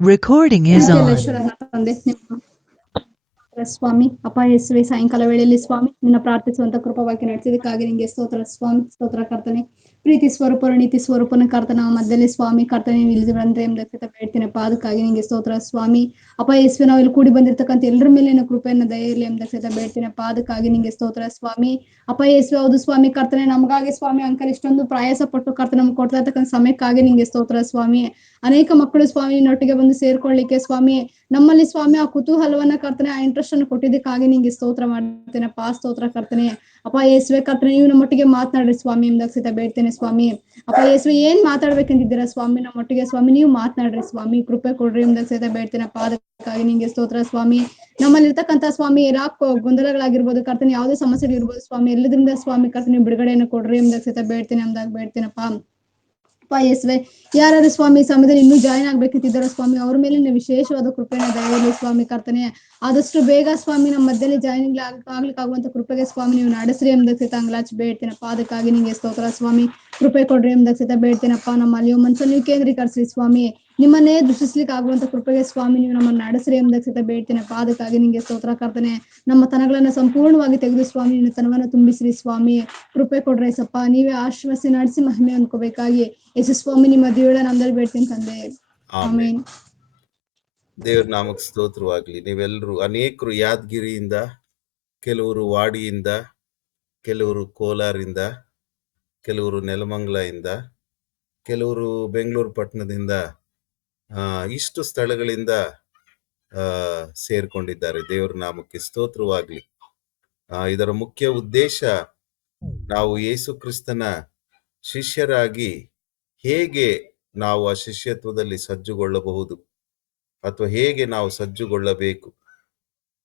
Recording is on. ಪ್ರೀತಿಯಲ್ಲೇಶ್ವರನ ತಂದೆ ನಿಮ್ಮ ಸ್ವಾಮಿ ಅಪ್ಪ ಯೇಸುವೆ ಸಾಯಂಕಾಲ ವೇಳೆಯಲ್ಲಿ ಸ್ವಾಮಿ ನಿನ್ನ ಪ್ರಾರ್ಥಿಸುವಂತ ಕೃಪವಾಗಿ ನಡೆಸಿದಕ್ಕಾಗಿ ನಿಂಗೆ ಸ್ತೋತ್ರ ಸ್ವಾಮಿ ಸ್ತೋತ್ರ ಕರ್ತನೆ ಪ್ರೀತಿ ಸ್ವರೂಪರು ನೀತಿ ಸ್ವರೂಪನ ಕರ್ತನ ಮಧ್ಯದಲ್ಲಿ ಸ್ವಾಮಿ ಕರ್ತನೆ ಇಳಿದು ಬಂದ್ರೆ ಬೇಡ್ತೀನಪ್ಪ ಅದಕ್ಕಾಗಿ ನಿಂಗೆ ಸ್ತೋತ್ರ ಸ್ವಾಮಿ ಅಪ್ಪ ಯೇಸುವೆ ನಾವು ಇಲ್ಲಿ ಕೂಡಿ ಬಂದಿರ್ತಕ್ಕಂಥ ಎಲ್ಲರ ಮೇಲೆ ನಿನ್ನ ಕೃಪೆಯನ್ನು ದಯೆಯಲ್ಲಿ ಎಂಬ ಬೇಡ್ತೀನಪ್ಪ ಅದಕ್ಕಾಗಿ ನಿಂಗೆ ಸ್ತೋತ್ರ ಸ್ವಾಮಿ ಅಪ್ಪ ಯೇಸುವೆ ಹೌದು ಸ್ವಾಮಿ ಕರ್ತನೆ ನಮಗಾಗಿ ಸ್ವಾಮಿ ಅಂಕಲ್ ಇಷ್ಟೊಂದು ಪ್ರಯಾಸ ಪಟ್ಟು ಕರ್ತನೆ ನಮ್ಗೆ ಕೊಡ್ತಾ ಇರ್ತಕ್ಕಂಥ ಸಮಯಕ್ಕಾಗಿ ನಿಂಗೆ ಸ್ತೋತ್ರ ಸ್ವಾಮಿ ಅನೇಕ ಮಕ್ಕಳು ಸ್ವಾಮಿ ನಿನ್ನೊಟ್ಟಿಗೆ ಬಂದು ಸೇರ್ಕೊಳ್ಳಿಕ್ಕೆ ಸ್ವಾಮಿ ನಮ್ಮಲ್ಲಿ ಸ್ವಾಮಿ ಆ ಕುತೂಹಲವನ್ನ ಕರ್ತನೆ ಆ ಇಂಟ್ರೆಸ್ಟ್ ಅನ್ನು ಕೊಟ್ಟಿದ್ದಕ್ಕಾಗಿ ನಿಂಗೆ ಸ್ತೋತ್ರ ಮಾಡ್ತೇನೆಪ್ಪ ಸ್ತೋತ್ರ ಕರ್ತನೆ ಅಪ್ಪ ಯೇಸುವೆ ಕರ್ತನೆ ನೀವು ನಮ್ಮೊಟ್ಟಿಗೆ ಮಾತನಾಡ್ರಿ ಸ್ವಾಮಿ ಎಂದಾಗ ಬೇಡ್ತೇನೆ ಸ್ವಾಮಿ ಅಪ್ಪ ಯೇಸುವೆ ಏನ್ ಮಾತಾಡ್ಬೇಕಂತಿದ್ದೀರಾ ಸ್ವಾಮಿ ನಮ್ಮೊಟ್ಟಿಗೆ ಸ್ವಾಮಿ ನೀವು ಮಾತನಾಡ್ರಿ ಸ್ವಾಮಿ ಕೃಪೆ ಕೊಡ್ರಿ ಎಂದಾಗ ಬೇಡ್ತೇನಪ್ಪ ಅದಕ್ಕಾಗಿ ನಿಂಗೆ ಸ್ತೋತ್ರ ಸ್ವಾಮಿ ನಮ್ಮಲ್ಲಿ ಇರ್ತಕ್ಕಂಥ ಸ್ವಾಮಿ ಗೊಂದಲಗಳಾಗಿರ್ಬೋದು ಕರ್ತನೆ ಯಾವುದೇ ಸಮಸ್ಯೆಗಳಿರ್ಬೋದು ಸ್ವಾಮಿ ಎಲ್ಲದ್ರಿಂದ ಸ್ವಾಮಿ ಕರ್ತನೆ ಬಿಡುಗಡೆಯನ್ನು ಕೊಡ್ರಿ ಎಂದಾಗ ಬೇಡ್ತೇನಪ್ಪ ಅಪ್ಪ ಯೇಸುವೆ ಯಾರು ಸ್ವಾಮಿ ಸಮಯದಲ್ಲಿ ಇನ್ನೂ ಜಾಯಿನ್ ಆಗ್ಬೇಕಿದ್ದಾರೆ ಸ್ವಾಮಿ ಅವ್ರ ಮೇಲೆ ನೀವು ವಿಶೇಷವಾದ ಕೃಪೆನ ದಯವಿರಲಿ ಸ್ವಾಮಿ ಕರ್ತನೆ ಆದಷ್ಟು ಬೇಗ ಸ್ವಾಮಿ ನಮ್ಮ ಮಧ್ಯದಲ್ಲಿ ಜಾಯಿನಿಂಗ್ ಆಗ್ಲಿಕ್ಕಾಗುವಂತ ಕೃಪೆಗೆ ಸ್ವಾಮಿ ನೀವು ನಡೆಸ್ರಿ ಎಂಬುದಕ್ಕೆ ಅಂಗ್ಲಾಚ್ ಬೇಡ್ತೀನಪ್ಪ ಅದಕ್ಕಾಗಿ ನಿಂಗೆ ಸ್ತೋತ್ರ ಸ್ವಾಮಿ ಕೃಪೆ ಕೊಡ್ರಿ ಎಂಬುದಕ್ಕೆ ಬೇಡ್ತೀನಪ್ಪ ನಮ್ಮ ಅಲ್ಲಿಯೋ ಮನಸ್ಸನ್ನು ನೀವು ಕೇಂದ್ರೀಕರಿಸ್ರಿ ಸ್ವಾಮಿ ನಿಮ್ಮನ್ನೇ ದೃಷ್ಟಿಸ್ಲಿಕ್ಕೆ ಆಗುವಂತ ಕೃಪೆಗೆ ಸ್ವಾಮಿ ನೀವು ನಮ್ಮನ್ನು ನಡೆಸ್ರಿ ಎಂಬುದಕ್ಕೆ ಬೇಡ್ತೀನಪ್ಪ ಅದಕ್ಕಾಗಿ ನಿಂಗೆ ಸ್ತೋತ್ರ ಕರ್ತನೆ ನಮ್ಮ ತನಗಳನ್ನ ಸಂಪೂರ್ಣವಾಗಿ ತೆಗೆದು ಸ್ವಾಮಿ ನಿನ್ನ ತನವನ್ನ ತುಂಬಿಸ್ರಿ ಸ್ವಾಮಿ ಕೃಪೆ ಕೊಡ್ರಿ ಸಪ್ಪ ನೀವೇ ಆಶ್ವಾಸಿ ನಡೆಸಿ ಮಹಿಮೆ ಅನ್ಕೋಬೇಕಾಗಿ ಯೇಸು ಸ್ವಾಮಿ ನಿಮ್ಮ ದೇವಳ ನಮ್ದಲ್ಲಿ ಬೇಡ್ತೀನಿ ತಂದೆ ಆಮೇನ್. ದೇವ್ರ ನಾಮಕ್ಕೆ ಸ್ತೋತ್ರವಾಗ್ಲಿ. ನೀವೆಲ್ಲರೂ ಅನೇಕರು ಯಾದಗಿರಿಯಿಂದ, ಕೆಲವರು ವಾಡಿಯಿಂದ, ಕೆಲವರು ಕೋಲಾರಿಂದ, ಕೆಲವರು ನೆಲಮಂಗಲದಿಂದ, ಕೆಲವರು ಬೆಂಗಳೂರು ಪಟ್ಟಣದಿಂದ ಇಷ್ಟು ಸ್ಥಳಗಳಿಂದ ಸೇರ್ಕೊಂಡಿದ್ದಾರೆ. ದೇವ್ರ ನಾಮಕ್ಕೆ ಸ್ತೋತ್ರವಾಗ್ಲಿ. ಇದರ ಮುಖ್ಯ ಉದ್ದೇಶ ನಾವು ಯೇಸು ಕ್ರಿಸ್ತನ ಶಿಷ್ಯರಾಗಿ ಹೇಗೆ ನಾವು ಆ ಶಿಷ್ಯತ್ವದಲ್ಲಿ ಸಜ್ಜುಗೊಳ್ಳಬಹುದು ಅಥವಾ ಹೇಗೆ ನಾವು ಸಜ್ಜುಗೊಳ್ಳಬೇಕು,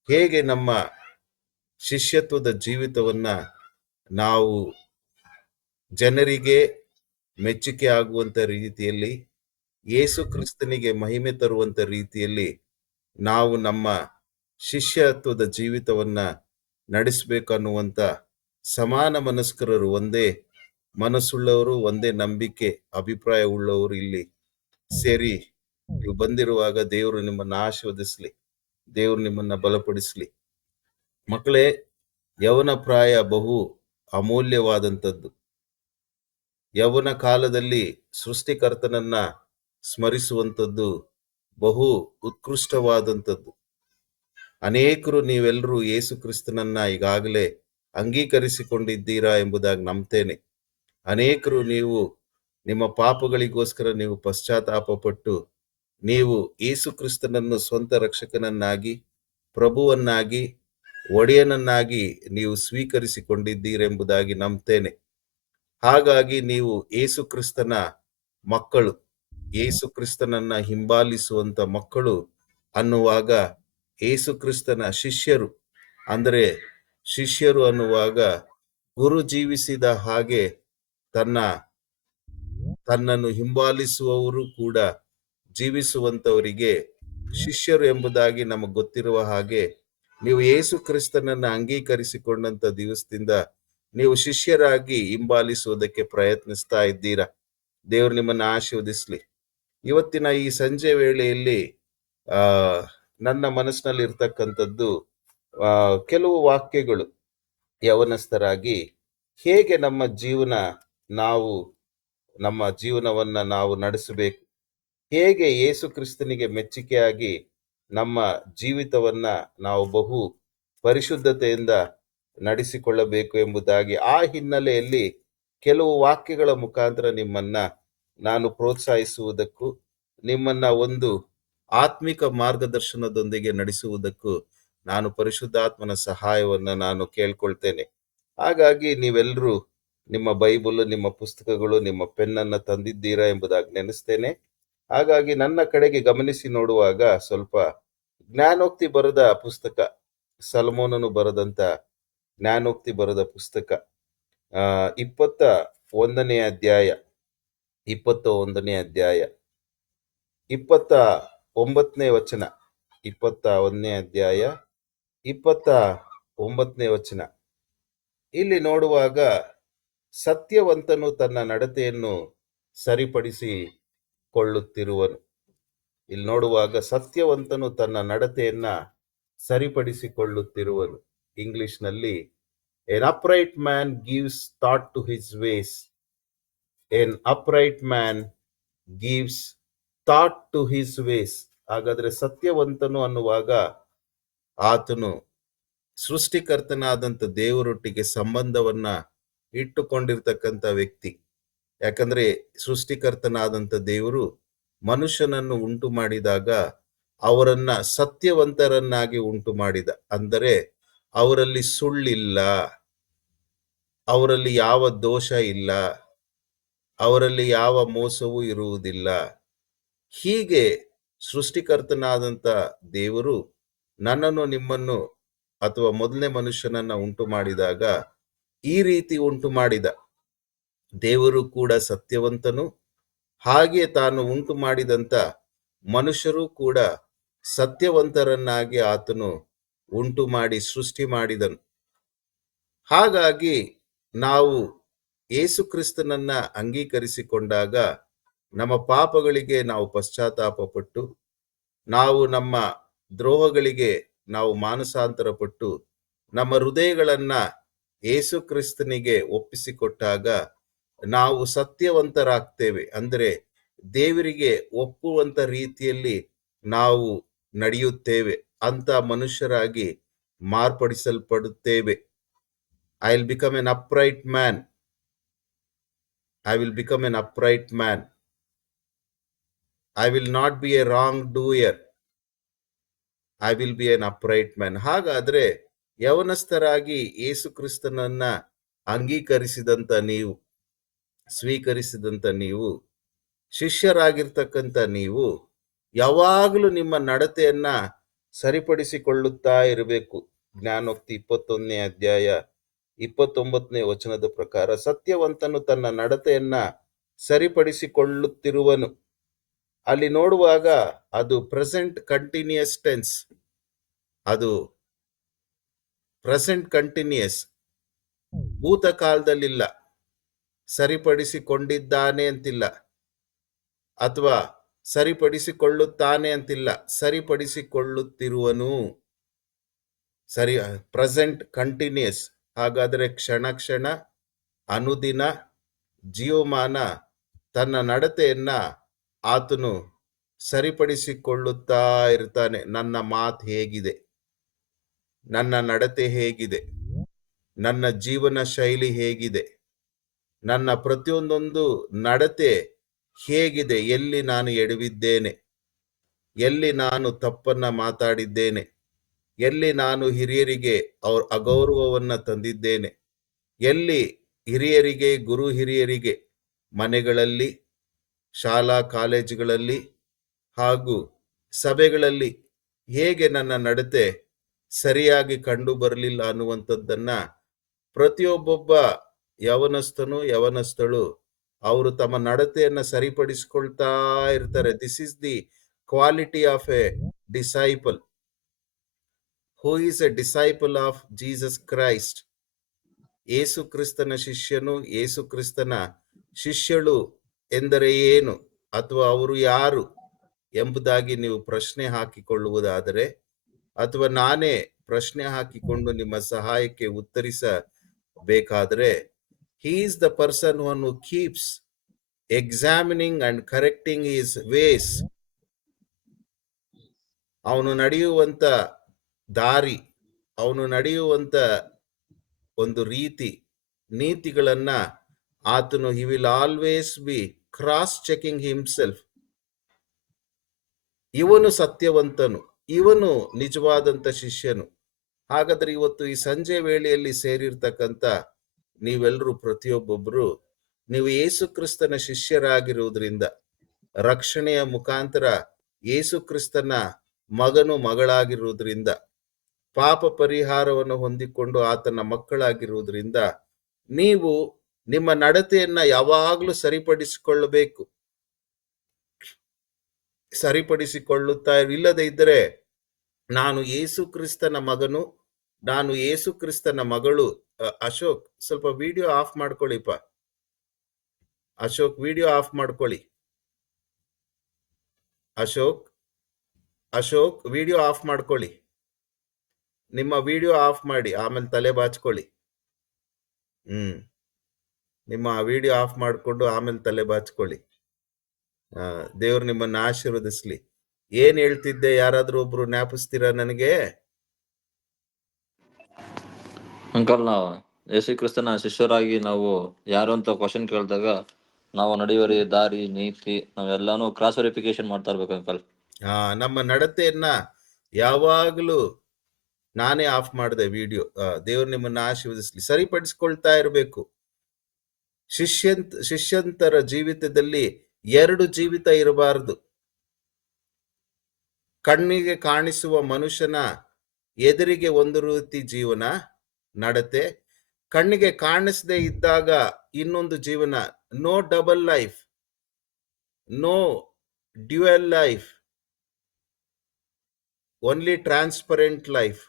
ಹೇಗೆ ನಮ್ಮ ಶಿಷ್ಯತ್ವದ ಜೀವಿತವನ್ನ ನಾವು ಜನರಿಗೆ ಮೆಚ್ಚುಗೆ ಆಗುವಂತ ರೀತಿಯಲ್ಲಿ, ಯೇಸು ಕ್ರಿಸ್ತನಿಗೆ ಮಹಿಮೆ ತರುವಂತ ರೀತಿಯಲ್ಲಿ ನಾವು ನಮ್ಮ ಶಿಷ್ಯತ್ವದ ಜೀವಿತವನ್ನ ನಡೆಸಬೇಕನ್ನುವಂತ ಸಮಾನ ಮನಸ್ಕರರು, ಒಂದೇ ಮನಸ್ಸುಳ್ಳವರು, ಒಂದೇ ನಂಬಿಕೆ ಅಭಿಪ್ರಾಯ ಉಳ್ಳವರು ಇಲ್ಲಿ ಸೇರಿ ನೀವು ಬಂದಿರುವಾಗ ದೇವರು ನಿಮ್ಮನ್ನ ಆಶೀರ್ವದಿಸ್ಲಿ, ದೇವರು ನಿಮ್ಮನ್ನ ಬಲಪಡಿಸ್ಲಿ. ಮಕ್ಕಳೇ, ಯವನ ಪ್ರಾಯ ಬಹು ಅಮೂಲ್ಯವಾದಂಥದ್ದು. ಯವನ ಕಾಲದಲ್ಲಿ ಸೃಷ್ಟಿಕರ್ತನನ್ನ ಸ್ಮರಿಸುವಂಥದ್ದು ಬಹು ಉತ್ಕೃಷ್ಟವಾದಂಥದ್ದು. ಅನೇಕರು ನೀವೆಲ್ಲರೂ ಯೇಸು ಕ್ರಿಸ್ತನನ್ನ ಈಗಾಗಲೇ ಅಂಗೀಕರಿಸಿಕೊಂಡಿದ್ದೀರಾ ಎಂಬುದಾಗಿ ನಂಬ್ತೇನೆ. ಅನೇಕರು ನೀವು ನಿಮ್ಮ ಪಾಪಗಳಿಗೋಸ್ಕರ ನೀವು ಪಶ್ಚಾತ್ತಾಪ ಪಟ್ಟು ನೀವು ಯೇಸು ಕ್ರಿಸ್ತನನ್ನು ಸ್ವಂತ ರಕ್ಷಕನನ್ನಾಗಿ, ಪ್ರಭುವನ್ನಾಗಿ, ಒಡೆಯನನ್ನಾಗಿ ನೀವು ಸ್ವೀಕರಿಸಿಕೊಂಡಿದ್ದೀರೆಂಬುದಾಗಿ ನಂಬ್ತೇನೆ. ಹಾಗಾಗಿ ನೀವು ಯೇಸು ಕ್ರಿಸ್ತನ ಮಕ್ಕಳು, ಯೇಸು ಕ್ರಿಸ್ತನನ್ನ ಹಿಂಬಾಲಿಸುವಂತ ಮಕ್ಕಳು ಅನ್ನುವಾಗ, ಯೇಸು ಕ್ರಿಸ್ತನ ಶಿಷ್ಯರು ಅಂದರೆ ಶಿಷ್ಯರು ಅನ್ನುವಾಗ ಗುರು ಜೀವಿಸಿದ ಹಾಗೆ ತನ್ನನ್ನು ಹಿಂಬಾಲಿಸುವವರು ಕೂಡ ಜೀವಿಸುವಂತವರಿಗೆ ಶಿಷ್ಯರು ಎಂಬುದಾಗಿ ನಮಗೆ ಗೊತ್ತಿರುವ ಹಾಗೆ, ನೀವು ಯೇಸು ಕ್ರಿಸ್ತನನ್ನ ಅಂಗೀಕರಿಸಿಕೊಂಡಂತ ದಿವಸದಿಂದ ನೀವು ಶಿಷ್ಯರಾಗಿ ಹಿಂಬಾಲಿಸುವುದಕ್ಕೆ ಪ್ರಯತ್ನಿಸ್ತಾ ಇದ್ದೀರಾ. ದೇವರು ನಿಮ್ಮನ್ನು ಆಶೀರ್ವದಿಸ್ಲಿ. ಇವತ್ತಿನ ಈ ಸಂಜೆ ವೇಳೆಯಲ್ಲಿ ನನ್ನ ಮನಸ್ಸಿನಲ್ಲಿ ಇರ್ತಕ್ಕಂಥದ್ದು ಕೆಲವು ವಾಕ್ಯಗಳು. ಯವನಸ್ಥರಾಗಿ ಹೇಗೆ ನಮ್ಮ ಜೀವನವನ್ನ ನಾವು ನಡೆಸಬೇಕು, ಹೇಗೆ ಯೇಸು ಕ್ರಿಸ್ತನಿಗೆ ಮೆಚ್ಚುಗೆಯಾಗಿ ನಮ್ಮ ಜೀವಿತವನ್ನ ನಾವು ಬಹು ಪರಿಶುದ್ಧತೆಯಿಂದ ನಡೆಸಿಕೊಳ್ಳಬೇಕು ಎಂಬುದಾಗಿ, ಆ ಹಿನ್ನೆಲೆಯಲ್ಲಿ ಕೆಲವು ವಾಕ್ಯಗಳ ಮುಖಾಂತರ ನಿಮ್ಮನ್ನ ನಾನು ಪ್ರೋತ್ಸಾಹಿಸುವುದಕ್ಕೂ ನಿಮ್ಮನ್ನ ಒಂದು ಆತ್ಮಿಕ ಮಾರ್ಗದರ್ಶನದೊಂದಿಗೆ ನಡೆಸುವುದಕ್ಕೂ ನಾನು ಪರಿಶುದ್ಧಾತ್ಮನ ಸಹಾಯವನ್ನ ನಾನು ಕೇಳ್ಕೊಳ್ತೇನೆ. ಹಾಗಾಗಿ ನೀವೆಲ್ಲರೂ ನಿಮ್ಮ ಬೈಬಲ್, ನಿಮ್ಮ ಪುಸ್ತಕಗಳು, ನಿಮ್ಮ ಪೆನ್ನನ್ನು ತಂದಿದ್ದೀರಾ ಎಂಬುದಾಗಿ ನೆನೆಸ್ತೇನೆ. ಹಾಗಾಗಿ ನನ್ನ ಕಡೆಗೆ ಗಮನಿಸಿ ನೋಡುವಾಗ ಸ್ವಲ್ಪ ಜ್ಞಾನೋಕ್ತಿ ಬರೆದ ಪುಸ್ತಕ, ಸಲಮೋನನು ಬರೆದಂತ ಜ್ಞಾನೋಕ್ತಿ ಬರೆದ ಪುಸ್ತಕ 21ನೇ ಅಧ್ಯಾಯ 21ನೇ ಅಧ್ಯಾಯ 29ನೇ ವಚನ 21ನೇ ಅಧ್ಯಾಯ 29ನೇ ವಚನ. ಇಲ್ಲಿ ನೋಡುವಾಗ, ಸತ್ಯವಂತನು ತನ್ನ ನಡತೆಯನ್ನು ಸರಿಪಡಿಸಿಕೊಳ್ಳುತ್ತಿರುವನು, ಇಲ್ಲಿ ನೋಡುವಾಗ ಸತ್ಯವಂತನು ತನ್ನ ನಡತೆಯನ್ನ ಸರಿಪಡಿಸಿಕೊಳ್ಳುತ್ತಿರುವನು. ಇಂಗ್ಲಿಷ್ನಲ್ಲಿ an upright man gives thought to his ways, an upright man gives thought to his ways. ಹಾಗಾದ್ರೆ ಸತ್ಯವಂತನು ಅನ್ನುವಾಗ ಆತನು ಸೃಷ್ಟಿಕರ್ತನಾದಂಥ ದೇವರೊಟ್ಟಿಗೆ ಸಂಬಂಧವನ್ನ ಇಟ್ಟುಕೊಂಡಿರ್ತಕ್ಕಂಥ ವ್ಯಕ್ತಿ. ಯಾಕಂದ್ರೆ ಸೃಷ್ಟಿಕರ್ತನಾದಂಥ ದೇವರು ಮನುಷ್ಯನನ್ನು ಉಂಟು ಮಾಡಿದಾಗ ಅವರನ್ನ ಸತ್ಯವಂತರನ್ನಾಗಿ ಉಂಟು ಮಾಡಿದ. ಅಂದರೆ ಅವರಲ್ಲಿ ಸುಳ್ಳಿಲ್ಲ, ಅವರಲ್ಲಿ ಯಾವ ದೋಷ ಇಲ್ಲ, ಅವರಲ್ಲಿ ಯಾವ ಮೋಸವೂ ಇರುವುದಿಲ್ಲ. ಹೀಗೆ ಸೃಷ್ಟಿಕರ್ತನಾದಂಥ ದೇವರು ನನ್ನನ್ನು ನಿಮ್ಮನ್ನು ಅಥವಾ ಮೊದಲನೇ ಮನುಷ್ಯನನ್ನ ಉಂಟು ಮಾಡಿದಾಗ ಈ ರೀತಿ ಉಂಟು ಮಾಡಿದ. ದೇವರು ಕೂಡ ಸತ್ಯವಂತನು, ಹಾಗೆ ತಾನು ಉಂಟು ಮಾಡಿದಂಥ ಮನುಷ್ಯರು ಕೂಡ ಸತ್ಯವಂತರನ್ನಾಗಿ ಆತನು ಉಂಟು ಮಾಡಿ ಸೃಷ್ಟಿ ಮಾಡಿದನು. ಹಾಗಾಗಿ ನಾವು ಯೇಸು ಕ್ರಿಸ್ತನನ್ನ ಅಂಗೀಕರಿಸಿಕೊಂಡಾಗ ನಮ್ಮ ಪಾಪಗಳಿಗೆ ನಾವು ಪಶ್ಚಾತ್ತಾಪ ಪಟ್ಟು, ನಾವು ನಮ್ಮ ದ್ರೋಹಗಳಿಗೆ ನಾವು ಮಾನಸಾಂತರ ಪಟ್ಟು, ನಮ್ಮ ಹೃದಯಗಳನ್ನ ಯೇಸು ಕ್ರಿಸ್ತನಿಗೆ ಒಪ್ಪಿಸಿಕೊಟ್ಟಾಗ ನಾವು ಸತ್ಯವಂತರಾಗ್ತೇವೆ. ಅಂದರೆ ದೇವರಿಗೆ ಒಪ್ಪುವಂತ ರೀತಿಯಲ್ಲಿ ನಾವು ನಡೆಯುತ್ತೇವೆ, ಅಂತ ಮನುಷ್ಯರಾಗಿ ಮಾರ್ಪಡಿಸಲ್ಪಡುತ್ತೇವೆ. I will become an upright man. I will become an upright man. I will not be a wrong doer. I will be an upright man. ಹಾಗಾದ್ರೆ ಯವನಸ್ಥರಾಗಿ ಯೇಸು ಕ್ರಿಸ್ತನನ್ನ ಅಂಗೀಕರಿಸಿದಂತ ನೀವು, ಸ್ವೀಕರಿಸಿದಂತ ನೀವು, ಶಿಷ್ಯರಾಗಿರ್ತಕ್ಕಂಥ ನೀವು ಯಾವಾಗಲೂ ನಿಮ್ಮ ನಡತೆಯನ್ನ ಸರಿಪಡಿಸಿಕೊಳ್ಳುತ್ತಾ ಇರಬೇಕು. ಜ್ಞಾನೋಕ್ತಿ 21ನೇ ಅಧ್ಯಾಯ 29ನೇ ವಚನದ ಪ್ರಕಾರ ಸತ್ಯವಂತನು ತನ್ನ ನಡತೆಯನ್ನ ಸರಿಪಡಿಸಿಕೊಳ್ಳುತ್ತಿರುವನು. ಅಲ್ಲಿ ನೋಡುವಾಗ ಅದು ಪ್ರೆಸೆಂಟ್ ಕಂಟಿನ್ಯೂಯಸ್ ಟೆನ್ಸ್, ಅದು ಪ್ರೆಸೆಂಟ್ ಕಂಟಿನ್ಯೂಯಸ್, ಭೂತಕಾಲದಲ್ಲಿಲ್ಲ. ಸರಿಪಡಿಸಿಕೊಂಡಿದ್ದಾನೆ ಅಂತಿಲ್ಲ, ಅಥವಾ ಸರಿಪಡಿಸಿಕೊಳ್ಳುತ್ತಾನೆ ಅಂತಿಲ್ಲ, ಸರಿಪಡಿಸಿಕೊಳ್ಳುತ್ತಿರುವನು. ಸರಿ, ಪ್ರೆಸೆಂಟ್ ಕಂಟಿನ್ಯೂಯಸ್. ಹಾಗಾದರೆ ಕ್ಷಣ ಕ್ಷಣ, ಅನುದಿನ, ಜೀವಮಾನ ತನ್ನ ನಡತೆಯನ್ನ ಆತನು ಸರಿಪಡಿಸಿಕೊಳ್ಳುತ್ತಾ ಇರ್ತಾನೆ. ನನ್ನ ಮಾತು ಹೇಗಿದೆ, ನನ್ನ ನಡತೆ ಹೇಗಿದೆ, ನನ್ನ ಜೀವನ ಶೈಲಿ ಹೇಗಿದೆ, ನನ್ನ ಪ್ರತಿಯೊಂದೊಂದು ನಡತೆ ಹೇಗಿದೆ, ಎಲ್ಲಿ ನಾನು ಎಡವಿದ್ದೇನೆ, ಎಲ್ಲಿ ನಾನು ತಪ್ಪನ್ನ ಮಾತಾಡಿದ್ದೇನೆ, ಎಲ್ಲಿ ನಾನು ಹಿರಿಯರಿಗೆ ಅವ್ರ ಅಗೌರವವನ್ನ ತಂದಿದ್ದೇನೆ, ಎಲ್ಲಿ ಹಿರಿಯರಿಗೆ, ಗುರು ಹಿರಿಯರಿಗೆ ಮನೆಗಳಲ್ಲಿ, ಶಾಲಾ ಕಾಲೇಜುಗಳಲ್ಲಿ ಹಾಗೂ ಸಭೆಗಳಲ್ಲಿ ಹೇಗೆ ನನ್ನ ನಡತೆ ಸರಿಯಾಗಿ ಕಂಡು ಬರಲಿಲ್ಲ ಅನ್ನುವಂಥದ್ದನ್ನ ಪ್ರತಿಯೊಬ್ಬೊಬ್ಬ ಯವನಸ್ಥನು, ಯವನಸ್ಥಳು ಅವರು ತಮ್ಮ ನಡತೆಯನ್ನ ಸರಿಪಡಿಸಿಕೊಳ್ತಾ ಇರ್ತಾರೆ. This is the quality of a disciple. Who is a disciple of Jesus Christ. Yesu ಕ್ರಿಸ್ತನ ಶಿಷ್ಯನು, ಯೇಸು ಕ್ರಿಸ್ತನ ಶಿಷ್ಯಳು ಎಂದರೆ ಏನು, ಅಥವಾ ಅವರು ಯಾರು ಎಂಬುದಾಗಿ ನೀವು ಪ್ರಶ್ನೆ ಹಾಕಿಕೊಳ್ಳುವುದಾದರೆ, ಅಥವಾ ನಾನೇ ಪ್ರಶ್ನೆ ಹಾಕಿಕೊಂಡು ನಿಮ್ಮ ಸಹಾಯಕ್ಕೆ ಉತ್ತರಿಸಬೇಕಾದರೆ, he is the person who keeps examining and correcting his ways. ಅವನು ನಡೆಯುವಂತ ದಾರಿ, ಅವನು ನಡೆಯುವಂತ ಒಂದು ರೀತಿ ನೀತಿಗಳನ್ನ ಆತನು he will always be cross checking himself. ಇವನು ಸತ್ಯವಂತನು, ಇವನು ನಿಜವಾದಂತ ಶಿಷ್ಯನು. ಹಾಗಾದ್ರೆ ಇವತ್ತು ಈ ಸಂಜೆ ವೇಳೆಯಲ್ಲಿ ಸೇರಿರ್ತಕ್ಕಂಥ ನೀವೆಲ್ಲರೂ ಪ್ರತಿಯೊಬ್ಬೊಬ್ರು ನೀವು ಯೇಸು ಕ್ರಿಸ್ತನ ಶಿಷ್ಯರಾಗಿರುವುದರಿಂದ, ರಕ್ಷಣೆಯ ಮುಖಾಂತರ ಯೇಸು ಕ್ರಿಸ್ತನ ಮಗನು ಮಗಳಾಗಿರುವುದರಿಂದ, ಪಾಪ ಪರಿಹಾರವನ್ನು ಹೊಂದಿಕೊಂಡು ಆತನ ಮಕ್ಕಳಾಗಿರುವುದರಿಂದ ನೀವು ನಿಮ್ಮ ನಡತೆಯನ್ನ ಯಾವಾಗಲೂ ಸರಿಪಡಿಸಿಕೊಳ್ಳಬೇಕು. ಸರಿಪಡಿಸಿಕೊಳ್ಳುತ್ತಾ ಇಲ್ಲದೆ ಇದ್ದರೆ, ನಾನು ಯೇಸು ಕ್ರಿಸ್ತನ ಮಗನು, ನಾನು ಯೇಸು ಕ್ರಿಸ್ತನ ಮಗಳು. ಅಶೋಕ್ ಸ್ವಲ್ಪ ವಿಡಿಯೋ ಆಫ್ ಮಾಡ್ಕೊಳ್ಳಿಪ್ಪ. ಅಶೋಕ್ ವಿಡಿಯೋ ಆಫ್ ಮಾಡ್ಕೊಳ್ಳಿ. ಅಶೋಕ್ ಅಶೋಕ್, ವಿಡಿಯೋ ಆಫ್ ಮಾಡ್ಕೊಳ್ಳಿ. ನಿಮ್ಮ ವಿಡಿಯೋ ಆಫ್ ಮಾಡಿ, ಆಮೇಲೆ ತಲೆ ಬಾಚ್ಕೊಳ್ಳಿ. ನಿಮ್ಮ ವಿಡಿಯೋ ಆಫ್ ಮಾಡಿಕೊಂಡು ಆಮೇಲೆ ತಲೆ ಬಾಚ್ಕೊಳ್ಳಿ. ದೇವ್ರು ನಿಮ್ಮನ್ನ ಆಶೀರ್ವದಿಸ್ಲಿ. ಏನ್ ಹೇಳ್ತಿದ್ದೆ, ಯಾರಾದ್ರೂ ಒಬ್ರು ಜ್ಞಾಪಿಸ್ತೀರಾ ನನಗೆ? ಅಂಕಲ್, ನಾವು ಯೇಸು ಕ್ರಿಸ್ತನ ಶಿಷ್ಯರಾಗಿ ನಾವು ಯಾರು ಅಂತ ಕ್ವಶನ್ ಕೇಳಿದಾಗ ನಾವು ನಡೆಯುವ ದಾರಿ, ನೀತಿ, ನಾವೆಲ್ಲಾನು ಕ್ರಾಸ್ ವೆರಿಫಿಕೇಶನ್ ಮಾಡ್ತಾ ಇರ್ಬೇಕು ಅಂಕಲ್. ನಮ್ಮ ನಡತೆಯನ್ನ ಯಾವಾಗಲೂ ನಾನೇ ಆಫ್ ಮಾಡಿದೆ ವಿಡಿಯೋ. ದೇವ್ರು ನಿಮ್ಮನ್ನ ಆಶೀರ್ವದಿಸ್ಲಿ. ಸರಿಪಡಿಸ್ಕೊಳ್ತಾ ಇರಬೇಕು. ಶಿಷ್ಯಂತರ ಜೀವಿತದಲ್ಲಿ ಎರಡು ಜೀವಿತ ಇರಬಾರದು. ಕಣ್ಣಿಗೆ ಕಾಣಿಸುವ ಮನುಷ್ಯನ ಎದುರಿಗೆ ಒಂದು ರೀತಿ ಜೀವನ ನಡತೆ, ಕಣ್ಣಿಗೆ ಕಾಣಿಸದೆ ಇದ್ದಾಗ ಇನ್ನೊಂದು ಜೀವನ. No double life, no dual life, only transparent life.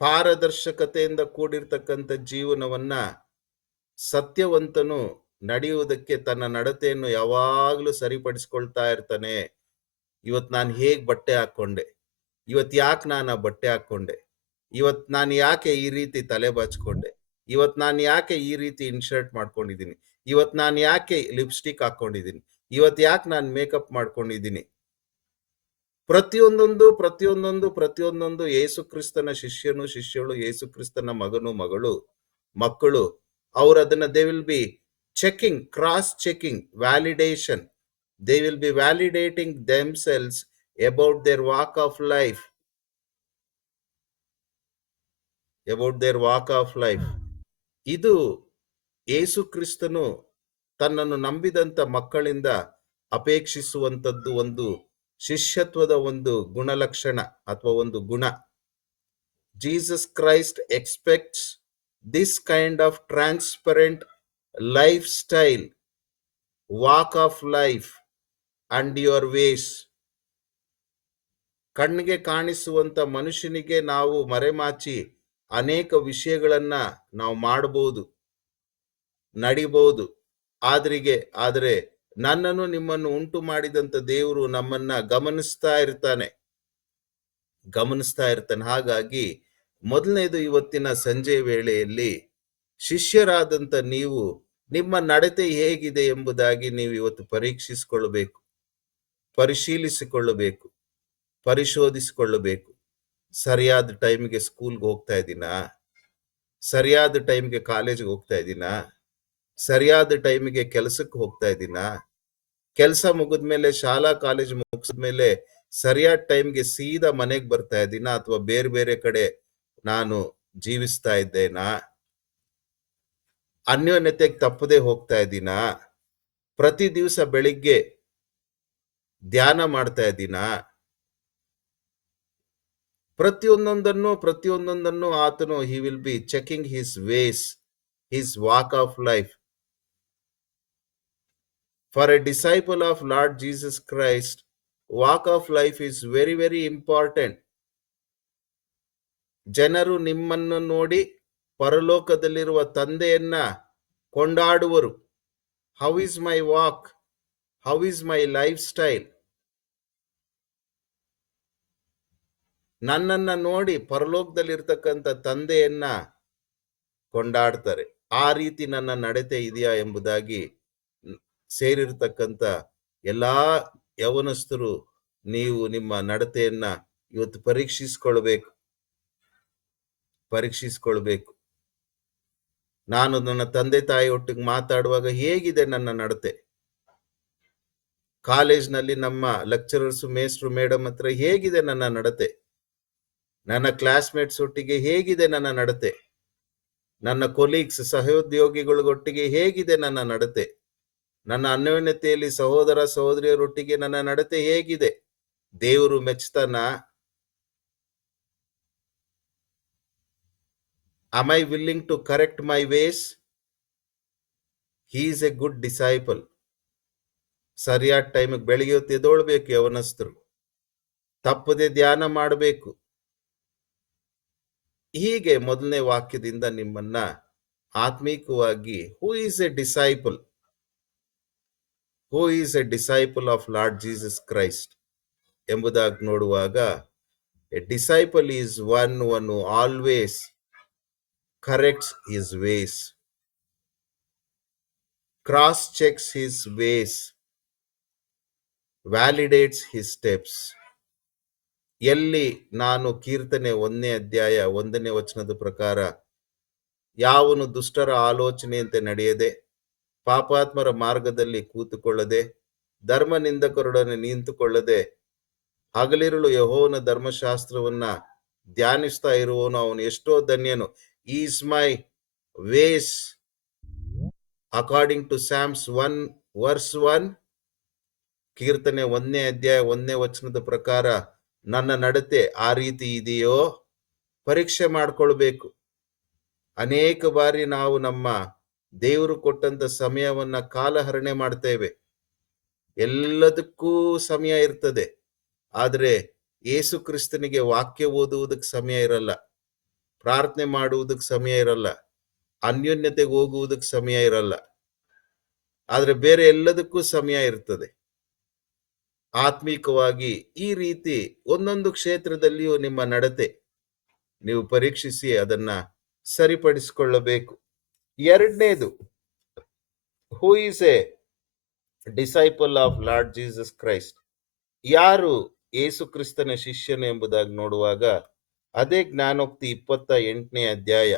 ಪಾರದರ್ಶಕತೆಯಿಂದ ಕೂಡಿರ್ತಕ್ಕಂಥ ಜೀವನವನ್ನ ಸತ್ಯವಂತನು ನಡೆಯುವುದಕ್ಕೆ ತನ್ನ ನಡತೆಯನ್ನು ಯಾವಾಗಲೂ ಸರಿಪಡಿಸ್ಕೊಳ್ತಾ ಇರ್ತಾನೆ. ಇವತ್ತು ನಾನು ಹೇಗ್ ಬಟ್ಟೆ ಹಾಕೊಂಡೆ, ಇವತ್ತು ಯಾಕೆ ನಾನು ಆ ಬಟ್ಟೆ ಹಾಕೊಂಡೆ, ಇವತ್ತು ನಾನು ಯಾಕೆ ಈ ರೀತಿ ತಲೆ ಬಾಚ್ಕೊಂಡೆ, ಇವತ್ತು ನಾನು ಯಾಕೆ ಈ ರೀತಿ ಇನ್ಶರ್ಟ್ ಮಾಡ್ಕೊಂಡಿದ್ದೀನಿ, ಇವತ್ತು ನಾನು ಯಾಕೆ ಲಿಪ್ಸ್ಟಿಕ್ ಹಾಕೊಂಡಿದ್ದೀನಿ, ಇವತ್ತು ಯಾಕೆ ನಾನು ಮೇಕಪ್ ಮಾಡ್ಕೊಂಡಿದ್ದೀನಿ. ಪ್ರತಿಯೊಂದೊಂದು ಯೇಸು ಕ್ರಿಸ್ತನ ಶಿಷ್ಯಳು, ಯೇಸು ಕ್ರಿಸ್ತನ ಮಕ್ಕಳು ಅವ್ರು ಅದನ್ನ they will be checking, cross checking, validation. They will be validating themselves about there walk of life, ಇದು ಯೇಸು ಕ್ರಿಸ್ತನು ತನ್ನನ್ನು ನಂಬಿದಂತ ಮಕ್ಕಳಿಂದ ಅಪೇಕ್ಷಿಸುವಂತದ್ದು ಒಂದು ಶಿಷ್ಯತ್ವದ ಒಂದು ಗುಣಲಕ್ಷಣ ಅಥವಾ ಒಂದು ಗುಣ. Jesus Christ expects this kind of transparent life style, walk of life and your ways. ಕಣ್ಣಿಗೆ ಕಾಣಿಸುವಂತ ಮನುಷ್ಯನಿಗೆ ನಾವು ಮರೆಮಾಚಿ ಅನೇಕ ವಿಷಯಗಳನ್ನ ನಾವು ಮಾಡಬಹುದು, ನಡಿಬಹುದು. ಆದರೆ ನನ್ನನ್ನು ನಿಮ್ಮನ್ನು ಉಂಟು ಮಾಡಿದಂತ ದೇವರು ನಮ್ಮನ್ನ ಗಮನಿಸ್ತಾ ಇರ್ತಾನೆ. ಹಾಗಾಗಿ ಮೊದಲನೇದು, ಇವತ್ತಿನ ಸಂಜೆ ವೇಳೆಯಲ್ಲಿ ಶಿಷ್ಯರಾದಂತ ನೀವು ನಿಮ್ಮ ನಡತೆ ಹೇಗಿದೆ ಎಂಬುದಾಗಿ ನೀವು ಇವತ್ತು ಪರೀಕ್ಷಿಸಿಕೊಳ್ಳಬೇಕು, ಪರಿಶೀಲಿಸಿಕೊಳ್ಳಬೇಕು, ಪರಿಶೋಧಿಸಿಕೊಳ್ಳಬೇಕು. ಸರಿಯಾದ ಟೈಮ್ಗೆ ಸ್ಕೂಲ್ಗೆ ಹೋಗ್ತಾ ಇದ್ದೀನಾ, ಸರಿಯಾದ ಟೈಮ್ಗೆ ಕಾಲೇಜ್ಗೆ ಹೋಗ್ತಾ ಇದ್ದೀನಾ, ಸರಿಯಾದ ಟೈಮಿಗೆ ಕೆಲಸಕ್ಕೆ ಹೋಗ್ತಾ ಇದ್ದೀನಾ, ಕೆಲಸ ಮುಗಿದ್ಮೇಲೆ ಶಾಲಾ ಕಾಲೇಜ್ ಮುಗಿಸಿದ್ಮೇಲೆ ಸರಿಯಾದ ಟೈಮ್ಗೆ ಸೀದಾ ಮನೆಗೆ ಬರ್ತಾ ಇದ್ದೀನಾ, ಅಥವಾ ಬೇರೆ ಬೇರೆ ಕಡೆ ನಾನು ಜೀವಿಸ್ತಾ ಇದ್ದೇನಾ, ಅನ್ಯೋನ್ಯತೆಗೆ ತಪ್ಪದೆ ಹೋಗ್ತಾ ಇದ್ದೀನಾ, ಪ್ರತಿ ದಿವಸ ಬೆಳಿಗ್ಗೆ ಧ್ಯಾನ ಮಾಡ್ತಾ ಇದ್ದೀನಾ, ಪ್ರತಿಯೊಂದನ್ನು ಆತನು he will be checking his ways, his walk of life. For a disciple of Lord Jesus Christ, walk of life is very, very important. ಜನರು ನಿಮ್ಮನ್ನು ನೋಡಿ ಪರಲೋಕದಲ್ಲಿರುವ ತಂದೆಯನ್ನ ಕೊಂಡಾಡುವರು. How is my walk, how is my life style. ನನ್ನನ್ನ ನೋಡಿ ಪರಲೋಕದಲ್ಲಿರ್ತಕ್ಕಂಥ ತಂದೆಯನ್ನ ಕೊಂಡಾಡ್ತಾರೆ. ಆ ರೀತಿ ನನ್ನ ನಡತೆ ಇದೆಯಾ ಎಂಬುದಾಗಿ ಸೇರಿರ್ತಕ್ಕಂಥ ಎಲ್ಲಾ ಯೌವನಸ್ಥರು ನೀವು ನಿಮ್ಮ ನಡತೆಯನ್ನ ಇವತ್ತು ಪರೀಕ್ಷಿಸಿಕೊಳ್ಬೇಕು. ನಾನು ನನ್ನ ತಂದೆ ತಾಯಿಯೊಟ್ಟಿಗೆ ಮಾತಾಡುವಾಗ ಹೇಗಿದೆ ನನ್ನ ನಡತೆ, ಕಾಲೇಜ್ನಲ್ಲಿ ನಮ್ಮ ಲೆಕ್ಚರರ್ಸ್, ಮೇಸ್ಟ್ರು, ಮೇಡಮ್ ಹತ್ರ ಹೇಗಿದೆ ನನ್ನ ನಡತೆ, ನನ್ನ ಕ್ಲಾಸ್ಮೇಟ್ಸ್ ಒಟ್ಟಿಗೆ ಹೇಗಿದೆ ನನ್ನ ನಡತೆ, ನನ್ನ ಕೊಲೀಗ್ಸ್, ಸಹೋದ್ಯೋಗಿಗಳೊಟ್ಟಿಗೆ ಹೇಗಿದೆ ನನ್ನ ನಡತೆ, ನನ್ನ ಅನ್ಯೋನ್ಯತೆಯಲ್ಲಿ ಸಹೋದರ ಸಹೋದರಿಯರೊಟ್ಟಿಗೆ ನನ್ನ ನಡತೆ ಹೇಗಿದೆ. ದೇವರು ಮೆಚ್ಚುತ್ತಾನ? Am I willing to correct my ways? He is a good disciple. ಸರಿಯಾದ ಟೈಮಿಗೆ ಬೆಳಿಗ್ಗೆ ಹೊತ್ತು ಎದ್ದೊಳ್ಬೇಕು ಯವನಸ್ಥರು, ತಪ್ಪದೆ ಧ್ಯಾನ ಮಾಡಬೇಕು. ಹೀಗೆ ಮೊದಲನೇ ವಾಕ್ಯದಿಂದ ನಿಮ್ಮನ್ನ ಆತ್ಮೀಕವಾಗಿ, who is a disciple? Who is a disciple of Lord Jesus Christ ಎಂಬುದಾಗಿ ನೋಡುವಾಗ, a disciple is one who always corrects his ways, cross checks his ways, validates his steps. ಎಲ್ಲಿ ನಾನು ಕೀರ್ತನೆ 1ನೇ ಅಧ್ಯಾಯ 1ನೇ ವಚನದ ಪ್ರಕಾರ, ಯಾವನು ದುಷ್ಟರ ಆಲೋಚನೆಯಂತೆ ನಡೆಯದೆ, ಪಾಪಾತ್ಮರ ಮಾರ್ಗದಲ್ಲಿ ಕೂತುಕೊಳ್ಳದೆ, ಧರ್ಮನಿಂದಕರೊಡನೆ ನಿಂತುಕೊಳ್ಳದೆ, ಹಗಲಿರುಳು ಯೆಹೋವನ ಧರ್ಮಶಾಸ್ತ್ರವನ್ನ ಧ್ಯಾನಿಸ್ತಾ ಇರುವವನು ಅವನು ಎಷ್ಟೋ ಧನ್ಯನು. Is my ways according to Psalms 1:1. ಕೀರ್ತನೆ 1ನೇ ಅಧ್ಯಾಯ 1ನೇ ವಚನದ ಪ್ರಕಾರ ನನ್ನ ನಡತೆ ಆ ರೀತಿ ಇದೆಯೋ ಪರೀಕ್ಷೆ ಮಾಡ್ಕೊಳ್ಬೇಕು. ಅನೇಕ ಬಾರಿ ನಾವು ನಮ್ಮ ದೇವರು ಕೊಟ್ಟಂತ ಸಮಯವನ್ನ ಕಾಲಹರಣೆ ಮಾಡ್ತೇವೆ. ಎಲ್ಲದಕ್ಕೂ ಸಮಯ ಇರ್ತದೆ, ಆದರೆ ಯೇಸು ಕ್ರಿಸ್ತನಿಗೆ ವಾಕ್ಯ ಓದುವುದಕ್ಕೆ ಸಮಯ ಇರಲ್ಲ, ಪ್ರಾರ್ಥನೆ ಮಾಡುವುದಕ್ಕೆ ಸಮಯ ಇರಲ್ಲ, ಅನ್ಯೋನ್ಯತೆಗೆ ಹೋಗುವುದಕ್ಕೆ ಸಮಯ ಇರಲ್ಲ. ಆದ್ರೆ ಬೇರೆ ಎಲ್ಲದಕ್ಕೂ ಸಮಯ ಇರ್ತದೆ. ಆತ್ಮಿಕವಾಗಿ ಈ ರೀತಿ ಒಂದೊಂದು ಕ್ಷೇತ್ರದಲ್ಲಿಯೂ ನಿಮ್ಮ ನಡತೆ ನೀವು ಪರೀಕ್ಷಿಸಿ ಅದನ್ನ ಸರಿಪಡಿಸಿಕೊಳ್ಳಬೇಕು. ಎರಡನೇದು, ಹೂ is a disciple of Lord Jesus Christ, ಯಾರು ಯೇಸು ಕ್ರಿಸ್ತನ ಶಿಷ್ಯನು ಎಂಬುದಾಗಿ ನೋಡುವಾಗ, ಅದೇ ಜ್ಞಾನೋಕ್ತಿ 28ನೇ ಅಧ್ಯಾಯ,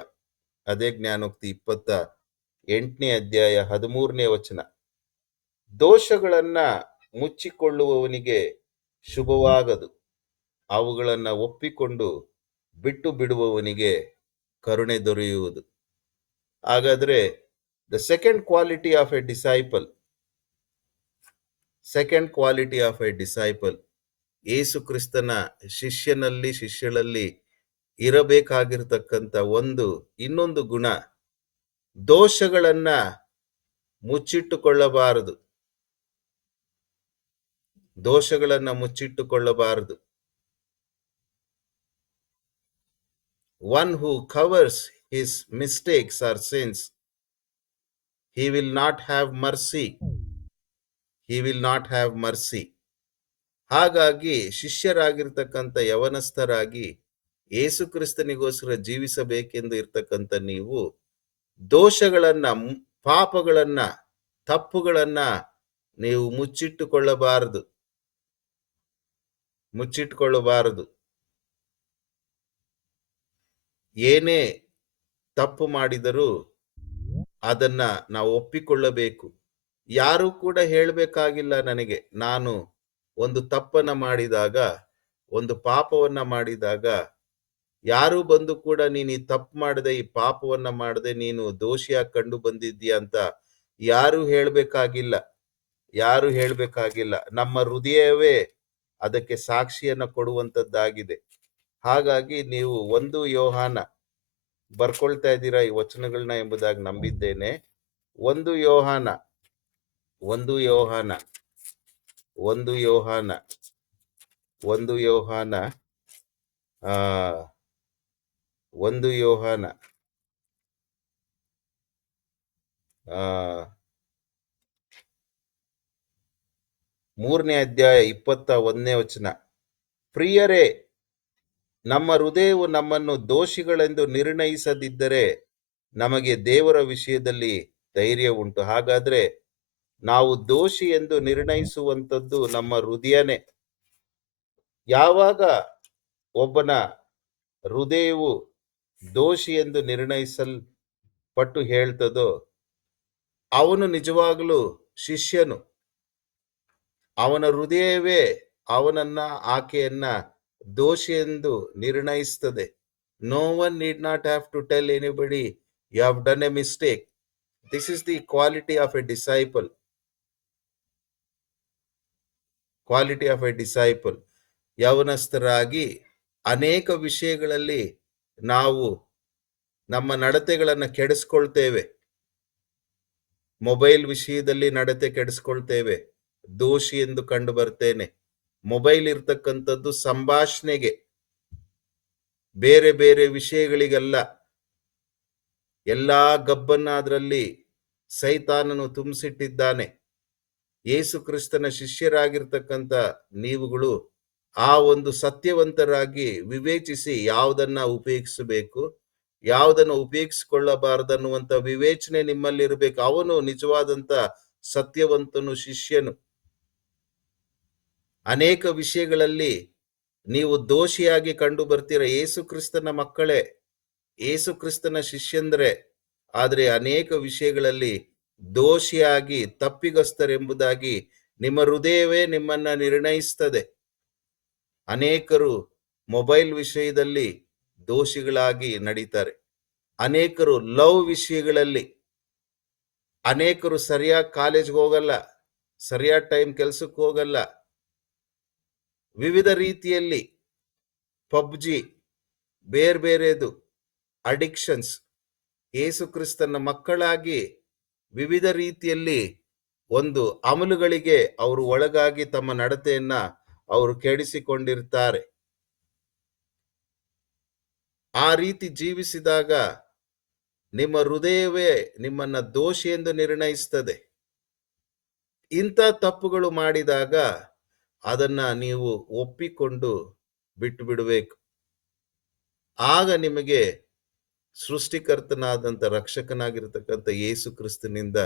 ಅದೇ ಜ್ಞಾನೋಕ್ತಿ 28ನೇ ಅಧ್ಯಾಯ 13ನೇ ವಚನ, ದೋಷಗಳನ್ನ ಮುಚ್ಚಿಕೊಳ್ಳುವವನಿಗೆ ಶುಭವಾಗದು, ಅವುಗಳನ್ನ ಒಪ್ಪಿಕೊಂಡು ಬಿಟ್ಟು ಬಿಡುವವನಿಗೆ ಕರುಣೆ ದೊರೆಯುವುದು. ಹಾಗಾದ್ರೆ the second quality of a disciple, Yesu ಕ್ರಿಸ್ತನ ಶಿಷ್ಯಳಲ್ಲಿ ಇರಬೇಕಾಗಿರ್ತಕ್ಕಂಥ ಇನ್ನೊಂದು ಗುಣ, ದೋಷಗಳನ್ನ ಮುಚ್ಚಿಟ್ಟುಕೊಳ್ಳಬಾರದು. One who covers his mistakes or sins, he will not have mercy. ಹಾಗಾಗಿ ಶಿಷ್ಯರಾಗಿರ್ತಕ್ಕಂಥ ಯವನಸ್ಥರಾಗಿ ಯೇಸು ಕ್ರಿಸ್ತನಿಗೋಸ್ಕರ ಜೀವಿಸಬೇಕೆಂದು ಇರ್ತಕ್ಕಂಥ ನೀವು ದೋಷಗಳನ್ನ, ಪಾಪಗಳನ್ನ, ತಪ್ಪುಗಳನ್ನ ನೀವು ಮುಚ್ಚಿಟ್ಟುಕೊಳ್ಳಬಾರದು. ಏನೇ ತಪ್ಪು ಮಾಡಿದರೂ ಅದನ್ನ ನಾವು ಒಪ್ಪಿಕೊಳ್ಳಬೇಕು. ಯಾರು ಕೂಡ ಹೇಳಬೇಕಾಗಿಲ್ಲ ನನಗೆ, ನಾನು ಒಂದು ತಪ್ಪನ್ನ ಮಾಡಿದಾಗ, ಒಂದು ಪಾಪವನ್ನ ಮಾಡಿದಾಗ ಯಾರು ಬಂದು ಕೂಡ ನೀನು ಈ ತಪ್ಪು ಮಾಡದೆ, ಈ ಪಾಪವನ್ನ ಮಾಡದೆ ನೀನು ದೋಷಿಯಾಗಿ ಕಂಡು ಬಂದಿದ್ದೀಯ ಅಂತ ಯಾರು ಹೇಳಬೇಕಾಗಿಲ್ಲ. ನಮ್ಮ ಹೃದಯವೇ ಅದಕ್ಕೆ ಸಾಕ್ಷಿಯನ್ನ ಕೊಡುವಂತದ್ದಾಗಿದೆ. ಹಾಗಾಗಿ ನೀವು 1 ಯೋಹಾನ ಬರ್ಕೊಳ್ತಾ ಇದ್ದೀರಾ ಈ ವಚನಗಳನ್ನ ಎಂಬುದಾಗಿ ನಂಬಿದ್ದೇನೆ. 1 ಯೋಹಾನ 1 ಯೋಹಾನ 3ನೇ ಅಧ್ಯಾಯ 21ನೇ ವಚನ, ಪ್ರಿಯರೇ, ನಮ್ಮ ಹೃದಯವು ನಮ್ಮನ್ನು ದೋಷಿಗಳೆಂದು ನಿರ್ಣಯಿಸದಿದ್ದರೆ ನಮಗೆ ದೇವರ ವಿಷಯದಲ್ಲಿ ಧೈರ್ಯ ಉಂಟು. ಹಾಗಾದ್ರೆ ನಾವು ದೋಷಿ ಎಂದು ನಿರ್ಣಯಿಸುವಂಥದ್ದು ನಮ್ಮ ಹೃದಯನೇ. ಯಾವಾಗ ಒಬ್ಬನ ಹೃದಯವು ದೋಷಿ ಎಂದು ನಿರ್ಣಯಿಸಲ್ಪಟ್ಟು ಹೇಳ್ತದೋ ಅವನು ನಿಜವಾಗಲೂ ಶಿಷ್ಯನು. ಅವನ ಹೃದಯವೇ ಅವನನ್ನ, ಆಕೆಯನ್ನ ದೋಷಿ ಎಂದು ನಿರ್ಣಯಿಸ್ತದೆ. No one need not have to tell anybody you have done a mistake. This is the quality of a disciple. ಯವನಸ್ಥರಾಗಿ ಅನೇಕ ವಿಷಯಗಳಲ್ಲಿ ನಾವು ನಮ್ಮ ನಡತೆಗಳನ್ನು ಕೆಡಿಸ್ಕೊಳ್ತೇವೆ. ಮೊಬೈಲ್ ವಿಷಯದಲ್ಲಿ ನಡತೆ ಕೆಡಿಸ್ಕೊಳ್ತೇವೆ, ದೋಷಿ ಎಂದು ಕಂಡು ಬರ್ತೇನೆ. ಮೊಬೈಲ್ ಇರ್ತಕ್ಕಂಥದ್ದು ಸಂಭಾಷಣೆಗೆ, ಬೇರೆ ಬೇರೆ ವಿಷಯಗಳಿಗೆಲ್ಲ. ಎಲ್ಲಾ ಗಬ್ಬನ್ನ ಅದರಲ್ಲಿ ಸೈತಾನನು ತುಂಬಿಸಿಟ್ಟಿದ್ದಾನೆ. ಯೇಸು ಕ್ರಿಸ್ತನ ಶಿಷ್ಯರಾಗಿರ್ತಕ್ಕಂಥ ನೀವುಗಳು ಆ ಒಂದು ಸತ್ಯವಂತರಾಗಿ ವಿವೇಚಿಸಿ ಯಾವುದನ್ನ ಉಪಯೋಗಿಸಬೇಕು, ಯಾವುದನ್ನು ಉಪಯೋಗಿಸಿಕೊಳ್ಳಬಾರದನ್ನುವಂತ ವಿವೇಚನೆ ನಿಮ್ಮಲ್ಲಿರಬೇಕು. ಅವನು ನಿಜವಾದಂತ ಸತ್ಯವಂತನು, ಶಿಷ್ಯನು. ಅನೇಕ ವಿಷಯಗಳಲ್ಲಿ ನೀವು ದೋಷಿಯಾಗಿ ಕಂಡು ಬರ್ತೀರ. ಯೇಸು ಕ್ರಿಸ್ತನ ಮಕ್ಕಳೇ, ಯೇಸು ಕ್ರಿಸ್ತನ ಶಿಷ್ಯಂದ್ರೆ, ಆದರೆ ಅನೇಕ ವಿಷಯಗಳಲ್ಲಿ ದೋಷಿಯಾಗಿ ತಪ್ಪಿಗಸ್ತರೆಂಬುದಾಗಿ ನಿಮ್ಮ ಹೃದಯವೇ ನಿಮ್ಮನ್ನ ನಿರ್ಣಯಿಸ್ತದೆ. ಅನೇಕರು ಮೊಬೈಲ್ ವಿಷಯದಲ್ಲಿ ದೋಷಿಗಳಾಗಿ ನಡೀತಾರೆ. ಅನೇಕರು ಲವ್ ವಿಷಯಗಳಲ್ಲಿ, ಅನೇಕರು ಸರಿಯಾಗಿ ಕಾಲೇಜ್ಗೆ ಹೋಗಲ್ಲ, ಸರಿಯಾದ ಟೈಮ್ ಕೆಲ್ಸಕ್ಕೆ ಹೋಗಲ್ಲ, ವಿವಿಧ ರೀತಿಯಲ್ಲಿ ಪಬ್ಜಿ, ಬೇರೆ ಬೇರೆದು ಅಡಿಕ್ಷನ್ಸ್. ಯೇಸು ಕ್ರಿಸ್ತನ ಮಕ್ಕಳಾಗಿ ವಿವಿಧ ರೀತಿಯಲ್ಲಿ ಒಂದು ಅಮಲುಗಳಿಗೆ ಅವರು ಒಳಗಾಗಿ ತಮ್ಮ ನಡತೆಯನ್ನ ಅವರು ಕೆಡಿಸಿಕೊಂಡಿರ್ತಾರೆ. ಆ ರೀತಿ ಜೀವಿಸಿದಾಗ ನಿಮ್ಮ ಹೃದಯವೇ ನಿಮ್ಮನ್ನ ದೋಷಿ ಎಂದು ನಿರ್ಣಯಿಸ್ತದೆ. ಇಂಥ ತಪ್ಪುಗಳು ಮಾಡಿದಾಗ ಅದನ್ನ ನೀವು ಒಪ್ಪಿಕೊಂಡು ಬಿಟ್ಟು ಬಿಡಬೇಕು. ಆಗ ನಿಮಗೆ ಸೃಷ್ಟಿಕರ್ತನಾದಂಥ ರಕ್ಷಕನಾಗಿರ್ತಕ್ಕಂಥ ಯೇಸು ಕ್ರಿಸ್ತನಿಂದ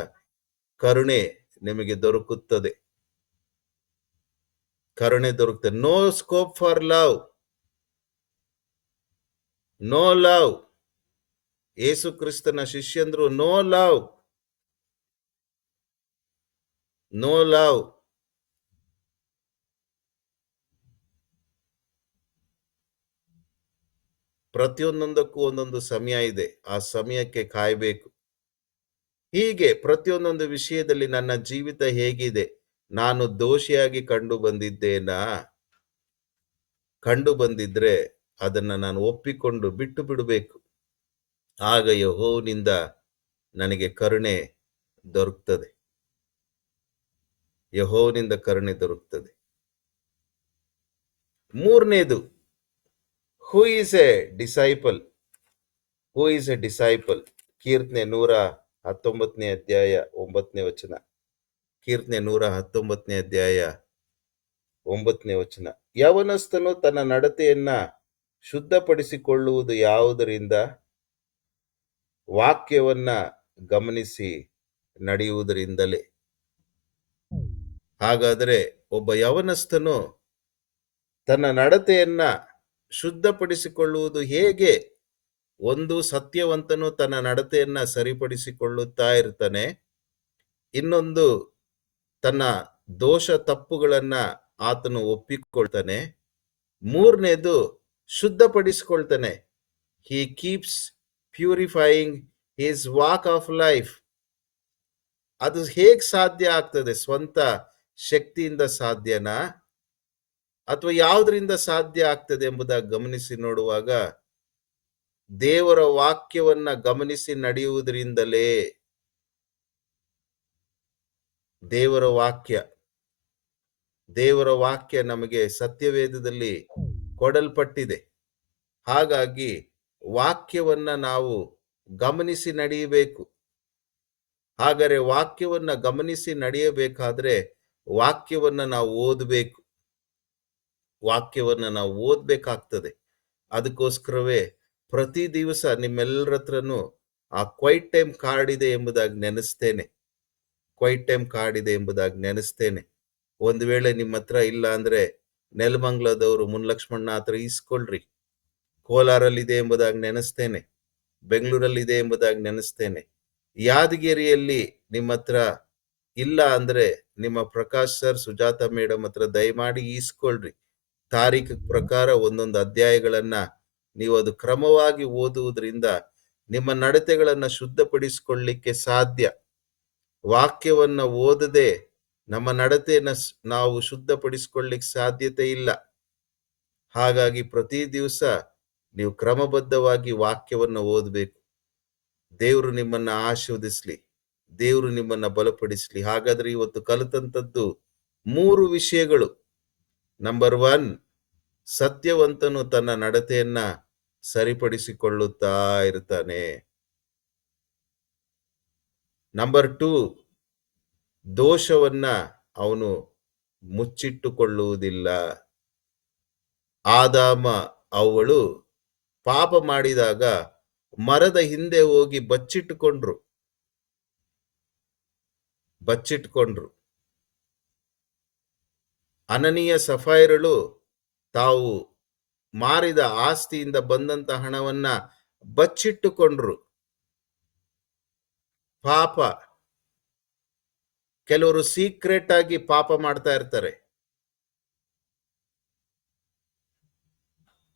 ಕರುಣೆ ನಿಮಗೆ ದೊರಕುತ್ತದೆ. ಕರುಣೆ ದೊರಕುತ್ತದೆ. No scope for love, no love. Yesu ಕ್ರಿಸ್ತನ ಶಿಷ್ಯಂದ್ರು ನೋ ಲವ್, ನೋ ಲವ್. ಪ್ರತಿಯೊಂದೊಂದಕ್ಕೂ ಒಂದೊಂದು ಸಮಯ ಇದೆ, ಆ ಸಮಯಕ್ಕೆ ಕಾಯಬೇಕು. ಹೀಗೆ ಪ್ರತಿಯೊಂದೊಂದು ವಿಷಯದಲ್ಲಿ ನನ್ನ ಜೀವಿತ ಹೇಗಿದೆ, ನಾನು ದೋಷಿಯಾಗಿ ಕಂಡು ಬಂದಿದ್ದೇನಾ? ಕಂಡು ಬಂದಿದ್ರೆ ಅದನ್ನ ನಾನು ಒಪ್ಪಿಕೊಂಡು ಬಿಟ್ಟು ಬಿಡಬೇಕು. ಆಗ ಯೆಹೋವನಿಂದ ನನಗೆ ಕರುಣೆ ದೊರಕುತ್ತದೆ. ಯೆಹೋವನಿಂದ ಕರುಣೆ ದೊರಕುತ್ತದೆ. ಮೂರನೇದು, ಹೂ is a disciple? Who is a disciple? ಕೀರ್ತನೆ 119ನೇ ಅಧ್ಯಾಯ 9ನೇ ವಚನ. ಕೀರ್ತನೆ 119ನೇ ಅಧ್ಯಾಯ 9ನೇ ವಚನ. ಯವನಸ್ಥನು ತನ್ನ ನಡತೆಯನ್ನ ಶುದ್ಧಪಡಿಸಿಕೊಳ್ಳುವುದು ಯಾವುದರಿಂದ? ವಾಕ್ಯವನ್ನ ಗಮನಿಸಿ ನಡೆಯುವುದರಿಂದಲೇ. ಹಾಗಾದರೆ ಒಬ್ಬ ಯವನಸ್ಥನು ತನ್ನ ನಡತೆಯನ್ನ ಶುದ್ಧಪಡಿಸಿಕೊಳ್ಳುವುದು ಹೇಗೆ? ಒಂದು, ಸತ್ಯವಂತನು ತನ್ನ ನಡತೆಯನ್ನ ಸರಿಪಡಿಸಿಕೊಳ್ಳುತ್ತಾ ಇರ್ತಾನೆ. ಇನ್ನೊಂದು, ತನ್ನ ದೋಷ ತಪ್ಪುಗಳನ್ನ ಆತನು ಒಪ್ಪಿಕೊಳ್ತಾನೆ. ಮೂರನೇದು, ಶುದ್ಧಪಡಿಸಿಕೊಳ್ತಾನೆ. He keeps purifying his walk of life. ಅದು ಹೇಗೆ ಸಾಧ್ಯ ಆಗ್ತದೆ? ಸ್ವಂತ ಶಕ್ತಿಯಿಂದ ಸಾಧ್ಯನಾ ಅಥವಾ ಯಾವುದರಿಂದ ಸಾಧ್ಯ ಆಗ್ತದೆ ಎಂಬುದಾಗಿ ಗಮನಿಸಿ ನೋಡುವಾಗ, ದೇವರ ವಾಕ್ಯವನ್ನ ಗಮನಿಸಿ ನಡೆಯುವುದರಿಂದಲೇ. ದೇವರ ವಾಕ್ಯ ನಮಗೆ ಸತ್ಯವೇದದಲ್ಲಿ ಕೊಡಲ್ಪಟ್ಟಿದೆ. ಹಾಗಾಗಿ ವಾಕ್ಯವನ್ನ ನಾವು ಗಮನಿಸಿ ನಡೆಯಬೇಕು. ಹಾಗಾದರೆ ವಾಕ್ಯವನ್ನ ಗಮನಿಸಿ ನಡೆಯಬೇಕಾದ್ರೆ ವಾಕ್ಯವನ್ನ ನಾವು ಓದಬೇಕು. ವಾಕ್ಯವನ್ನ ನಾವು ಓದ್ಬೇಕಾಗ್ತದೆ. ಅದಕ್ಕೋಸ್ಕರವೇ ಪ್ರತಿ ದಿವಸ ನಿಮ್ಮೆಲ್ಲರ ಹತ್ರನೂ ಆ ಕ್ವೈಟ್ ಟೈಮ್ ಕಾರ್ಡ್ ಇದೆ ಎಂಬುದಾಗಿ ನೆನೆಸ್ತೇನೆ. ಕ್ವೈಟ್ ಟೈಮ್ ಕಾರ್ಡ್ ಇದೆ ಎಂಬುದಾಗಿ ನೆನೆಸ್ತೇನೆ. ಒಂದು ವೇಳೆ ನಿಮ್ಮ ಹತ್ರ ಇಲ್ಲ ಅಂದ್ರೆ ನೆಲಮಂಗಲದವರು ಮುನ್ಲಕ್ಷ್ಮಣ್ಣ ಹತ್ರ ಈಸ್ಕೊಳ್ರಿ. ಕೋಲಾರಲ್ಲಿದೆ ಎಂಬುದಾಗಿ ನೆನೆಸ್ತೇನೆ. ಬೆಂಗಳೂರಲ್ಲಿದೆ ಎಂಬುದಾಗಿ ನೆನೆಸ್ತೇನೆ. ಯಾದಗಿರಿಯಲ್ಲಿ ನಿಮ್ಮ ಹತ್ರ ಇಲ್ಲ ಅಂದ್ರೆ ನಿಮ್ಮ ಪ್ರಕಾಶ್ ಸರ್, ಸುಜಾತ ಮೇಡಮ್ ಹತ್ರ ದಯಮಾಡಿ ಈಸ್ಕೊಳ್ರಿ. ತಾರೀಖು ಪ್ರಕಾರ ಒಂದೊಂದು ಅಧ್ಯಾಯಗಳನ್ನ ನೀವು ಅದು ಕ್ರಮವಾಗಿ ಓದುವುದರಿಂದ ನಿಮ್ಮ ನಡತೆಗಳನ್ನ ಶುದ್ಧಪಡಿಸಿಕೊಳ್ಳಿಕ್ಕೆ ಸಾಧ್ಯ. ವಾಕ್ಯವನ್ನ ಓದದೆ ನಮ್ಮ ನಡತೆಯನ್ನ ನಾವು ಶುದ್ಧಪಡಿಸಿಕೊಳ್ಳಿಕ್ಕೆ ಸಾಧ್ಯತೆ ಇಲ್ಲ. ಹಾಗಾಗಿ ಪ್ರತಿ ದಿವಸ ನೀವು ಕ್ರಮಬದ್ಧವಾಗಿ ವಾಕ್ಯವನ್ನ ಓದಬೇಕು. ದೇವರು ನಿಮ್ಮನ್ನ ಆಶೀರ್ವದಿಸ್ಲಿ, ದೇವರು ನಿಮ್ಮನ್ನ ಬಲಪಡಿಸ್ಲಿ. ಹಾಗಾದ್ರೆ ಇವತ್ತು ಕಲಿತಂತದ್ದು 3 ವಿಷಯಗಳು. ನಂಬರ್ 1, ಸತ್ಯವಂತನು ತನ್ನ ನಡತೆಯನ್ನ ಸರಿಪಡಿಸಿಕೊಳ್ಳುತ್ತಾ ಇರ್ತಾನೆ. ನಂಬರ್ 2, ದೋಷವನ್ನ ಅವನು ಮುಚ್ಚಿಟ್ಟುಕೊಳ್ಳುವುದಿಲ್ಲ. ಆದಾಮ ಅವಳು ಪಾಪ ಮಾಡಿದಾಗ ಮರದ ಹಿಂದೆ ಹೋಗಿ ಬಚ್ಚಿಟ್ಕೊಂಡ್ರು. ಅನನೀಯ ಸಫೈರಳು ತಾವು ಮಾರಿದ ಆಸ್ತಿಯಿಂದ ಬಂದಂತ ಹಣವನ್ನ ಬಚ್ಚಿಟ್ಟುಕೊಂಡ್ರು. ಪಾಪ, ಕೆಲವರು ಸೀಕ್ರೆಟ್ ಆಗಿ ಪಾಪ ಮಾಡ್ತಾ ಇರ್ತಾರೆ.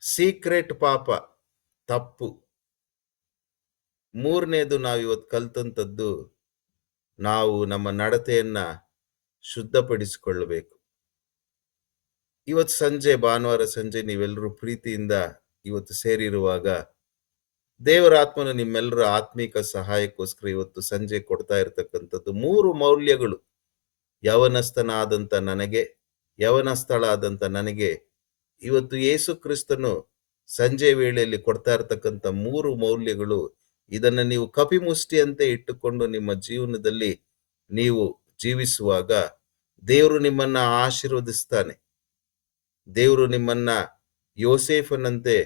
ಸೀಕ್ರೆಟ್ ಪಾಪ ತಪ್ಪು. ಮೂರನೇದು ನಾವಿವತ್ತು ಕಲ್ತಂತದ್ದು, ನಾವು ನಮ್ಮ ನಡತೆಯನ್ನ ಶುದ್ಧಪಡಿಸಿಕೊಳ್ಳಬೇಕು. ಇವತ್ತು ಸಂಜೆ, ಭಾನುವಾರ ಸಂಜೆ ನೀವೆಲ್ಲರೂ ಪ್ರೀತಿಯಿಂದ ಇವತ್ತು ಸೇರಿರುವಾಗ ದೇವರ ಆತ್ಮನು ನಿಮ್ಮೆಲ್ಲರ ಆತ್ಮಿಕ ಸಹಾಯಕ್ಕೋಸ್ಕರ ಇವತ್ತು ಸಂಜೆ ಕೊಡ್ತಾ ಇರತಕ್ಕಂಥದ್ದು 3 ಮೌಲ್ಯಗಳು. ಯವನಸ್ಥಳಾದಂತ ನನಗೆ ಇವತ್ತು ಯೇಸು ಕ್ರಿಸ್ತನು ಸಂಜೆ ವೇಳೆಯಲ್ಲಿ ಕೊಡ್ತಾ ಇರತಕ್ಕಂಥ 3 ಮೌಲ್ಯಗಳು. ಇದನ್ನ ನೀವು ಕಪಿಮುಷ್ಟಿಯಂತೆ ಇಟ್ಟುಕೊಂಡು ನಿಮ್ಮ ಜೀವನದಲ್ಲಿ ನೀವು ಜೀವಿಸುವಾಗ ದೇವರು ನಿಮ್ಮನ್ನ ಆಶೀರ್ವದಿಸ್ತಾನೆ. ದೇವರು ನಿಮ್ಮನ್ನ ಯೋಸೇಫನಂತೆ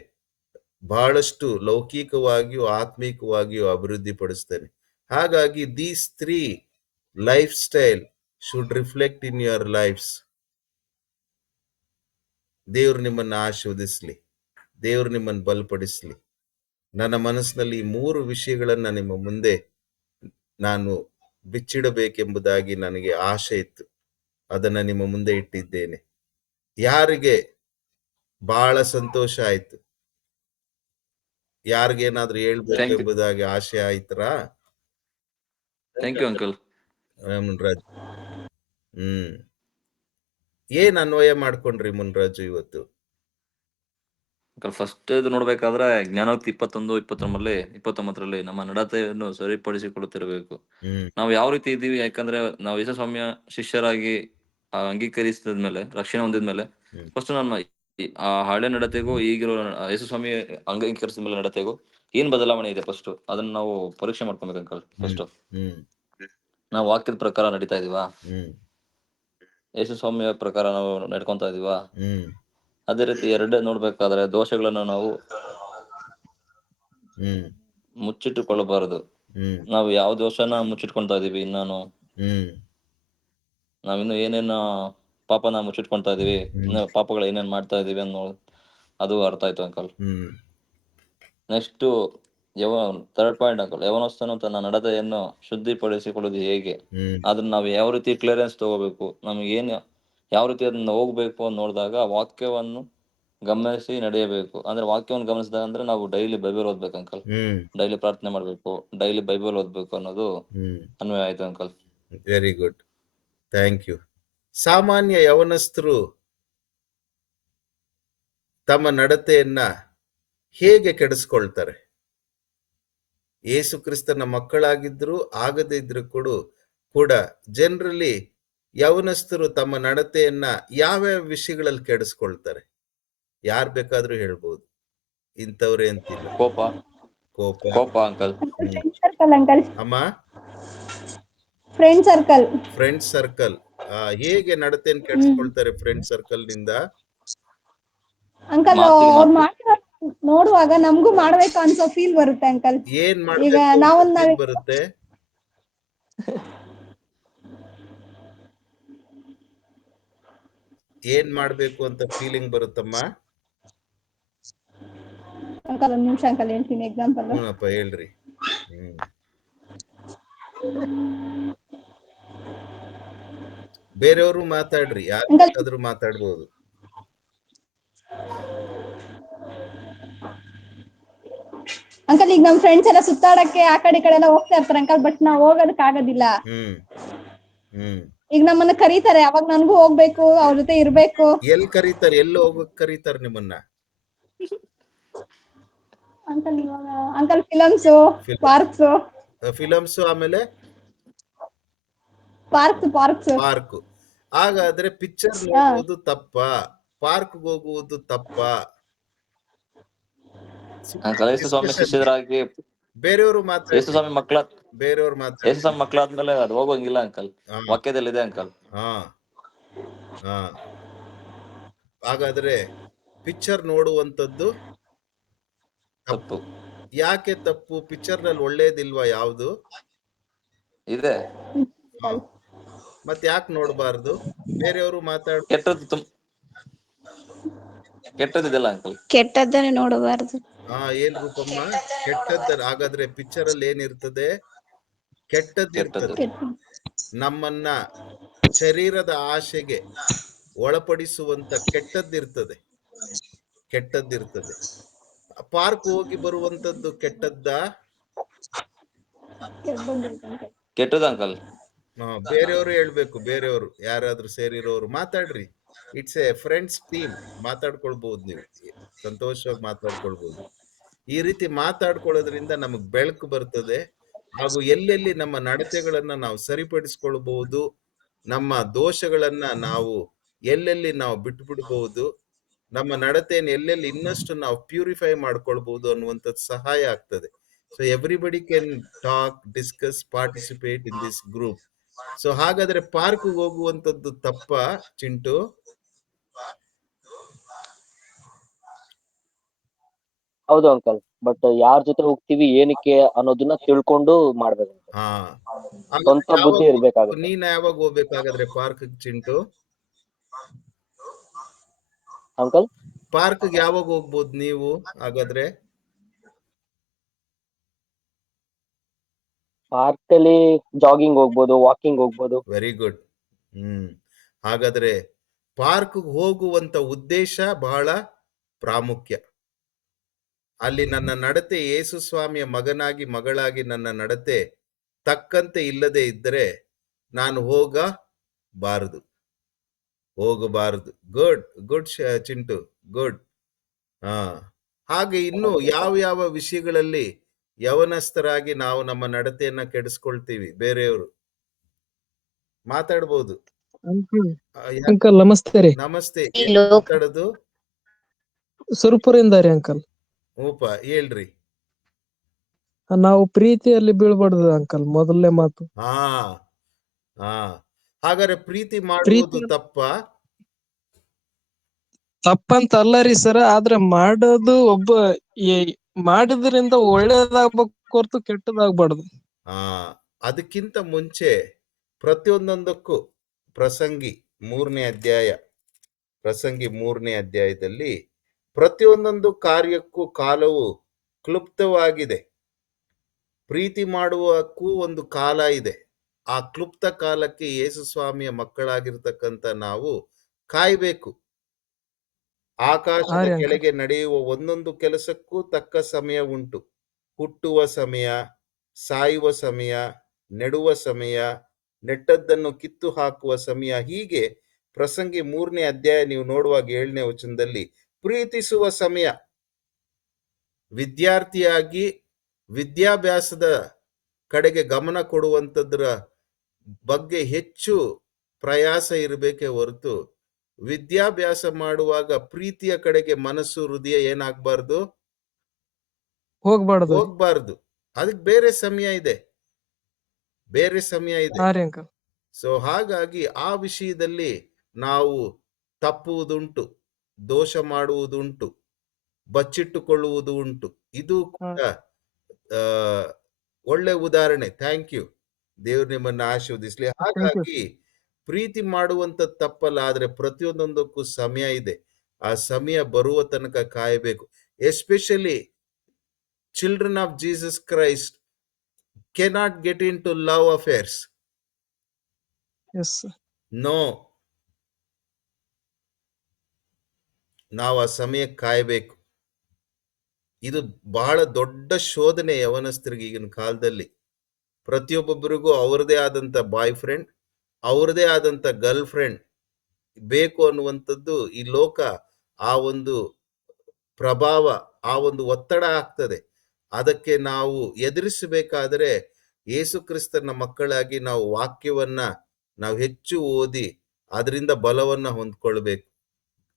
ಬಹಳಷ್ಟು ಲೌಕಿಕವಾಗಿಯೂ ಆತ್ಮಿಕವಾಗಿಯೂ ಅಭಿವೃದ್ಧಿ ಪಡಿಸ್ತಾನೆ. ಹಾಗಾಗಿ these 3 life style should reflect in your lifes. ದೇವರು ನಿಮ್ಮನ್ನ ಆಶೀರ್ವದಿಸ್ಲಿ, ದೇವರು ನಿಮ್ಮನ್ನು ಬಲಪಡಿಸ್ಲಿ. ನನ್ನ ಮನಸ್ಸಿನಲ್ಲಿ ಈ 3 ವಿಷಯಗಳನ್ನ ನಿಮ್ಮ ಮುಂದೆ ನಾನು ಬಿಚ್ಚಿಡಬೇಕೆಂಬುದಾಗಿ ನನಗೆ ಆಸೆ ಇತ್ತು. ಅದನ್ನ ನಿಮ್ಮ ಮುಂದೆ ಇಟ್ಟಿದ್ದೇನೆ. ಯಾರಿಗೆ ಬಹಳ ಸಂತೋಷ ಆಯ್ತು? ಯಾರಿಗೇನಾದ್ರೂ ಹೇಳ್ಬೇಕೆಂಬುದಾಗಿ ಆಸೆ ಆಯ್ತರಾ? Thank you uncle. ಮುನ್ರಾಜ್, ಏನ್ ಅನ್ವಯ ಮಾಡ್ಕೊಂಡ್ರಿ ಮುನ್ರಾಜು ಇವತ್ತು? ಅಂಕಲ್, ಫಸ್ಟ್ ಇದು ನೋಡ್ಬೇಕಾದ್ರೆ ಜ್ಞಾನೋಕ್ತಿ 21-29ರಲ್ಲಿ ನಮ್ಮ ನಡತೆಯನ್ನು ಸರಿಪಡಿಸಿಕೊಳ್ಳುತ್ತಿರಬೇಕು. ನಾವು ಯಾವ ರೀತಿ ಇದ್ದೀವಿ, ಯಾಕಂದ್ರೆ ನಾವು ಯೇಸುಸ್ವಾಮಿಯ ಶಿಷ್ಯರಾಗಿ ಅಂಗೀಕರಿಸಿದ್ಮೇಲೆ, ರಕ್ಷಣೆ ಹೊಂದಿದ್ಮೇಲೆ ಫಸ್ಟ್ ನಮ್ಮ ಆ ಹಳೆ ನಡತೆಗೂ ಈಗಿರೋ ಯೇಸುಸ್ವಾಮಿ ಅಂಗೀಕರಿಸಿದ ಮೇಲೆ ನಡತೆಗೂ ಏನ್ ಬದಲಾವಣೆ ಇದೆ, ಫಸ್ಟ್ ಅದನ್ನ ನಾವು ಪರೀಕ್ಷೆ ಮಾಡ್ಕೊಬೇಕು ಅಂಕಲ್. ಫಸ್ಟ್ ನಾವು ವಾಕ್ಯದ ಪ್ರಕಾರ ನಡೀತಾ ಇದೀವಾ? ಯೇಸುಸ್ವಾಮಿಯ ಪ್ರಕಾರ ನಾವು ನಡ್ಕೊಂತಾ ಇದೀವಾ? ಅದೇ ರೀತಿ ಎರಡೇ ನೋಡ್ಬೇಕಾದ್ರೆ ದೋಷಗಳನ್ನು ನಾವು ಮುಚ್ಚಿಟ್ಟುಕೊಳ್ಳಬಾರದು. ನಾವು ಯಾವ ದೋಷನ ಮುಚ್ಚಿಟ್ಕೊಂತಾ ಇದೀವಿ, ನಾವಿನ್ನು ಏನೇನ ಪಾಪನ ಮುಚ್ಚಿಟ್ಕೊಂತಾ ಇದೀವಿ, ಪಾಪಗಳು ಏನೇನ್ ಮಾಡ್ತಾ ಇದೀವಿ ಅನ್ನೋ ಅದು ಅರ್ಥ ಆಯ್ತು uncle. Next third point uncle, ಯವನಸ್ಥನು ತನ್ನ ನಡತೆಯನ್ನು ಶುದ್ಧಿಪಡಿಸಿಕೊಳ್ಳುವುದು ಹೇಗೆ, ಅದನ್ನ ನಾವು ಯಾವ ರೀತಿ ಕ್ಲಿಯರೆನ್ಸ್ ತಗೋಬೇಕು, ನಮ್ಗೆ ಯಾವ ರೀತಿ ಅದನ್ನ ಹೋಗ್ಬೇಕು ಅಂತ ನೋಡಿದಾಗ ವಾಕ್ಯವನ್ನು ಗಮನಿಸಿ ನಡೆಯಬೇಕು. ಅಂದ್ರೆ ವಾಕ್ಯವನ್ನು ಗಮನಿಸಿದಾಗ ಅಂದ್ರೆ ನಾವು ಡೈಲಿ ಬೈಬಲ್ ಓದ್ಬೇಕು ಅಂಕಲ್, ಡೈಲಿ ಪ್ರಾರ್ಥನೆ ಮಾಡ್ಬೇಕು, ಡೈಲಿ ಬೈಬಲ್ ಓದ್ಬೇಕು ಅನ್ನೋದು ಅನ್ವಯ ಆಯ್ತು uncle. Very good, thank you. ಸಾಮಾನ್ಯ ಯವನಸ್ಥರು ತಮ್ಮ ನಡತೆಯನ್ನ ಹೇಗೆ ಕೆಡಿಸ್ಕೊಳ್ತಾರೆ? ಯೇಸು ಕ್ರಿಸ್ತನ ಮಕ್ಕಳಾಗಿದ್ರು ಆಗದೇ ಇದ್ರು ಕೂಡ ಜನರಲಿ ಯವನಸ್ಥರು ತಮ್ಮ ನಡತೆಯನ್ನ ಯಾವ್ಯಾವ ವಿಷಯಗಳಲ್ಲಿ ಕೆಡಿಸ್ಕೊಳ್ತಾರೆ? ಯಾರು ಬೇಕಾದ್ರೂ ಹೇಳ್ಬೋದು, ಇಂಥವ್ರೆ ಅಂತಿಲ್ಲ. ಕೋಪ ಅಂಕಲ್. ಅಮ್ಮ, ಫ್ರೆಂಡ್ ಸರ್ಕಲ್ ಹೇಗೆ ನಡತೆಯನ್ನು ಕೆಡಿಸ್ಕೊಳ್ತಾರೆ? ಫ್ರೆಂಡ್ ಸರ್ಕಲ್ ನಿಂದ ಅಂಕಲ್ ನೋಡುವಾಗ ನಮಗೂ ಮಾಡ್ಬೇಕು ಅನ್ಸೋ ಫೀಲ್ ಬರುತ್ತೆ ಅಂಕಲ್. ಏನ್ ಮಾಡ್ಬೇಕು ಬರುತ್ತೆ? ಏನ್ ಮಾಡ್ಬೇಕು ಅಂತ ಫೀಲಿಂಗ್ ಬರುತ್ತಮ್ಮ? ಅಂಕಲ್ ಒಂದ್ ನಿಮಿಷ ಅಂಕಲ್ ಹೇಳ್ತೀನಿ ಎಕ್ಸಾಂಪಲ್. ಹ್ಞೂನಪ್ಪ, ಹೇಳ್ರಿ. ಬೇರೆಯವರು ಮಾತಾಡ್ರಿ, ಯಾರು ಬೇಕಾದ್ರೂ ಮಾತಾಡ್ಬೋದು. ಅಂಕಲ್ ಈಗ ನಮ್ ಫ್ರೆಂಡ್ಸ್ ಎಲ್ಲ ಸುತ್ತಾಡಕ್ಕೆ ಆ ಕಡೆ ಈ ಕಡೆ ಎಲ್ಲ ಹೋಗ್ತಾ ಇರ್ತಾರೆ ಅಂಕಲ್, ಬಟ್ ನಾವ್ ಹೋಗೋದಕ್ ಆಗೋದಿಲ್ಲ. ಈಗ ನಮ್ಮನ್ನ ಕರೀತಾರೆ, ಅವಾಗ ನನ್ಗೂ ಹೋಗ್ಬೇಕು, ಅವ್ರ ಜೊತೆ ಇರ್ಬೇಕು. ಎಲ್ಲಿ ಕರೀತಾರೆ? ಎಲ್ಲಿ ಹೋಗಕ್ ಕರೀತಾರೆ ನಿಮ್ಮನ್ನ? ಅಂಕಲ್ ಇವಾಗ ಅಂಕಲ್ ಫಿಲಮ್ಸ್, ಆಮೇಲೆ ಪಾರ್ಕ್. ಹಾಗಾದ್ರೆ ಪಿಕ್ಚರ್ ನೋಡುವುದು ತಪ್ಪ, ಪಾರ್ಕ್ ಹೋಗುವುದು ತಪ್ಪ? ಯೇಸುಸ್ವಾಮಿ ಶಿಷ್ಯರಾಗಿ ಬೇರೆಯವರು ಯೇಸುಸ್ವಾಮಿ ಮಕ್ಕಳಾದ್ಮೇಲೆ ಅದು ಹೋಗೋಂಗಿಲ್ಲ ಅಂಕಲ್, ವಾಕ್ಯದಲ್ಲಿದೆ ಅಂಕಲ್. ಹಾ, ಹಾಗಾದ್ರೆ ಪಿಕ್ಚರ್ ನೋಡುವಂಥದ್ದು ತಪ್ಪು ಯಾಕೆ ತಪ್ಪು? ಪಿಕ್ಚರ್ ನಲ್ಲಿ ಒಳ್ಳೇದಿಲ್ವಾ ಯಾವುದು? ಇದೆ. ಮತ್ತೆ ಯಾಕೆ ನೋಡಬಾರ್ದು? ಬೇರೆಯವರು ಮಾತಾಡ ಕೆಟ್ಟದಿದೆಲ್ಲ ಅಂಕಲ್. ಕೆಟ್ಟದ್ದನ್ನೇ ನೋಡಬಾರದು. ಏನ್ ರೂಪಮ್ಮ? ಕೆಟ್ಟದ್ದ. ಹಾಗಾದ್ರೆ ಪಿಕ್ಚರ್ ಅಲ್ಲಿ ಏನಿರ್ತದೆ? ಕೆಟ್ಟದ್ದಿರ್ತದೆ. ನಮ್ಮನ್ನ ಶರೀರದ ಆಶೆಗೆ ಒಳಪಡಿಸುವಂತ ಕೆಟ್ಟದ್ದಿರ್ತದೆ. ಪಾರ್ಕ್ ಹೋಗಿ ಬರುವಂತದ್ದು ಕೆಟ್ಟದ್ದ? ಕೆಟ್ಟದ ಅಂಕಲ್. ಬೇರೆಯವರು ಹೇಳ್ಬೇಕು. ಬೇರೆಯವರು ಯಾರಾದ್ರೂ ಸೇರಿರೋರು ಮಾತಾಡ್ರಿ. It's a friends team. ಮಾತಾಡ್ಕೊಳ್ಬಹುದು, ನೀವು ಸಂತೋಷವಾಗಿ ಮಾತಾಡ್ಕೊಳ್ಬಹುದು. ಈ ರೀತಿ ಮಾತಾಡ್ಕೊಳ್ಳೋದ್ರಿಂದ ನಮಗ್ ಬೆಳಕು ಬರ್ತದೆ. ಹಾಗೂ ಎಲ್ಲೆಲ್ಲಿ ನಮ್ಮ ನಡತೆಗಳನ್ನ ನಾವು ಸರಿಪಡಿಸ್ಕೊಳ್ಬಹುದು, ನಮ್ಮ ದೋಷಗಳನ್ನ ನಾವು ಎಲ್ಲೆಲ್ಲಿ ನಾವು ಬಿಟ್ಟು ಬಿಡಬಹುದು, ನಮ್ಮ ನಡತೆಯನ್ನು ಎಲ್ಲೆಲ್ಲಿ ಇನ್ನಷ್ಟು ನಾವು ಪ್ಯೂರಿಫೈ ಮಾಡ್ಕೊಳ್ಬಹುದು ಅನ್ನುವಂಥದ್ದು ಸಹಾಯ ಆಗ್ತದೆ. So everybody can talk, discuss, participate in this group. So ಹಾಗಾದ್ರೆ ಪಾರ್ಕ್ ಹೋಗುವಂತದ್ದು ತಪ್ಪ ಚಿಂಟು? ಹೌದು ಅಂಕಲ್, ಬಟ್ ಯಾರ ಜೊತೆ ಹೋಗ್ತೀವಿ ಏನಕ್ಕೆ ಅನ್ನೋದನ್ನ ತಿಳ್ಕೊಂಡು ಮಾಡ್ಬೇಕು. ಸ್ವಂತ ಬುದ್ಧಿ ಇರ್ಬೇಕಾಗುತ್ತೆ. ನೀನ್ ಯಾವಾಗ ಹೋಗ್ಬೇಕಾಗಾದ್ರೆ ಪಾರ್ಕ್ ಚಿಂಟು? ಅಂಕಲ್, ಪಾರ್ಕ್ ಯಾವಾಗ ಹೋಗ್ಬೋದು ನೀವು ಹಾಗಾದ್ರೆ? ಪಾರ್ಕ್ ಅಲ್ಲಿ ಜಾಗಿಂಗ್ ಹೋಗ್ಬೋದು, ವಾಕಿಂಗ್ ಹೋಗ್ಬೋದು. Very good. ಹಾಗಾದ್ರೆ ಪಾರ್ಕ್ ಹೋಗುವಂತ ಉದ್ದೇಶ ಬಹಳ ಪ್ರಾಮುಖ್ಯ. ಅಲ್ಲಿ ನನ್ನ ನಡತೆ ಯೇಸು ಸ್ವಾಮಿಯ ಮಗನಾಗಿ ಮಗಳಾಗಿ ನನ್ನ ನಡತೆ ತಕ್ಕಂತೆ ಇಲ್ಲದೆ ಇದ್ದರೆ ನಾನು ಹೋಗಬಾರದು. Good Chintu, good. ಹಾಗೆ ಇನ್ನು ಯಾವ ಯಾವ ವಿಷಯಗಳಲ್ಲಿ ಯವನಸ್ಥರಾಗಿ ನಾವು ನಮ್ಮ ನಡತೆಯನ್ನ ಕೆಡಿಸ್ಕೊಳ್ತೀವಿ? ಬೇರೆಯವರು ಮಾತಾಡ್ಬೋದು. ಅಂಕಲ್ ನಮಸ್ತೆ ರೀ. ನಮಸ್ತೆ. ಮಾತಾಡೋದು ಸುರ್ಪುರಿಂದ ರೀ ಅಂಕಲ್. ಹೇಳ್ರಿ. ನಾವು ಪ್ರೀತಿಯಲ್ಲಿ ಬೀಳ್ಬಾರ್ದು ಅಂಕಲ್, ಮೊದಲನೇ ಮಾತು. ಹಾಗಾದ್ರೆ ಪ್ರೀತಿ ಮಾಡುವುದು ತಪ್ಪಂತ ಅಲ್ಲ ರೀ ಸರ್, ಆದ್ರೆ ಮಾಡೋದು ಮಾಡಿದ್ರಿಂದ ಒಳ್ಳೇದಾಗ್ಬೇಕು ಹೊರ್ತು ಕೆಟ್ಟದಾಗ್ಬಾರ್ದು. ಅದಕ್ಕಿಂತ ಮುಂಚೆ ಪ್ರತಿಯೊಂದೊಂದಕ್ಕೂ ಪ್ರಸಂಗಿ 3ನೇ ಅಧ್ಯಾಯದಲ್ಲಿ ಪ್ರತಿಯೊಂದೊಂದು ಕಾರ್ಯಕ್ಕೂ ಕಾಲವು ಕ್ಲುಪ್ತವಾಗಿದೆ. ಪ್ರೀತಿ ಮಾಡುವಕ್ಕೂ ಒಂದು ಕಾಲ ಇದೆ. ಆ ಕ್ಲುಪ್ತ ಕಾಲಕ್ಕೆ ಯೇಸು ಸ್ವಾಮಿಯ ಮಕ್ಕಳಾಗಿರ್ತಕ್ಕಂಥ ನಾವು ಕಾಯ್ಬೇಕು. ಆಕಾಶದ ಕೆಳಗೆ ನಡೆಯುವ ಒಂದೊಂದು ಕೆಲಸಕ್ಕೂ ತಕ್ಕ ಸಮಯ ಉಂಟು. ಹುಟ್ಟುವ ಸಮಯ, ಸಾಯುವ ಸಮಯ, ನೆಡುವ ಸಮಯ, ನೆಟ್ಟದ್ದನ್ನು ಕಿತ್ತು ಹಾಕುವ ಸಮಯ. ಹೀಗೆ ಪ್ರಸಂಗಿ 3ನೇ ಅಧ್ಯಾಯ ನೀವು ನೋಡುವಾಗ 7ನೇ ವಚನದಲ್ಲಿ ಪ್ರೀತಿಸುವ ಸಮಯ. ವಿದ್ಯಾರ್ಥಿಯಾಗಿ ವಿದ್ಯಾಭ್ಯಾಸದ ಕಡೆಗೆ ಗಮನ ಕೊಡುವಂಥದ್ರ ಬಗ್ಗೆ ಹೆಚ್ಚು ಪ್ರಯಾಸ ಇರಬೇಕೇ ಹೊರತು ವಿದ್ಯಾಭ್ಯಾಸ ಮಾಡುವಾಗ ಪ್ರೀತಿಯ ಕಡೆಗೆ ಮನಸ್ಸು ಹೃದಯ ಏನಾಗಬಾರ್ದು? ಹೋಗ್ಬಾರ್ದು. ಅದಕ್ಕೆ ಬೇರೆ ಸಮಯ ಇದೆ. ಸೊ ಹಾಗಾಗಿ ಆ ವಿಷಯದಲ್ಲಿ ನಾವು ತಪ್ಪುವುದುಂಟು, ದೋಷ ಮಾಡುವುದುಂಟು, ಬಚ್ಚಿಟ್ಟುಕೊಳ್ಳುವುದು ಉಂಟು. ಇದು ಕೂಡ ಒಳ್ಳೆ ಉದಾಹರಣೆ. Thank you. ದೇವ್ರು ನಿಮ್ಮನ್ನ ಆಶೀರ್ವದಿಸ್ಲಿ. ಹಾಗಾಗಿ ಪ್ರೀತಿ ಮಾಡುವಂತ ತಪ್ಪಲ್ಲ, ಆದ್ರೆ ಪ್ರತಿಯೊಂದೊಂದಕ್ಕೂ ಸಮಯ ಇದೆ. ಆ ಸಮಯ ಬರುವ ತನಕ ಕಾಯಬೇಕು. Especially children of Jesus Christ cannot get into love affairs. No. ನಾವು ಆ ಸಮಯ ಕಾಯಬೇಕು. ಇದು ಬಹಳ ದೊಡ್ಡ ಶೋಧನೆ ಯವನಸ್ಥರಿಗೆ ಈಗಿನ ಕಾಲದಲ್ಲಿ. ಪ್ರತಿಯೊಬ್ಬೊಬ್ಬರಿಗೂ ಅವರದೇ ಆದಂತ ಬಾಯ್ ಫ್ರೆಂಡ್, ಅವರದೇ ಆದಂತ ಗರ್ಲ್ ಫ್ರೆಂಡ್ ಬೇಕು ಅನ್ನುವಂಥದ್ದು ಈ ಲೋಕ ಆ ಒಂದು ಪ್ರಭಾವ, ಆ ಒಂದು ಒತ್ತಡ ಆಗ್ತದೆ. ಅದಕ್ಕೆ ನಾವು ಎದುರಿಸಬೇಕಾದರೆ ಯೇಸು ಕ್ರಿಸ್ತನ ಮಕ್ಕಳಾಗಿ ನಾವು ವಾಕ್ಯವನ್ನ ನಾವು ಹೆಚ್ಚು ಓದಿ ಅದರಿಂದ ಬಲವನ್ನ ಹೊಂದ್ಕೊಳ್ಬೇಕು.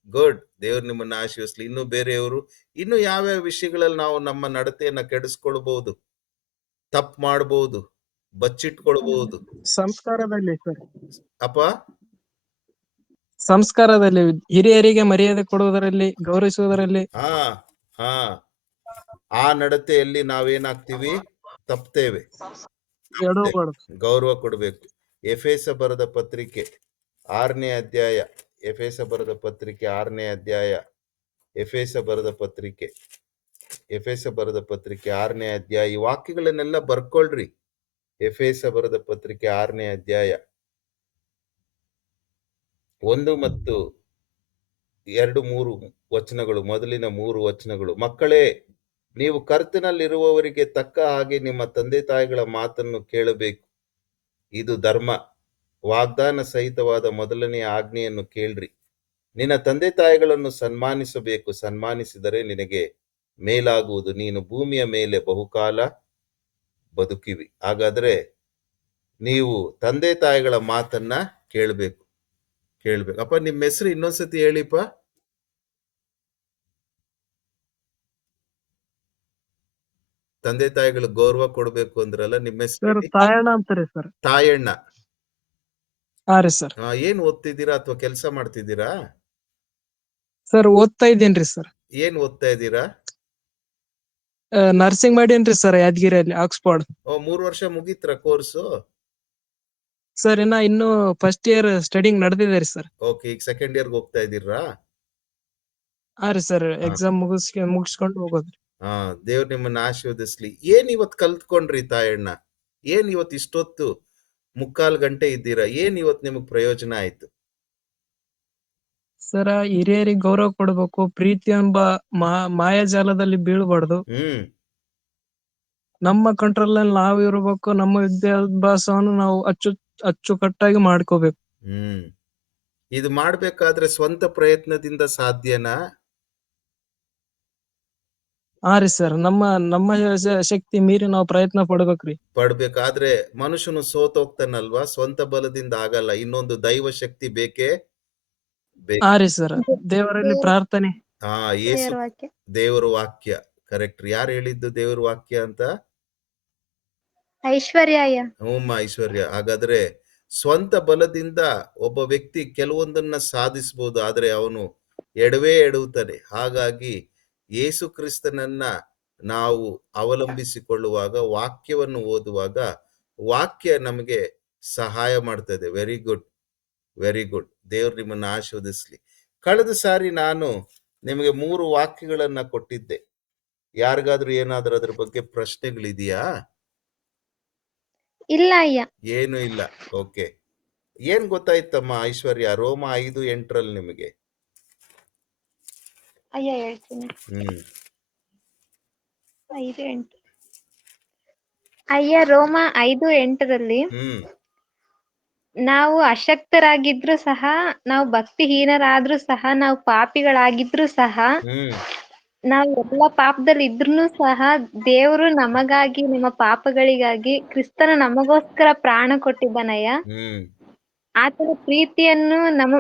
ಗುಡ್. ದೇವ್ರು ನಿಮ್ಮನ್ನ ಆಶೀರ್ವದಿಸ್ಲಿ. ಇನ್ನು ಬೇರೆಯವರು ಇನ್ನು ಯಾವ್ಯಾವ ವಿಷಯಗಳಲ್ಲಿ ನಾವು ನಮ್ಮ ನಡತೆಯನ್ನ ಕೆಡಿಸ್ಕೊಳ್ಬಹುದು, ತಪ್ಪು ಮಾಡಬಹುದು, ಬಚ್ಚಿಟ್ಕೊಳ್ಬಹುದು? ಸಂಸ್ಕಾರದಲ್ಲಿ ಸರ್. ಸಂಸ್ಕಾರದಲ್ಲಿ, ಹಿರಿಯರಿಗೆ ಮರ್ಯಾದೆ ಕೊಡುವುದರಲ್ಲಿ, ಗೌರವಿಸುವುದರಲ್ಲಿ. ಆ ನಡತೆಯಲ್ಲಿ ನಾವೇನಾಗ್ತೀವಿ? ತಪ್ತೇವೆ. ಎಡವಬಾರ್ದು. ಗೌರವ ಕೊಡಬೇಕು. ಎಫೆಸ ಬರೆದ ಪತ್ರಿಕೆ 6ನೇ ಅಧ್ಯಾಯ, ಎಫೆಸ ಬರೆದ ಪತ್ರಿಕೆ 6ನೇ ಅಧ್ಯಾಯ, ಎಫೆಸ ಬರೆದ ಪತ್ರಿಕೆ 6ನೇ ಅಧ್ಯಾಯ. ಈ ವಾಕ್ಯಗಳನ್ನೆಲ್ಲ ಬರ್ಕೊಳ್ರಿ. ಎಫೆಸ ಬರೆದ ಪತ್ರಿಕೆ 6ನೇ ಅಧ್ಯಾಯ 1 ಮತ್ತು 2, 3 ವಚನಗಳು. ಮೊದಲಿನ 3 ವಚನಗಳು. ಮಕ್ಕಳೇ, ನೀವು ಕರ್ತನಲ್ಲಿರುವವರಿಗೆ ತಕ್ಕ ಹಾಗೆ ನಿಮ್ಮ ತಂದೆ ತಾಯಿಗಳ ಮಾತನ್ನು ಕೇಳಬೇಕು. ಇದು ಧರ್ಮ. ವಾಗ್ದಾನ ಸಹಿತವಾದ ಮೊದಲನೆಯ ಆಜ್ಞೆಯನ್ನು ಕೇಳ್ರಿ. ನಿನ್ನ ತಂದೆ ತಾಯಿಗಳನ್ನು ಸನ್ಮಾನಿಸಬೇಕು. ಸನ್ಮಾನಿಸಿದರೆ ನಿನಗೆ ಮೇಲಾಗುವುದು. ನೀನು ಭೂಮಿಯ ಮೇಲೆ ಬಹುಕಾಲ ಬದುಕಿವಿ. ಹಾಗಾದ್ರೆ ನೀವು ತಂದೆ ತಾಯಿಗಳ ಮಾತನ್ನ ಕೇಳಬೇಕು. ಅಪ್ಪ, ನಿಮ್ಮ ಹೆಸರು ಇನ್ನೊಂದ್ಸತಿ ಹೇಳಿಪ್ಪ. ತಂದೆ ತಾಯಿಗಳು ಗೌರವ ಕೊಡ್ಬೇಕು ಅಂದ್ರಲ್ಲ, ನಿಮ್ಮ ಸರ್ ಹೆಸರು? ತಾಯಣ್ಣ ಅಂತಾರೆ ಸರ್. ತಾಯಣ್ಣ. ಹಾ ರೀ ಸರ್. ಏನ್ ಓದ್ತಿದ್ದೀರಾ ಅಥವಾ ಕೆಲಸ ಮಾಡ್ತಿದ್ದೀರಾ? ಸರ್ ಓದ್ತಾ ಇದ್ದೇನ್ರಿ ಸರ್. ಏನ್ ಓದ್ತಾ ಇದ್ದೀರಾ? ನರ್ಸಿಂಗ್ ಮಾಡೇನ್ರಿ ಸರ್, ಯಾದಗಿರಿಯಲ್ಲಿ, ಆಕ್ಸ್ಫರ್ಡ್. 3 ವರ್ಷ ಮುಗೀತ್ರ ಕೋರ್ಸು? ಸರ್ ಇನ್ನು ಫಸ್ಟ್ ಇಯರ್ ಸ್ಟಡಿಂಗ್ ನಡೆದಿದೆ ರೀ ಸರ್. ಓಕೆ, ಈಗ ಸೆಕೆಂಡ್ ಇಯರ್ಗೆ ಹೋಗ್ತಾ ಇದ್ದೀರಾ? ಹಾ ರೀ ಸರ್, ಎಕ್ಸಾಮ್ ಮುಗಿಸ್ಕೊಂಡು ಹೋಗೋದ್ರಿ. ದೇವ್ರು ನಿಮ್ಮನ್ನ ಆಶೀರ್ವದಿಸ್ಲಿ. ಏನ್ ಇವತ್ ಕಲ್ತ್ಕೊಂಡ್ರಿ ತಾಯಣ್ಣ? ಏನ್ ಇವತ್ತು ಇಷ್ಟೊತ್ತು 3/4 ಗಂಟೆ ಇದ್ದೀರಾ? ಏನ್ ಇವತ್ತು ನಿಮಗ್ ಪ್ರಯೋಜನ ಆಯ್ತು? ಸರ, ಹಿರಿಯರಿಗೆ ಗೌರವ ಕೊಡಬೇಕು, ಪ್ರೀತಿ ಎಂಬ ಮಾಯಾಜಾಲದಲ್ಲಿ ಬೀಳಬಾರ್ದು. ನಮ್ಮ ಕಂಟ್ರೋಲ್ ನಲ್ಲಿ ನಾವು ಇರಬೇಕು. ನಮ್ಮ ವಿದ್ಯಾಭ್ಯಾಸವನ್ನು ನಾವು ಅಚ್ಚುಕಟ್ಟಾಗಿ ಮಾಡ್ಕೋಬೇಕು. ಇದು ಮಾಡ್ಬೇಕಾದ್ರೆ ಸ್ವಂತ ಪ್ರಯತ್ನದಿಂದ ಸಾಧ್ಯನಾ? ಹಾ ರೀ ಸರ್, ನಮ್ಮ ಶಕ್ತಿ ಮೀರಿ ನಾವು ಪ್ರಯತ್ನ ಪಡ್ಬೇಕಾದ್ರೆ ಮನುಷ್ಯನು ಸೋತೋಗ್ತಾನಲ್ವಾ? ಸ್ವಂತ ಬಲದಿಂದ ಆಗಲ್ಲ. ಇನ್ನೊಂದು ದೈವ ಶಕ್ತಿ ಬೇಕೇ ಬೇಕು. ಹಾ ರೀ ಸರ್, ದೇವರಲ್ಲಿ ಪ್ರಾರ್ಥನೆ. ಯೇಸು ದೇವರ ವಾಕ್ಯ. ಕರೆಕ್ಟ್. ಯಾರು ಹೇಳಿದ್ದು ದೇವರ ವಾಕ್ಯ ಅಂತ? ಐಶ್ವರ್ಯ. ಐಶ್ವರ್ಯ. ಹಾಗಾದ್ರೆ ಸ್ವಂತ ಬಲದಿಂದ ಒಬ್ಬ ವ್ಯಕ್ತಿ ಕೆಲವೊಂದನ್ನ ಸಾಧಿಸಬಹುದು, ಆದ್ರೆ ಅವನು ಎಡವುತ್ತಾನೆ. ಹಾಗಾಗಿ ಯೇಸು ಕ್ರಿಸ್ತನನ್ನ ನಾವು ಅವಲಂಬಿಸಿಕೊಳ್ಳುವಾಗ, ವಾಕ್ಯವನ್ನು ಓದುವಾಗ ವಾಕ್ಯ ನಮಗೆ ಸಹಾಯ ಮಾಡ್ತದೆ. Very good, very good. ದೇವ್ರು ನಿಮ್ಮನ್ನ ಆಶೀರ್ವದಿಸ್ಲಿ. ಕಳೆದ ಸಾರಿ ನಾನು ನಿಮಗೆ 3 ವಾಕ್ಯಗಳನ್ನ ಕೊಟ್ಟಿದ್ದೆ. ಯಾರಿಗಾದ್ರೂ ಏನಾದ್ರೂ ಅದ್ರ ಬಗ್ಗೆ ಪ್ರಶ್ನೆಗಳಿದೆಯಾ? ಇಲ್ಲ ಅಯ್ಯ. ಏನು ಇಲ್ಲ. ಓಕೆ. ಏನ್ ಗೊತ್ತಾಯ್ತಮ್ಮ ಐಶ್ವರ್ಯ? ರೋಮ 5:8 ನಿಮಗೆ? ಅಯ್ಯ ಹೇಳ್ತೀನಿ. 5:8. ಅಯ್ಯ, ರೋಮ 5:8 ನಾವು ಅಶಕ್ತರಾಗಿದ್ರು ಸಹ, ನಾವು ಭಕ್ತಿಹೀನರಾದ್ರೂ ಸಹ, ನಾವು ಪಾಪಿಗಳಾಗಿದ್ರು ಸಹ, ನಾವು ಎಲ್ಲ ಪಾಪದಲ್ಲಿ ಇದ್ರೂ ಸಹ ದೇವರು ನಮಗಾಗಿ, ನಮ್ಮ ಪಾಪಗಳಿಗಾಗಿ ಕ್ರಿಸ್ತನ ನಮಗೋಸ್ಕರ ಪ್ರಾಣ ಕೊಟ್ಟಿದ್ದಾನಯ್ಯ. ಆತನ ಪ್ರೀತಿಯನ್ನು ನಾವು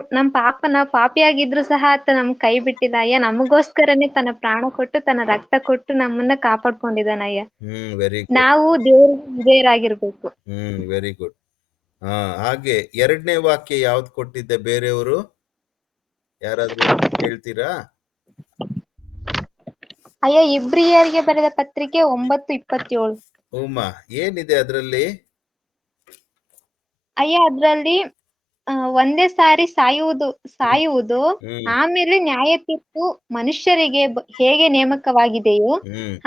ಪಾಪಿಯಾಗಿದ್ರು ಸಹ ಆತ ನಮ್ ಕೈ ಬಿಟ್ಟಿಲ್ಲ ಅಯ್ಯ. ನಮಗೋಸ್ಕರನೇ ತನ್ನ ಪ್ರಾಣ ಕೊಟ್ಟು, ತನ್ನ ರಕ್ತ ಕೊಟ್ಟು ನಮ್ಮನ್ನ ಕಾಪಾಡ್ಕೊಂಡಿದ್ದಾನಯ್ಯ. ನಾವು ದೇವರಾಗಿರ್ಬೇಕು. Very good. ಹಾಗೆ 2ನೇ ವಾಕ್ಯ ಯಾವ್ದು ಕೊಟ್ಟಿದ್ದೆ? ಬೇರೆಯವರು ಯಾರಾದ್ರೂ ಹೇಳ್ತೀರಾ? ಅಯ್ಯ, ಇಬ್ರಿಯರಿಗೆ ಬರೆದ ಪತ್ರಿಕೆ 9:27. ಏನಿದೆ ಅದ್ರಲ್ಲಿ? ಅಯ್ಯ, ಅದ್ರಲ್ಲಿ ಒಂದೇ ಸಾರಿ ಸಾಯುವುದು, ಆಮೇಲೆ ನ್ಯಾಯ ತೀರ್ಪು ಮನುಷ್ಯರಿಗೆ ಹೇಗೆ ನೇಮಕವಾಗಿದೆಯೋ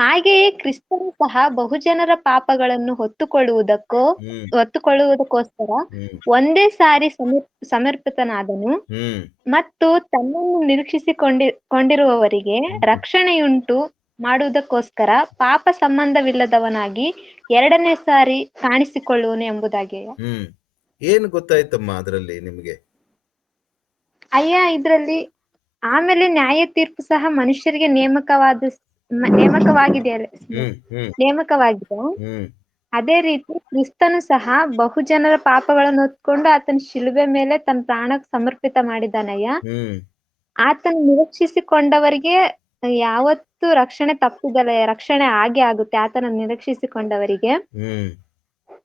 ಹಾಗೆಯೇ ಕ್ರಿಸ್ತನು ಸಹ ಬಹುಜನರ ಪಾಪಗಳನ್ನು ಹೊತ್ತುಕೊಳ್ಳುವುದಕ್ಕೋಸ್ಕರ ಒಂದೇ ಸಾರಿ ಸಮರ್ಪಿತನಾದನು ಮತ್ತು ತನ್ನನ್ನು ನಿರೀಕ್ಷಿಸಿಕೊಂಡಿರುವವರಿಗೆ ರಕ್ಷಣೆಯುಂಟು ಮಾಡುವುದಕ್ಕೋಸ್ಕರ ಪಾಪ ಸಂಬಂಧವಿಲ್ಲದವನಾಗಿ 2ನೇ ಸಾರಿ ಕಾಣಿಸಿಕೊಳ್ಳುವನು ಎಂಬುದಾಗಿ. ಏನು ಗೊತ್ತಾಯ್ತಮ್ಮ ಅದರಲ್ಲಿ ನಿಮಗೆ? ಅಯ್ಯ, ಇದ್ರಲ್ಲಿ ಆಮೇಲೆ ನ್ಯಾಯ ತೀರ್ಪು ಸಹ ಮನುಷ್ಯರಿಗೆ ನೇಮಕವಾಗಿದೆ. ಅದೇ ರೀತಿ ಕ್ರಿಸ್ತನು ಸಹ ಬಹುಜನರ ಪಾಪಗಳನ್ನು ಹೊತ್ಕೊಂಡು ಆತನ ಶಿಲುಬೆ ಮೇಲೆ ತನ್ನ ಪ್ರಾಣ ಸಮರ್ಪಿತ ಮಾಡಿದಾನಯ್ಯ. ಆತನ ನಿರೀಕ್ಷಿಸಿಕೊಂಡವರಿಗೆ ಯಾವತ್ತೂ ರಕ್ಷಣೆ ತಪ್ಪಿದಲ್ಲ, ರಕ್ಷಣೆ ಆಗೇ ಆಗುತ್ತೆ ಆತನ ನಿರೀಕ್ಷಿಸಿಕೊಂಡವರಿಗೆ.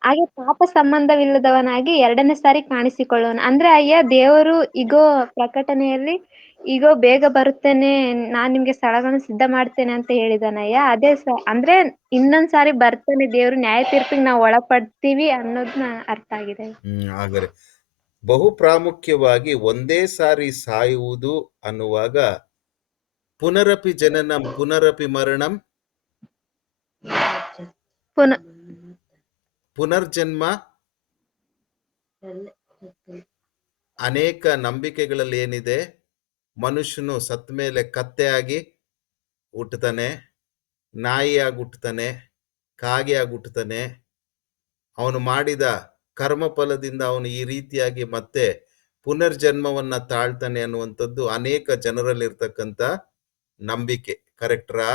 ಹಾಗೆ ಪಾಪ ಸಂಬಂಧವಿಲ್ಲದವನಾಗಿ 2ನೇ ಸಾರಿ ಕಾಣಿಸಿಕೊಳ್ಳುವನು. ಅಂದ್ರೆ ಅಯ್ಯ ದೇವರು ಇಗೋ ಪ್ರಕಟಣೆಯಲ್ಲಿ ಇಗೋ ಬೇಗ ಬರುತ್ತೇನೆ, ನಾನ್ ನಿಮ್ಗೆ ಸ್ಥಳಗಳನ್ನು ಸಿದ್ಧ ಮಾಡ್ತೇನೆ ಅಂತ ಹೇಳಿದಾನಯ್ಯ. ಅದೇ ಅಂದ್ರೆ ಇನ್ನೊಂದ್ ಸಾರಿ ಬರ್ತಾನೆ ದೇವ್ರು, ನ್ಯಾಯ ತೀರ್ಪಿಗೆ ನಾವು ಒಳಪಡ್ತೀವಿ ಅನ್ನೋದನ್ನ ಅರ್ಥ ಆಗಿದೆ. ಹಾಗಾದ್ರೆ ಬಹು ಪ್ರಾಮುಖ್ಯವಾಗಿ ಒಂದೇ ಸಾರಿ ಸಾಯುವುದು ಅನ್ನುವಾಗ ಪುನರಪಿ ಜನನಂ ಪುನರಪಿ ಮರಣಂ ಪುನರ್ಜನ್ಮ ಅನೇಕ ನಂಬಿಕೆಗಳಲ್ಲಿ ಏನಿದೆ, ಮನುಷ್ಯನು ಸತ್ತ ಮೇಲೆ ಕತ್ತೆಯಾಗಿ ಹುಟ್ಟುತ್ತಾನೆ, ನಾಯಿಯಾಗಿ ಹುಟ್ಟುತ್ತಾನೆ, ಕಾಗೆಯಾಗಿ ಹುಟ್ಟುತ್ತಾನೆ. ಅವನು ಮಾಡಿದ ಕರ್ಮ ಫಲದಿಂದ ಅವನು ಈ ರೀತಿಯಾಗಿ ಮತ್ತೆ ಪುನರ್ಜನ್ಮವನ್ನ ತಾಳ್ತಾನೆ ಅನ್ನುವಂಥದ್ದು ಅನೇಕ ಜನರಲ್ಲಿರ್ತಕ್ಕಂಥ ನಂಬಿಕೆ. ಕರೆಕ್ಟ್ರಾ?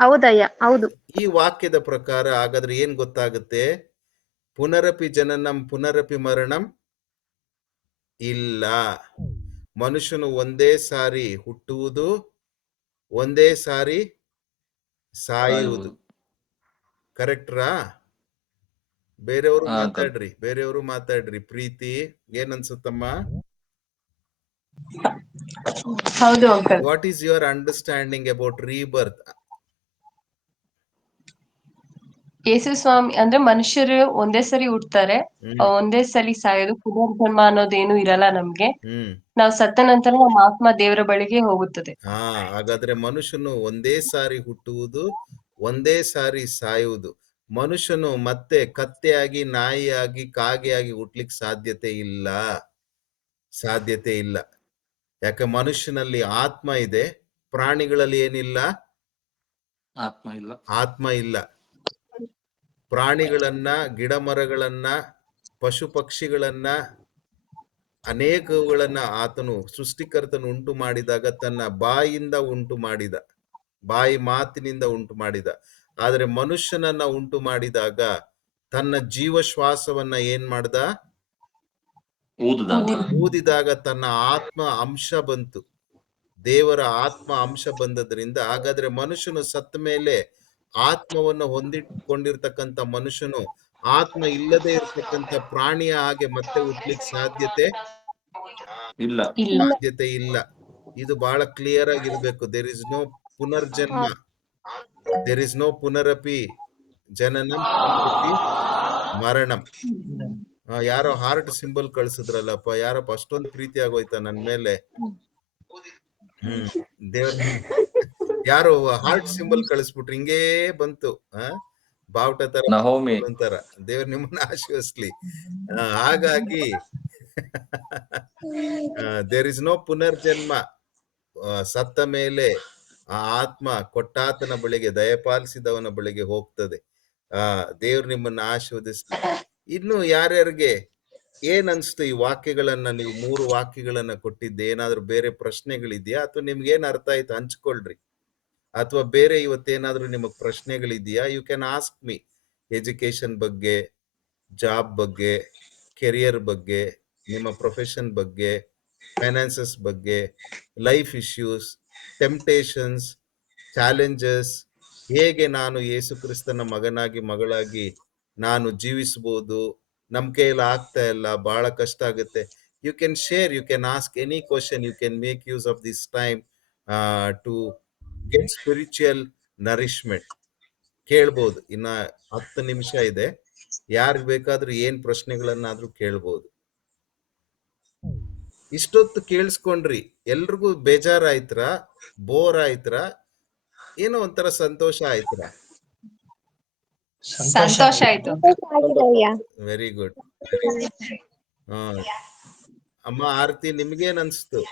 ಹೌದಯ್ಯ, ಹೌದು. ಈ ವಾಕ್ಯದ ಪ್ರಕಾರ ಹಾಗಾದ್ರೆ ಏನ್ ಗೊತ್ತಾಗುತ್ತೆ? ಪುನರಪಿ ಜನನಂ ಪುನರಪಿ ಮರಣಂ ಇಲ್ಲ. ಮನುಷ್ಯನು ಒಂದೇ ಸಾರಿ ಹುಟ್ಟುವುದು, ಒಂದೇ ಸಾರಿ ಸಾಯುವುದು. ಕರೆಕ್ಟ್ರಾ? ಬೇರೆಯವರು ಮಾತಾಡ್ರಿ. ಪ್ರೀತಿ ಏನನ್ಸುತ್ತಮ್ಮ? ಹೌದು uncle. What is your understanding about rebirth? Yesu ಸ್ವಾಮಿ ಅಂದ್ರೆ ಮನುಷ್ಯರು ಒಂದೇ ಸರಿ ಹುಟ್ತಾರೆ, ಒಂದೇ ಸರಿ ಸಾಯೋದು, ಪುನರ್ಜನ್ಮ ಅನ್ನೋದೇನು ಇರಲ್ಲ ನಮ್ಗೆ. ನಾವು ಸತ್ತ ನಂತರ ನಮ್ಮ ಆತ್ಮ ದೇವರ ಬಳಿಗೆ ಹೋಗುತ್ತದೆ. ಹಾಗಾದ್ರೆ ಮನುಷ್ಯನು ಒಂದೇ ಸಾರಿ ಹುಟ್ಟುವುದು, ಒಂದೇ ಸಾರಿ ಸಾಯುವುದು. ಮನುಷ್ಯನು ಮತ್ತೆ ಕತ್ತೆಯಾಗಿ, ನಾಯಿಯಾಗಿ, ಕಾಗೆಯಾಗಿ ಹುಟ್ಲಿಕ್ಕೆ ಸಾಧ್ಯತೆ ಇಲ್ಲ. ಯಾಕೆ? ಮನುಷ್ಯನಲ್ಲಿ ಆತ್ಮ ಇದೆ, ಪ್ರಾಣಿಗಳಲ್ಲಿ ಏನಿಲ್ಲ, ಆತ್ಮ ಇಲ್ಲ. ಪ್ರಾಣಿಗಳನ್ನ, ಗಿಡ ಮರಗಳನ್ನ, ಪಶು ಪಕ್ಷಿಗಳನ್ನ, ಅನೇಕಗಳನ್ನ ಆತನು ಸೃಷ್ಟಿಕರ್ತನು ಉಂಟು ಮಾಡಿದಾಗ ತನ್ನ ಬಾಯಿಯಿಂದ ಉಂಟು ಮಾಡಿದ, ಬಾಯಿ ಮಾತಿನಿಂದ ಉಂಟು ಮಾಡಿದ. ಆದರೆ ಮನುಷ್ಯನನ್ನ ಉಂಟು ಮಾಡಿದಾಗ ತನ್ನ ಜೀವಶ್ವಾಸವನ್ನ ಏನ್ ಮಾಡ್ದ? ಊದಿದಾಗ ತನ್ನ ಆತ್ಮ ಅಂಶ ಬಂತು, ದೇವರ ಆತ್ಮ ಅಂಶ ಬಂದದ್ರಿಂದ. ಹಾಗಾದ್ರೆ ಮನುಷ್ಯನು ಸತ್ತ ಮೇಲೆ ಆತ್ಮವನ್ನು ಹೊಂದಿಕೊಂಡಿರ್ತಕ್ಕಂಥ ಮನುಷ್ಯನು ಆತ್ಮ ಇಲ್ಲದೆ ಇರ್ತಕ್ಕಂಥ ಪ್ರಾಣಿಯ ಹಾಗೆ ಮತ್ತೆ ಹುಟ್ಲಿಕ್ಕೆ ಸಾಧ್ಯತೆ ಇಲ್ಲ. ಇದು ಬಹಳ ಕ್ಲಿಯರ್ ಆಗಿರ್ಬೇಕು. There is no Punarjanma, there is no ಪುನರಪಿ ಜನನಂ ಪುನರಪಿ ಮರಣಂ. ಯಾರೋ ಹಾರ್ಟ್ ಸಿಂಬಲ್ ಕಳ್ಸಿದ್ರಲ್ಲಪ್ಪ, ಯಾರಪ್ಪ ಅಷ್ಟೊಂದು ಪ್ರೀತಿ ಆಗೋಯ್ತಾ ನನ್ ಮೇಲೆ? ದೇವ್ರ ಯಾರೋ ಹಾರ್ಟ್ ಸಿಂಬಲ್ ಕಳಿಸ್ಬಿಟ್ರು, ಹಿಂಗೇ ಬಂತು. ಬಾವುಟ ತರ ಅಂತಾರ. ದೇವ್ರ ನಿಮ್ಮನ್ನ ಆಶೀರ್ವದಿಸ್ಲಿ. ಹಾಗಾಗಿ ದೇರ್ ಇಸ್ ನೋ ಪುನರ್ಜನ್ಮ. ಸತ್ತ ಮೇಲೆ ಆ ಆತ್ಮ ಕೊಟ್ಟಾತನ ಬಳಿಗೆ, ದಯಪಾಲಿಸಿದವನ ಬಳಿಗೆ ಹೋಗ್ತದೆ. ದೇವ್ರು ನಿಮ್ಮನ್ನ ಆಶೀರ್ವದಿಸ್ಲಿ. ಇನ್ನು ಯಾರ್ಯಾರಿಗೆ ಏನ್ ಅನ್ಸ್ತು ಈ ವಾಕ್ಯಗಳನ್ನ? ನೀವು 3 ವಾಕ್ಯಗಳನ್ನ ಕೊಟ್ಟಿದ್ದೆ, ಏನಾದ್ರೂ ಬೇರೆ ಪ್ರಶ್ನೆಗಳಿದೆಯಾ? ಅಥವಾ ನಿಮ್ಗೆ ಏನ್ ಅರ್ಥ ಆಯ್ತು ಹಂಚ್ಕೊಳ್ರಿ. ಅಥವಾ ಬೇರೆ ಇವತ್ತೇನಾದ್ರೂ ನಿಮಗ್ ಪ್ರಶ್ನೆಗಳಿದೆಯಾ? You can ask me. Education ಬಗ್ಗೆ, ಜಾಬ್ ಬಗ್ಗೆ, ಕೆರಿಯರ್ ಬಗ್ಗೆ, ನಿಮ್ಮ ಪ್ರೊಫೆಷನ್ ಬಗ್ಗೆ, ಫೈನಾನ್ಸಸ್ ಬಗ್ಗೆ, ಲೈಫ್ ಇಶ್ಯೂಸ್, ಟೆಂಪ್ಟೇಷನ್ಸ್, ಚಾಲೆಂಜಸ್, ಹೇಗೆ ನಾನು ಯೇಸು ಕ್ರಿಸ್ತನ ಮಗನಾಗಿ ಮಗಳಾಗಿ ನಾನು ಜೀವಿಸಬಹುದು, ನಮ್ ಕೈಯಲ್ಲಿ ಆಗ್ತಾ ಇಲ್ಲ, ಬಹಳ ಕಷ್ಟ ಆಗುತ್ತೆ. You can share, you can ask any question, you can make use of this time to get spiritual nourishment. ಕೇಳ್ಬೋದು. ಇನ್ನ 10 ನಿಮಿಷ ಇದೆ. ಯಾರಿಗ್ ಬೇಕಾದ್ರೂ ಏನ್ ಪ್ರಶ್ನೆಗಳನ್ನಾದ್ರೂ ಕೇಳ್ಬೋದು. ಇಷ್ಟೊತ್ತು ಕೇಳಿಸ್ಕೊಂಡ್ರಿ, ಎಲ್ರಿಗೂ ಬೇಜಾರಾಯ್ತ್ರ, ಬೋರ್ ಆಯ್ತ್ರ, ಏನೋ ಒಂಥರ ಸಂತೋಷ ಆಯ್ತ್ರ? ಸಂತೋಷ ಆಯ್ತು. Very good. ಅಮ್ಮ ಆರತಿ, ನಿಮ್ಗೇನ್ ಅನ್ಸ್ತು?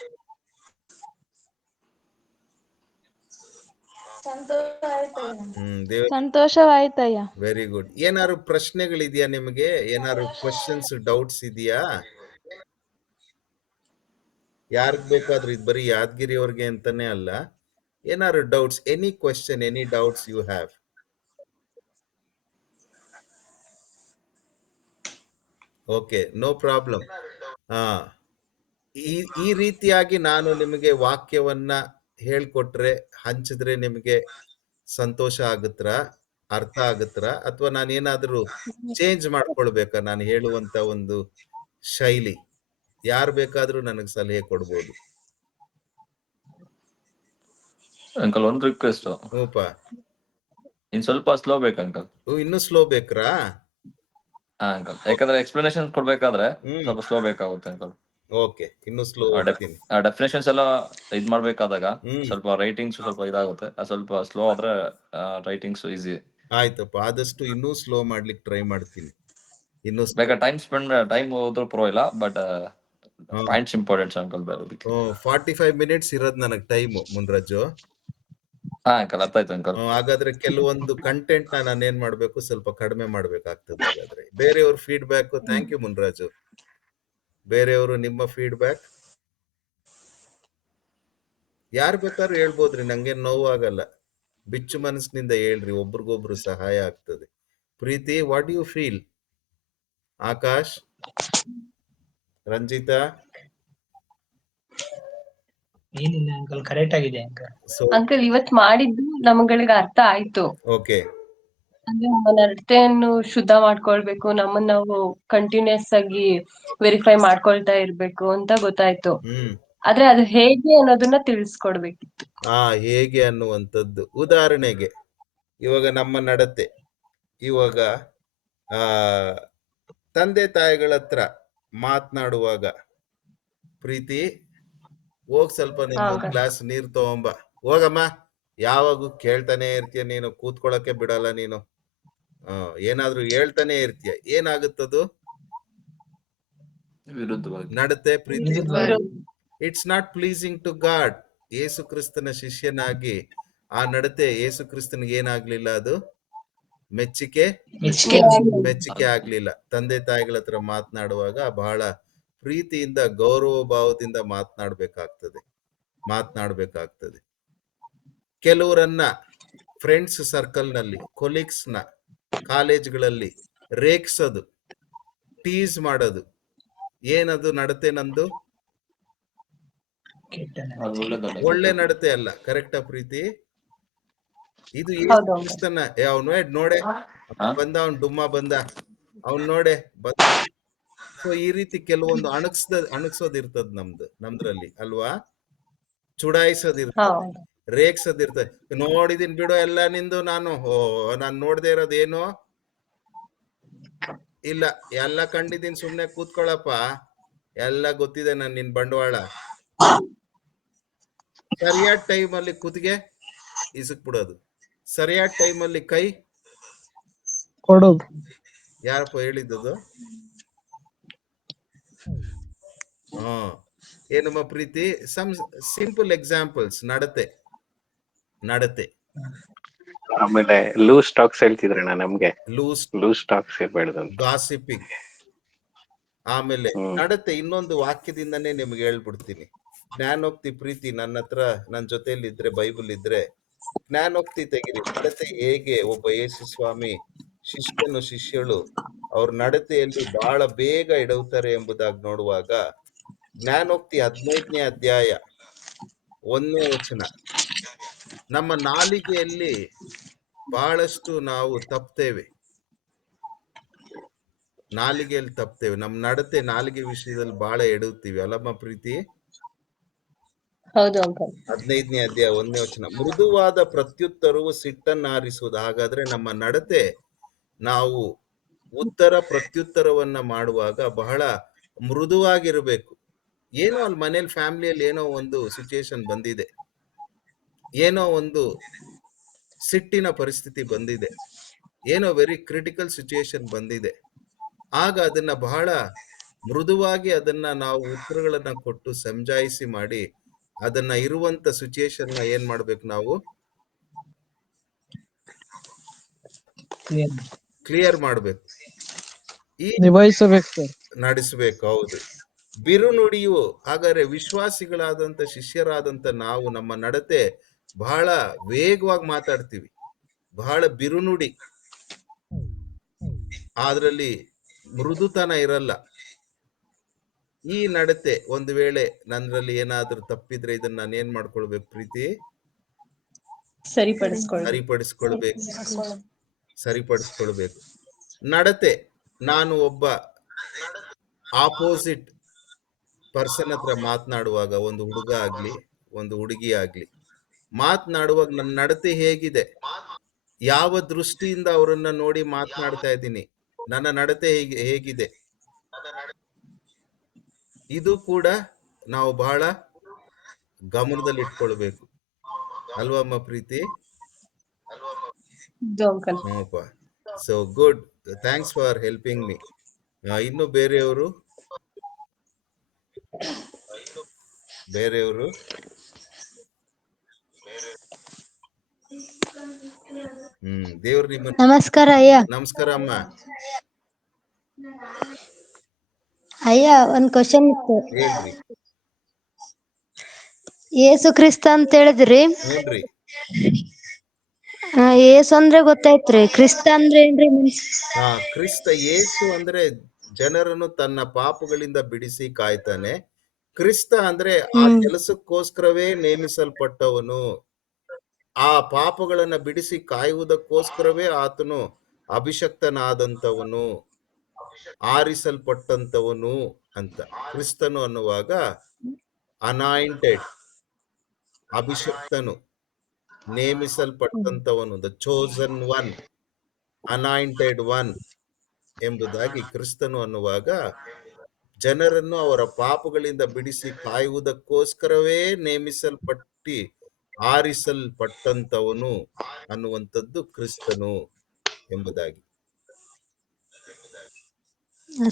ಸಂತೋಷವಾಯ್ತಯ್ಯ. Very good. ಏನಾದ್ರು ಪ್ರಶ್ನೆಗಳಿದೆಯಾ ನಿಮಗೆ? ಏನಾದ್ರು ಕ್ವಶನ್ಸ್, ಡೌಟ್ಸ್ ಇದೆಯಾ? ಯಾರಿಗ್ ಬೇಕಾದ್ರೂ, ಇದು ಬರೀ ಯಾದಗಿರಿ ಅವ್ರಿಗೆ ಅಂತಾನೆ ಅಲ್ಲ. ಏನಾದ್ರು doubts, any question, any doubts you have? Okay, no problem. ಈ ರೀತಿಯಾಗಿ ನಾನು ನಿಮಗೆ ವಾಕ್ಯವನ್ನ ಹೇಳ್ಕೊಟ್ರೆ, ಹಂಚಿದ್ರೆ ನಿಮಗೆ ಸಂತೋಷ ಆಗುತ್ತಾ? ಅರ್ಥ ಆಗುತ್ತರ ಅಥವಾ ನಾನೇನಾದ್ರೂ ಚೇಂಜ್ ಮಾಡ್ಕೊಳ್ಬೇಕಾ ನಾನು ಹೇಳುವಂತ ಒಂದು ಶೈಲಿ? ಯಾರು ಬೇಕಾದ್ರೂ ನನಗೆ ಸಲಹೆ ಕೊಡ್ಬೋದು. ಅಂಕಲ್ ಒಂದು ರಿಕ್ವೆಸ್ಟ್, ಹೂಪ, ಇನ್ ಸ್ವಲ್ಪ ಸ್ಲೋ ಬೇಕು ಅಂಕಲ್. ಇನ್ನೂ ಸ್ಲೋ ಬೇಕ್ರಾ? ಹಾ ಅಂಕಲ್, ಯಾಕಂದ್ರೆ ಎಕ್ಸ್ಪ್ಲನೇಷನ್ ಕೊಡ್ಬೇಕಾದ್ರೆ ಸ್ವಲ್ಪ ಸ್ಲೋ ಬೇಕಾಗುತ್ತೆ ಅಂಕಲ್. ಓಕೆ, ಇನ್ನು ಸ್ಲೋ ಡೆಫಿನೇಷನ್ಸ್ ಎಲ್ಲ ಇದ್ ಮಾಡ್ಬೇಕಾದಾಗ ಸ್ವಲ್ಪ ರೈಟಿಂಗ್ಸ್ ಸ್ವಲ್ಪ ಇದಾಗುತ್ತೆ. ಸ್ವಲ್ಪ ಸ್ಲೋ ಆದ್ರೆ ರೈಟಿಂಗ್ಸ್ ಈಸಿ. ಆಯ್ತಪ್ಪ, ಆದಷ್ಟು ಇನ್ನೂ ಸ್ಲೋ ಮಾಡ್ಲಿಕ್ಕೆ ಟ್ರೈ ಮಾಡ್ತೀನಿ. ಇನ್ನು ಬೇಕಾದ್ರೆ ಟೈಮ್ ಹೋದ್ರೂ ಪರವಾಗಿಲ್ಲ, but points important uncle. 45 minutes ಇರೋದು ನನಗೆ ಟೈಮು ಮುನ್ರಾಜು. ಹಾ ಅಂಕಲ್, ಅರ್ಥ ಆಯ್ತು ಅಂಕಲ್. ಹಾಗಾದ್ರೆ ಕೆಲವೊಂದು ಕಂಟೆಂಟ್ ನಾನು ಏನ್ ಮಾಡ್ಬೇಕು, ಸ್ವಲ್ಪ ಕಡಿಮೆ ಮಾಡ್ಬೇಕಾಗ್ತದೆ. ಹಾಗಾದ್ರೆ ಬೇರೆಯವ್ರ ಫೀಡ್ಬ್ಯಾಕ್. Thank you Munraju. ಬೇರೆಯವರು ನಿಮ್ಮ ಫೀಡ್ಬ್ಯಾಕ್ ಯಾರು ಬೇಕಾದ್ರೂ ಹೇಳ್ಬೋದ್ರಿ, ನಂಗೆ ನೋವಾಗಲ್ಲ. ಬಿಚ್ಚು ಮನಸ್ಸಿನಿಂದ ಹೇಳ್ರಿ, ಒಬ್ರಿಗೊಬ್ರು ಸಹಾಯ ಆಗ್ತದೆ. Preethi, what you feel? Akash, Ranjitha? ಏನಿಲ್ಲ ಅಂಕಲ್, ಕರೆಕ್ಟ್ ಆಗಿದೆ ಅಂಕಲ್. ಅಂಕಲ್ ಇವತ್ ಮಾಡಿದ್ದು ನಮ್ಗಳಿಗೆ ಅರ್ಥ ಆಯ್ತು. ಓಕೆ, ಅಂದ್ರೆ ನಮ್ಮ ನಡತೆಯನ್ನು ಶುದ್ಧ ಮಾಡ್ಕೊಳ್ಬೇಕು, ನಮ್ಮನ್ನ ನಾವು ಕಂಟಿನ್ಯೂಸ್ ಆಗಿ ವೆರಿಫೈ ಮಾಡ್ಕೊಳ್ತಾ ಇರ್ಬೇಕು ಅಂತ ಗೊತ್ತಾಯ್ತು. ಆದ್ರೆ ಅದು ಹೇಗೆ ಅನ್ನೋದನ್ನ ತಿಳಿಸ್ಕೊಡ್ಬೇಕಿತ್ತು. ಹೇಗೆ ಅನ್ನುವಂಥದ್ದು. ಉದಾಹರಣೆಗೆ ಇವಾಗ ನಮ್ಮ ನಡತೆ, ಇವಾಗ ತಂದೆ ತಾಯಿಗಳ ಹತ್ರ ಮಾತನಾಡುವಾಗ, ಪ್ರೀತಿ ಹೋಗ್ ಸ್ವಲ್ಪ ಗ್ಲಾಸ್ ನೀರ್ ತಗೊಂಬ, ಹೋಗಮ್ಮ, ಯಾವಾಗೂ ಕೇಳ್ತಾನೆ ಇರ್ತೀಯ ನೀನು, ಕೂತ್ಕೊಳ್ಳಕ್ಕೆ ಬಿಡಲ್ಲ ನೀನು, ಏನಾದ್ರೂ ಹೇಳ್ತಾನೆ ಇರ್ತೀಯ. ಏನಾಗುತ್ತದು ನಡತೆ Preethi? It's not pleasing to God. Yesu ಕ್ರಿಸ್ತನ ಶಿಷ್ಯನಾಗಿ ಆ ನಡತೆ ಯೇಸು ಕ್ರಿಸ್ತನಿಗೆ ಏನಾಗ್ಲಿಲ್ಲ, ಅದು ಮೆಚ್ಚುಗೆ ಆಗ್ಲಿಲ್ಲ. ತಂದೆ ತಾಯಿಗಳ ಹತ್ರ ಮಾತನಾಡುವಾಗ ಬಹಳ ಪ್ರೀತಿಯಿಂದ, ಗೌರವ ಭಾವದಿಂದ ಮಾತನಾಡ್ಬೇಕಾಗ್ತದೆ. ಕೆಲವರನ್ನ ಫ್ರೆಂಡ್ಸ್ ಸರ್ಕಲ್ ನಲ್ಲಿ, ಕೊಲೀಗ್ಸ್ ನ, ಕಾಲೇಜ್ಗಳಲ್ಲಿ ರೇಗ್ಸೋದು, ಟೀಸ್ ಮಾಡೋದು, ಏನದು ನಡತೆ? ನಂದು ಒಳ್ಳೆ ನಡತೆ ಅಲ್ಲ. ಕರೆಕ್ಟಾ ಪ್ರೀತಿ? ಇದು ಕ್ರಿಸ್ತನ ಅವನು ನೋಡೆ ಬಂದ, ಅವ್ನು ಡುಮ್ಮ ಬಂದ, ಅವ್ನ್ ನೋಡೆ ಬಂದ. ಸೊ ಈ ರೀತಿ ಕೆಲವೊಂದು ಅಣಗ್ಸೋದಿರ್ತದ ನಮ್ದ್ರಲ್ಲಿ ಅಲ್ವಾ? ಚುಡಾಯಿಸೋದಿರ್ತದೆ, ರೇಗ್ಸೋದಿರ್ತದೆ. ನೋಡಿದೀನಿ ಬಿಡೋ ಎಲ್ಲ ನಿಂದು, ನಾನು ನೋಡ್ದೆ ಇರೋದೇನು ಇಲ್ಲ, ಎಲ್ಲ ಕಂಡಿದ್ದೀನಿ, ಸುಮ್ನೆ ಕೂತ್ಕೊಳ್ಳಪ್ಪ, ಎಲ್ಲ ಗೊತ್ತಿದೆ ನಿನ್ ಬಂಡವಾಳ. ಸರಿಯಾದ ಟೈಮಲ್ಲಿ ಕುತ್ತಿಗೆ ಇಸಕ್ ಬಿಡೋದು, ಸರಿಯಾದ ಟೈಮಲ್ಲಿ ಕೈ ಕೊಡೋದು. ಯಾರಪ್ಪ ಹೇಳಿದ್ದು? ಏನಮ್ಮ ಪ್ರೀತಿ? Some simple examples. ನಡತೆ. ಆಮೇಲೆ ಲೂಸ್ ಟಾಕ್ಸ್ ಹೇಳ್ತಿದ್ರಣ್ಣ, ನಮ್ಗೆ ಲೂಸ್ ಟಾಕ್ಸ್ ಇರ್ಬೇಡ್ದು, ಗಾಸಿಪಿಂಗ್. ಆಮೇಲೆ ನಡತೆ ಇನ್ನೊಂದು ವಾಕ್ಯದಿಂದನೇ ನಿಮ್ಗೆ ಹೇಳ್ಬಿಡ್ತೀನಿ. ಜ್ಞಾನೋಕ್ತಿ ಪ್ರೀತಿ ನನ್ನ ಹತ್ರ, ನನ್ನ ಜೊತೆಯಲ್ಲಿ ಇದ್ರೆ, ಬೈಬಲ್ ಇದ್ರೆ ಜ್ಞಾನೋಕ್ತಿ ತೆಗಿರಿ. ನಡತೆ ಹೇಗೆ ಒಬ್ಬ ಯೇಸು ಸ್ವಾಮಿ ಶಿಷ್ಯಳು ಅವ್ರ ನಡತೆಯಲ್ಲಿ ಬಹಳ ಬೇಗ ಎಡವುತ್ತಾರೆ ಎಂಬುದಾಗಿ ನೋಡುವಾಗ, ಜ್ಞಾನೋಕ್ತಿ 15ನೇ ಅಧ್ಯಾಯ 1ನೇ ವಚನ. ನಮ್ಮ ನಾಲಿಗೆಯಲ್ಲಿ ಬಹಳಷ್ಟು ನಾವು ತಪ್ತೇವೆ, ನಮ್ಮ ನಡತೆ ನಾಲಿಗೆ ವಿಷಯದಲ್ಲಿ ಬಹಳ ಎಡುತ್ತೀವಿ ಅಲ್ಲಮ್ಮ ಪ್ರೀತಿ? ಹೌದು ಅಂಕಲ್. 15ನೇ ಅಧ್ಯಾಯ 1ನೇ ವಚನ. ಮೃದುವಾದ ಪ್ರತ್ಯುತ್ತರವು ಸಿಟ್ಟನ್ನಾರಿಸುವುದು. ಹಾಗಾದ್ರೆ ನಮ್ಮ ನಡತೆ, ನಾವು ಉತ್ತರ ಪ್ರತ್ಯುತ್ತರವನ್ನ ಮಾಡುವಾಗ ಬಹಳ ಮೃದುವಾಗಿರ್ಬೇಕು. ಏನೋ ಅಲ್ಲಿ ಮನೇಲಿ ಫ್ಯಾಮಿಲಿಯಲ್ಲಿ ಏನೋ ಒಂದು ಸಿಚುಯೇಷನ್ ಬಂದಿದೆ, ಏನೋ ಒಂದು ಸಿಟ್ಟಿನ ಪರಿಸ್ಥಿತಿ ಬಂದಿದೆ, ಏನೋ ವೆರಿ ಕ್ರಿಟಿಕಲ್ ಸಿಚುಯೇಷನ್ ಬಂದಿದೆ. ಆಗ ಅದನ್ನ ಬಹಳ ಮೃದುವಾಗಿ ಅದನ್ನ ನಾವು ಉತ್ತರಗಳನ್ನ ಕೊಟ್ಟು ಸಮಜಾಯಿಸಿ ಮಾಡಿ, ಅದನ್ನ ಇರುವಂತ ಸಿಚುಯೇಷನ್ ನ ಏನ್ ಮಾಡ್ಬೇಕು, ನಾವು ಕ್ಲಿಯರ್ ಮಾಡ್ಬೇಕು, ನಡೆಸಬೇಕು. ಹೌದು. ಬಿರುನುಡಿಯು, ಹಾಗಾದ್ರೆ ವಿಶ್ವಾಸಿಗಳಾದಂತ, ಶಿಷ್ಯರಾದಂತ ನಾವು, ನಮ್ಮ ನಡತೆ ಬಹಳ ವೇಗವಾಗಿ ಮಾತಾಡ್ತೀವಿ, ಬಹಳ ಬಿರುನುಡಿ, ಅದ್ರಲ್ಲಿ ಮೃದುತನ ಇರಲ್ಲ. ಈ ನಡತೆ ಒಂದು ವೇಳೆ ನನ್ನಲ್ಲಿ ಏನಾದ್ರೂ ತಪ್ಪಿದ್ರೆ ಇದನ್ನ ನಾನು ಏನ್ ಮಾಡ್ಕೊಳ್ಬೇಕು ಪ್ರೀತಿ? ಸರಿಪಡಿಸ್ಕೊಳ್ಬೇಕು. ಸರಿಪಡಿಸ್ಕೊಳ್ಬೇಕು. ನಡತೆ, ನಾನು ಒಬ್ಬ ಆಪೋಸಿಟ್ ಪರ್ಸನ್ ಹತ್ರ ಮಾತನಾಡುವಾಗ, ಒಂದು ಹುಡುಗ ಆಗ್ಲಿ ಒಂದು ಹುಡುಗಿ ಆಗ್ಲಿ ಮಾತನಾಡುವಾಗ ನನ್ನ ನಡತೆ ಹೇಗಿದೆ, ಯಾವ ದೃಷ್ಟಿಯಿಂದ ಅವರನ್ನ ನೋಡಿ ಮಾತನಾಡ್ತಾ ಇದ್ದೀನಿ, ನನ್ನ ನಡತೆ ಹೇಗಿದೆ, ಇದು ಕೂಡ ನಾವು ಬಹಳ ಗಮನದಲ್ಲಿ ಇಟ್ಕೊಳ್ಬೇಕು ಅಲ್ವಮ್ಮ ಪ್ರೀತಿ? ಹ್ಞೂಪ್ಪ. So good, thanks for helping me. ಇನ್ನು ಬೇರೆಯವರು ದೇವ್ರು ನಿಮ್ಮ. ನಮಸ್ಕಾರ ಅಯ್ಯ. ನಮಸ್ಕಾರ ಅಮ್ಮ. ಅಯ್ಯ, ಒಂದ್ ಕ್ವಶನ್ ಇತ್ತು. ಹೇಳ್ರಿ. ಯೇಸು ಕ್ರಿಸ್ತ ಅಂತ ಹೇಳಿದ್ರಿ. ಹ್ಞೂನ್ರಿ. ಯೇಸು ಅಂದ್ರೆ ಗೊತ್ತಾಯ್ತ್ರಿ, ಕ್ರಿಸ್ತ ಅಂದ್ರೆ ಏನ್ರಿ? ಕ್ರಿಸ್ತ, ಯೇಸು ಅಂದ್ರೆ ಜನರನ್ನು ತನ್ನ ಪಾಪಗಳಿಂದ ಬಿಡಿಸಿ ಕಾಯ್ತಾನೆ. ಕ್ರಿಸ್ತ ಅಂದ್ರೆ ಆ ಕೆಲಸಕ್ಕೋಸ್ಕರವೇ ನೇಮಿಸಲ್ಪಟ್ಟವನು. ಆ ಪಾಪಗಳನ್ನ ಬಿಡಿಸಿ ಕಾಯುವುದಕ್ಕೋಸ್ಕರವೇ ಆತನು ಅಭಿಷಕ್ತನಾದಂಥವನು, ಆರಿಸಲ್ಪಟ್ಟಂತವನು ಅಂತ. ಕ್ರಿಸ್ತನು ಅನ್ನುವಾಗ ಅನಾಯಿಂಟೆಡ್, ಅಭಿಷಕ್ತನು, ನೇಮಿಸಲ್ಪಟ್ಟಂತವನು, the chosen one, anointed one ಎಂಬುದಾಗಿ ಕ್ರಿಸ್ತನು ಅನ್ನುವಾಗ ಜನರನ್ನು ಅವರ ಪಾಪಗಳಿಂದ ಬಿಡಿಸಿ ಕಾಯುವುದಕ್ಕೋಸ್ಕರವೇ ನೇಮಿಸಲ್ಪಟ್ಟಿ ಆರಿಸಲ್ಪಟ್ಟಂತವನು ಅನ್ನುವಂಥದ್ದು ಕ್ರಿಸ್ತನು ಎಂಬುದಾಗಿ.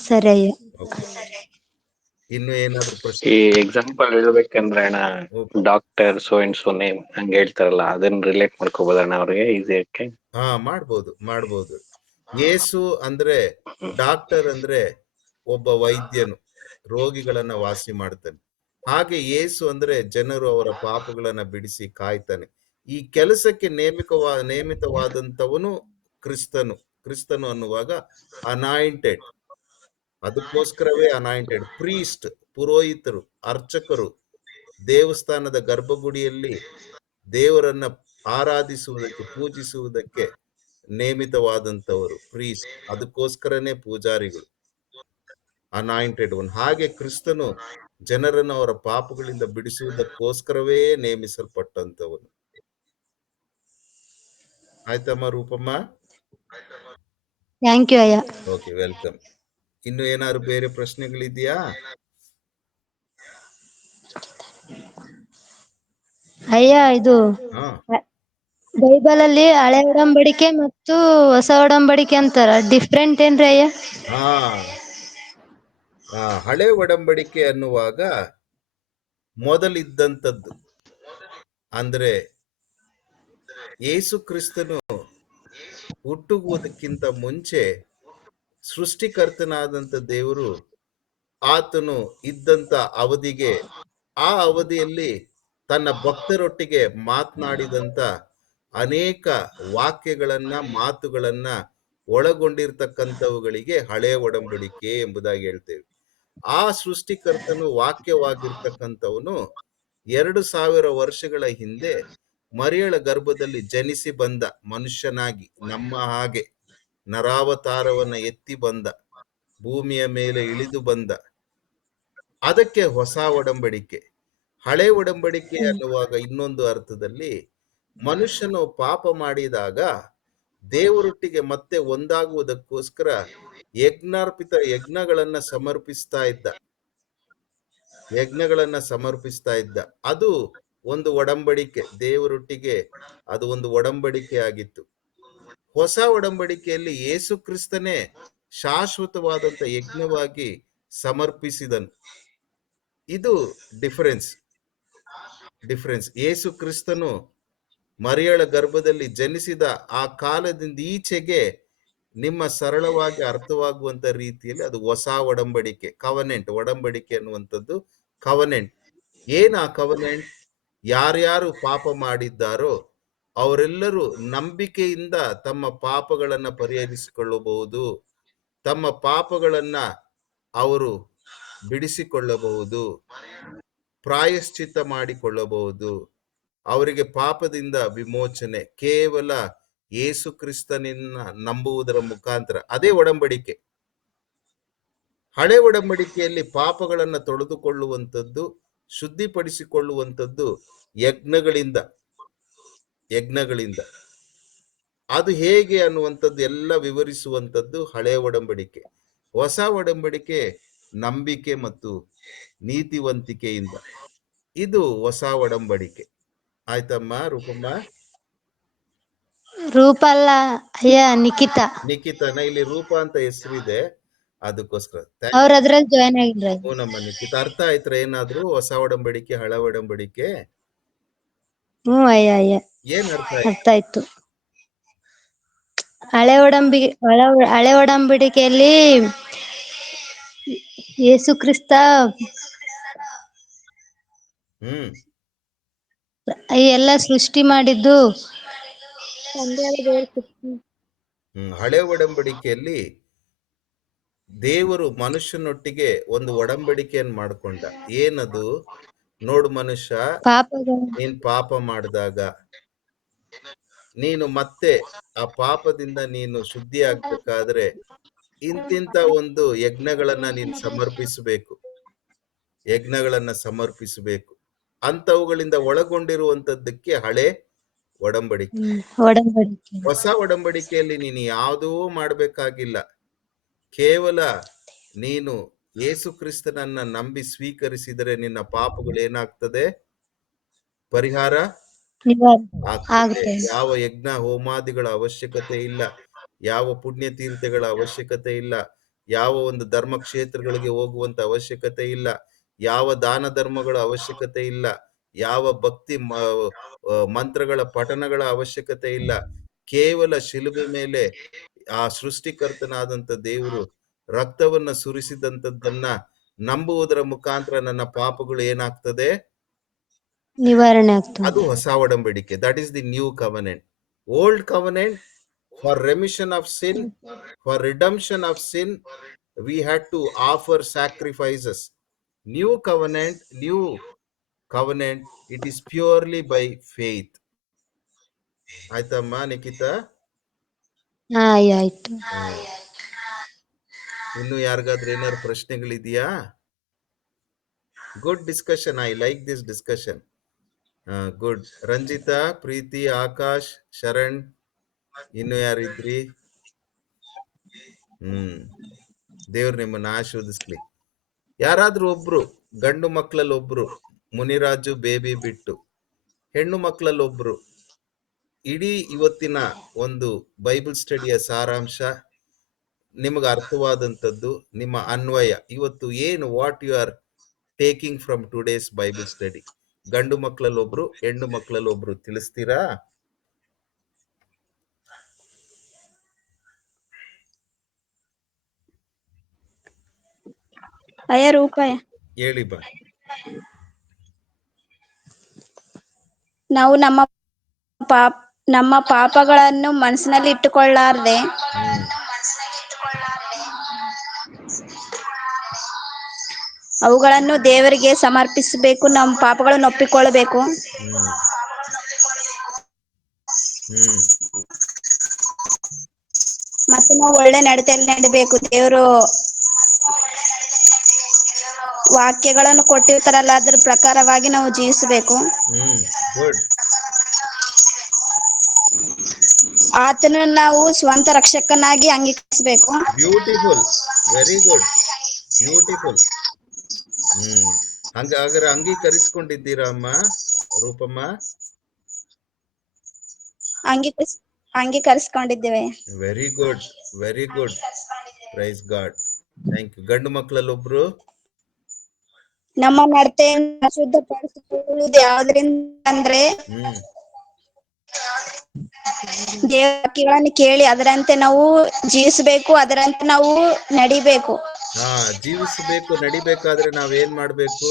ಸರಿ ಅಯ್ಯ. ಇನ್ನು ಏನಾದ್ರು ಪ್ರಶ್ನೆ? ಈ ಎಕ್ಸಾಂಪಲ್ ಹೇಳ್ಬೇಕಂದ್ರೆ ಅಣ್ಣ, doctor so and so name ಹಂಗ ಹೇಳ್ತಾರಲ್ಲ, ಅದನ್ನ ರಿಲೇಟ್ ಮಾಡ್ಕೋಬೋದಣ್ಣ ಅವ್ರಿಗೆ ಈಸಿಯಾಗಿ? ಮಾಡ್ಬೋದು. ಯೇಸು ಅಂದ್ರೆ, ಡಾಕ್ಟರ್ ಅಂದ್ರೆ ಒಬ್ಬ ವೈದ್ಯನು, ರೋಗಿಗಳನ್ನ ವಾಸಿ ಮಾಡ್ತಾನೆ. ಹಾಗೆ ಯೇಸು ಅಂದ್ರೆ ಜನರು ಅವರ ಪಾಪಗಳನ್ನ ಬಿಡಿಸಿ ಕಾಯ್ತಾನೆ. ಈ ಕೆಲಸಕ್ಕೆ ನೇಮಿತವಾದಂಥವನು ಕ್ರಿಸ್ತನು ಅನ್ನುವಾಗ ಅನಾಯಿಂಟೆಡ್, ಅದಕ್ಕೋಸ್ಕರವೇ ಅನಾಯಿಂಟೆಡ್. ಪ್ರೀಸ್ಟ್, ಪುರೋಹಿತರು, ಅರ್ಚಕರು, ದೇವಸ್ಥಾನದ ಗರ್ಭಗುಡಿಯಲ್ಲಿ ದೇವರನ್ನ ಆರಾಧಿಸುವುದಕ್ಕೆ, ಪೂಜಿಸುವುದಕ್ಕೆ ನೇಮಿತವಾದಂಥವರು ಪ್ರೀಸ್ಟ್. ಅದಕ್ಕೋಸ್ಕರನೇ ಪೂಜಾರಿಗಳು, ಅನಾಯಿಂಟೆಡ್ ಒನ್. ಹಾಗೆ ಕ್ರಿಸ್ತನು ಜನರನ್ನು ಅವರ ಪಾಪಗಳಿಂದ ಬಿಡಿಸುವುದಕ್ಕೋಸ್ಕರವೇ ನೇಮಿಸಲ್ಪಟ್ಟಂತವನು. ಆಯ್ತಮ್ಮ ರೂಪಮ್ಮ? ಥ್ಯಾಂಕ್ ಯು ಅಯ್ಯ. Okay, welcome. ಇನ್ನು ಏನಾದ್ರು ಬೇರೆ ಪ್ರಶ್ನೆಗಳಿದೆಯಾ? ಅಯ್ಯ, ಇದು ಬೈಬಲ್ ಅಲ್ಲಿ ಹಳೆ ಒಡಂಬಡಿಕೆ ಮತ್ತು ಹೊಸ ಒಡಂಬಡಿಕೆ ಅಂತಾರ, ಡಿಫ್ರೆಂಟ್ ಏನ್ರಿ ಅಯ್ಯ? ಹಳೆ ಒಡಂಬಡಿಕೆ ಅನ್ನುವಾಗ ಮೊದಲಿದ್ದಂಥದ್ದು, ಅಂದ್ರೆ ಯೇಸು ಕ್ರಿಸ್ತನು ಹುಟ್ಟುವುದಕ್ಕಿಂತ ಮುಂಚೆ ಸೃಷ್ಟಿಕರ್ತನಾದಂಥ ದೇವರು ಆತನು ಇದ್ದಂತ ಅವಧಿಗೆ, ಆ ಅವಧಿಯಲ್ಲಿ ತನ್ನ ಭಕ್ತರೊಟ್ಟಿಗೆ ಮಾತನಾಡಿದಂತ ಅನೇಕ ವಾಕ್ಯಗಳನ್ನ, ಮಾತುಗಳನ್ನ ಒಳಗೊಂಡಿರ್ತಕ್ಕಂಥವುಗಳಿಗೆ ಹಳೆ ಒಡಂಬಡಿಕೆ ಎಂಬುದಾಗಿ ಹೇಳ್ತೇವೆ. ಆ ಸೃಷ್ಟಿಕರ್ತನು ವಾಕ್ಯವಾಗಿರ್ತಕ್ಕಂಥವನು 2000 ವರ್ಷಗಳ ಹಿಂದೆ ಮರಿಯಳ ಗರ್ಭದಲ್ಲಿ ಜನಿಸಿ ಬಂದ ಮನುಷ್ಯನಾಗಿ, ನಮ್ಮ ಹಾಗೆ ನರಾವತಾರವನ್ನ ಎತ್ತಿ ಬಂದ, ಭೂಮಿಯ ಮೇಲೆ ಇಳಿದು ಬಂದ. ಅದಕ್ಕೆ ಹೊಸ ಒಡಂಬಡಿಕೆ. ಹಳೆ ಒಡಂಬಡಿಕೆ ಅನ್ನುವಾಗ ಇನ್ನೊಂದು ಅರ್ಥದಲ್ಲಿ ಮನುಷ್ಯನು ಪಾಪ ಮಾಡಿದಾಗ ದೇವರೊಟ್ಟಿಗೆ ಮತ್ತೆ ಒಂದಾಗುವುದಕ್ಕೋಸ್ಕರ ಯಜ್ಞಗಳನ್ನ ಸಮರ್ಪಿಸ್ತಾ ಇದ್ದ. ಅದು ಒಂದು ಒಡಂಬಡಿಕೆ, ದೇವರೊಟ್ಟಿಗೆ ಅದು ಒಂದು ಒಡಂಬಡಿಕೆ ಆಗಿತ್ತು. ಹೊಸ ಒಡಂಬಡಿಕೆಯಲ್ಲಿ ಯೇಸು ಕ್ರಿಸ್ತನೇ ಶಾಶ್ವತವಾದಂತ ಯಜ್ಞವಾಗಿ ಸಮರ್ಪಿಸಿದನು. ಇದು ಡಿಫರೆನ್ಸ್. ಯೇಸು ಕ್ರಿಸ್ತನು ಮರಿಯಳ ಗರ್ಭದಲ್ಲಿ ಜನಿಸಿದ ಆ ಕಾಲದಿಂದ ಈಚೆಗೆ ನಿಮ್ಮ ಸರಳವಾಗಿ ಅರ್ಥವಾಗುವಂತ ರೀತಿಯಲ್ಲಿ ಅದು ಹೊಸ ಒಡಂಬಡಿಕೆ, ಕವನೆಂಟ್. ಒಡಂಬಡಿಕೆ ಅನ್ನುವಂಥದ್ದು ಕವನೆಂಟ್. ಏನ ಕವನೆಂಟ್? ಯಾರ್ಯಾರು ಪಾಪ ಮಾಡಿದ್ದಾರೋ ಅವರೆಲ್ಲರೂ ನಂಬಿಕೆಯಿಂದ ತಮ್ಮ ಪಾಪಗಳನ್ನ ಪರಿಹರಿಸಿಕೊಳ್ಳಬಹುದು, ತಮ್ಮ ಪಾಪಗಳನ್ನ ಅವರು ಬಿಡಿಸಿಕೊಳ್ಳಬಹುದು, ಪ್ರಾಯಶ್ಚಿತ್ತ ಮಾಡಿಕೊಳ್ಳಬಹುದು. ಅವರಿಗೆ ಪಾಪದಿಂದ ವಿಮೋಚನೆ ಕೇವಲ ಯೇಸು ಕ್ರಿಸ್ತನನ್ನ ನಂಬುವುದರ ಮುಖಾಂತರ. ಅದೇ ಒಡಂಬಡಿಕೆ. ಹಳೆ ಒಡಂಬಡಿಕೆಯಲ್ಲಿ ಪಾಪಗಳನ್ನು ತೊಳೆದುಕೊಳ್ಳುವಂಥದ್ದು, ಶುದ್ಧಿಪಡಿಸಿಕೊಳ್ಳುವಂಥದ್ದು ಯಜ್ಞಗಳಿಂದ. ಅದು ಹೇಗೆ ಅನ್ನುವಂಥದ್ದು ಎಲ್ಲ ವಿವರಿಸುವಂಥದ್ದು ಹಳೆ ಒಡಂಬಡಿಕೆ. ಹೊಸ ಒಡಂಬಡಿಕೆ ನಂಬಿಕೆ ಮತ್ತು ನೀತಿವಂತಿಕೆಯಿಂದ. ಇದು ಹೊಸ ಒಡಂಬಡಿಕೆ. ಆಯ್ತಮ್ಮ ರೂಪಮ್ಮ? ರೂಪ ಅಲ್ಲ ಅಯ್ಯ, ನಿಖಿತನ ಇಲ್ಲಿ ರೂಪ ಅಂತ ಹೆಸರಿದೆ, ಅದಕ್ಕೋಸ್ಕರ. ಅವ್ರ ಅದ್ರಲ್ಲಿ ಜಾಯ್ನ್ ಆಗಿದ್ರ. ನಮ್ಮ ನಿಖಿತ ಅರ್ಥ ಆಯ್ತ್ರ ಏನಾದ್ರು ಹೊಸ ಒಡಂಬಡಿಕೆ ಹಳೆ ಒಡಂಬಡಿಕೆ? ಅಯ್ಯ ಏನ್ ಅರ್ಥ ಅರ್ಥ ಆಯ್ತು. ಹಳೆ ಒಡಂಬಡಿಕೆಯಲ್ಲಿ ಯೇಸು ಕ್ರಿಸ್ತ ಎಲ್ಲ ಸೃಷ್ಟಿ ಮಾಡಿದ್ದು. ಹಳೆ ಒಡಂಬಡಿಕೆಯಲ್ಲಿ ದೇವರು ಮನುಷ್ಯನೊಟ್ಟಿಗೆ ಒಂದು ಒಡಂಬಡಿಕೆಯನ್ನು ಮಾಡಿಕೊಂಡ. ಏನದು? ನೋಡು ಮನುಷ್ಯ, ನೀನ್ ಪಾಪ ಮಾಡಿದಾಗ ನೀನು ಮತ್ತೆ ಆ ಪಾಪದಿಂದ ನೀನು ಶುದ್ಧಿ ಆಗ್ಬೇಕಾದ್ರೆ ಇಂತಿಂತ ಒಂದು ಯಜ್ಞಗಳನ್ನ ನೀನು ಸಮರ್ಪಿಸಬೇಕು. ಅಂತವುಗಳಿಂದ ಒಳಗೊಂಡಿರುವಂತದ್ದಕ್ಕೆ ಹಳೆ ಒಡಂಬಡಿಕೆ. ಹೊಸ ಒಡಂಬಡಿಕೆಯಲ್ಲಿ ನೀನು ಯಾವುದೂ ಮಾಡಬೇಕಾಗಿಲ್ಲ. ಕೇವಲ ನೀನು ಯೇಸು ಕ್ರಿಸ್ತನನ್ನ ನಂಬಿ ಸ್ವೀಕರಿಸಿದರೆ ನಿನ್ನ ಪಾಪಗಳು ಏನಾಗ್ತದೆ? ಪರಿಹಾರ ಆಗ್ತದೆ. ಯಾವ ಯಜ್ಞ ಹೋಮಾದಿಗಳ ಅವಶ್ಯಕತೆ ಇಲ್ಲ, ಯಾವ ಪುಣ್ಯ ತೀರ್ಥಗಳ ಅವಶ್ಯಕತೆ ಇಲ್ಲ, ಯಾವ ಒಂದು ಧರ್ಮ ಕ್ಷೇತ್ರಗಳಿಗೆ ಹೋಗುವಂತ ಅವಶ್ಯಕತೆ ಇಲ್ಲ, ಯಾವ ದಾನ ಧರ್ಮಗಳ ಅವಶ್ಯಕತೆ ಇಲ್ಲ, ಯಾವ ಭಕ್ತಿ ಮಂತ್ರಗಳ ಪಠನಗಳ ಅವಶ್ಯಕತೆ ಇಲ್ಲ. ಕೇವಲ ಶಿಲುಬೆ ಮೇಲೆ ಆ ಸೃಷ್ಟಿಕರ್ತನಾದಂತ ದೇವರು ರಕ್ತವನ್ನ ಸುರಿಸಿದಂತದ್ದನ್ನ ನಂಬುವುದರ ಮುಖಾಂತರ ನನ್ನ ಪಾಪಗಳು ಏನಾಗ್ತದೆ? ನಿವಾರಣೆ ಆಗ್ತದೆ. ಅದು ಹೊಸ ಒಡಂಬಡಿಕೆ. That is the new covenant. Old covenant, for remission of sin, for redemption of sin, we had to offer sacrifices. New covenant, it is purely by faith. ಆಯ್ತಮ್ಮ ನಿಖಿತ? ಆಯ್ತು. ಇನ್ನು ಯಾರಿಗಾದ್ರೂ ಏನಾದ್ರು ಪ್ರಶ್ನೆಗಳಿದೆಯಾ? Good discussion. I like this discussion. Good. Ranjitha, Preethi, Akash, Sharan, ಇನ್ನು ಯಾರಿದ್ರಿ? ದೇವ್ರು ನಿಮ್ಮನ್ನ ಆಶೀರ್ವದಿಸ್ಲಿ. ಯಾರಾದ್ರೂ ಒಬ್ರು, ಗಂಡು ಮಕ್ಕಳಲ್ಲಿ ಒಬ್ರು, ಮುನಿರಾಜು ಬೇಬಿ ಬಿಟ್ಟು, ಹೆಣ್ಣು ಮಕ್ಕಳಲ್ಲಿ ಒಬ್ರು, ಇಡೀ ಇವತ್ತಿನ ಒಂದು ಬೈಬಲ್ ಸ್ಟಡಿಯ ಸಾರಾಂಶ ನಿಮಗೆ ಅರ್ಥವಾದಂಥದ್ದು, ನಿಮ್ಮ ಅನ್ವಯ ಇವತ್ತು ಏನು, what you are taking from today's Bible study, ಗಂಡು ಮಕ್ಕಳಲ್ಲಿ ಒಬ್ರು, ಹೆಣ್ಣು ಮಕ್ಕಳಲ್ಲಿ ಒಬ್ರು ತಿಳಿಸ್ತೀರಾ? ರೂಪಾಯ ಹೇಳಿ ಬಾ. ನಾವು ನಮ್ಮ ಪಾಪಗಳನ್ನು ಮನಸ್ಸಿನಲ್ಲಿ ಇಟ್ಟುಕೊಳ್ಳಾರ್ದೆ ಅವುಗಳನ್ನು ದೇವರಿಗೆ ಸಮರ್ಪಿಸಬೇಕು. ನಮ್ಮ ಪಾಪಗಳನ್ನು ಒಪ್ಪಿಕೊಳ್ಳಬೇಕು. ಮತ್ತೆ ನಾವು ಒಳ್ಳೆ ನಡತೆಯಲ್ಲಿ ನಡಬೇಕು. ದೇವರು ವಾಕ್ಯಗಳನ್ನು ಕೊಟ್ಟಿರ್ತಾರಲ್ಲ, ಅದ್ರ ಪ್ರಕಾರವಾಗಿ ನಾವು ಜೀವಿಸಬೇಕು. ಆತನನ್ನು ನಾವು ಸ್ವಂತ ರಕ್ಷಕನಾಗಿ ಅಂಗೀಕರಿಸಬೇಕು. Beautiful, very good, beautiful. ಹಾಗಾದ್ರೆ ಅಂಗೀಕರಿಸಿಕೊಂಡಿದ್ದೀರಾ ಅಮ್ಮ ರೂಪಮ್ಮ? ಅಂಗೀಕರಿಸಿಕೊಂಡಿದ್ದೇವೆ. Very good, very good. Praise God. Thank you. ಗಂಡು ಮಕ್ಕಳಲ್ಲಿ ಒಬ್ರು, ನಮ್ಮ ನಡತೆಯನ್ನು ಶುದ್ಧಪಡಿಸಿಕೊಳ್ಳುವುದು ಯಾವುದರಿಂದ ಅಂದ್ರೆ ದೇವರ ವಾಕ್ಯಗಳನ್ನು ಕೇಳಿ ಅದರಂತೆ ನಾವು ಜೀವಿಸಬೇಕು, ಅದರಂತೆ ನಾವು ನಡಿಬೇಕು. ಜೀವಿಸಬೇಕು. ನಡಿಬೇಕಾದ್ರೆ ನಾವೇನ್ ಮಾಡ್ಬೇಕು?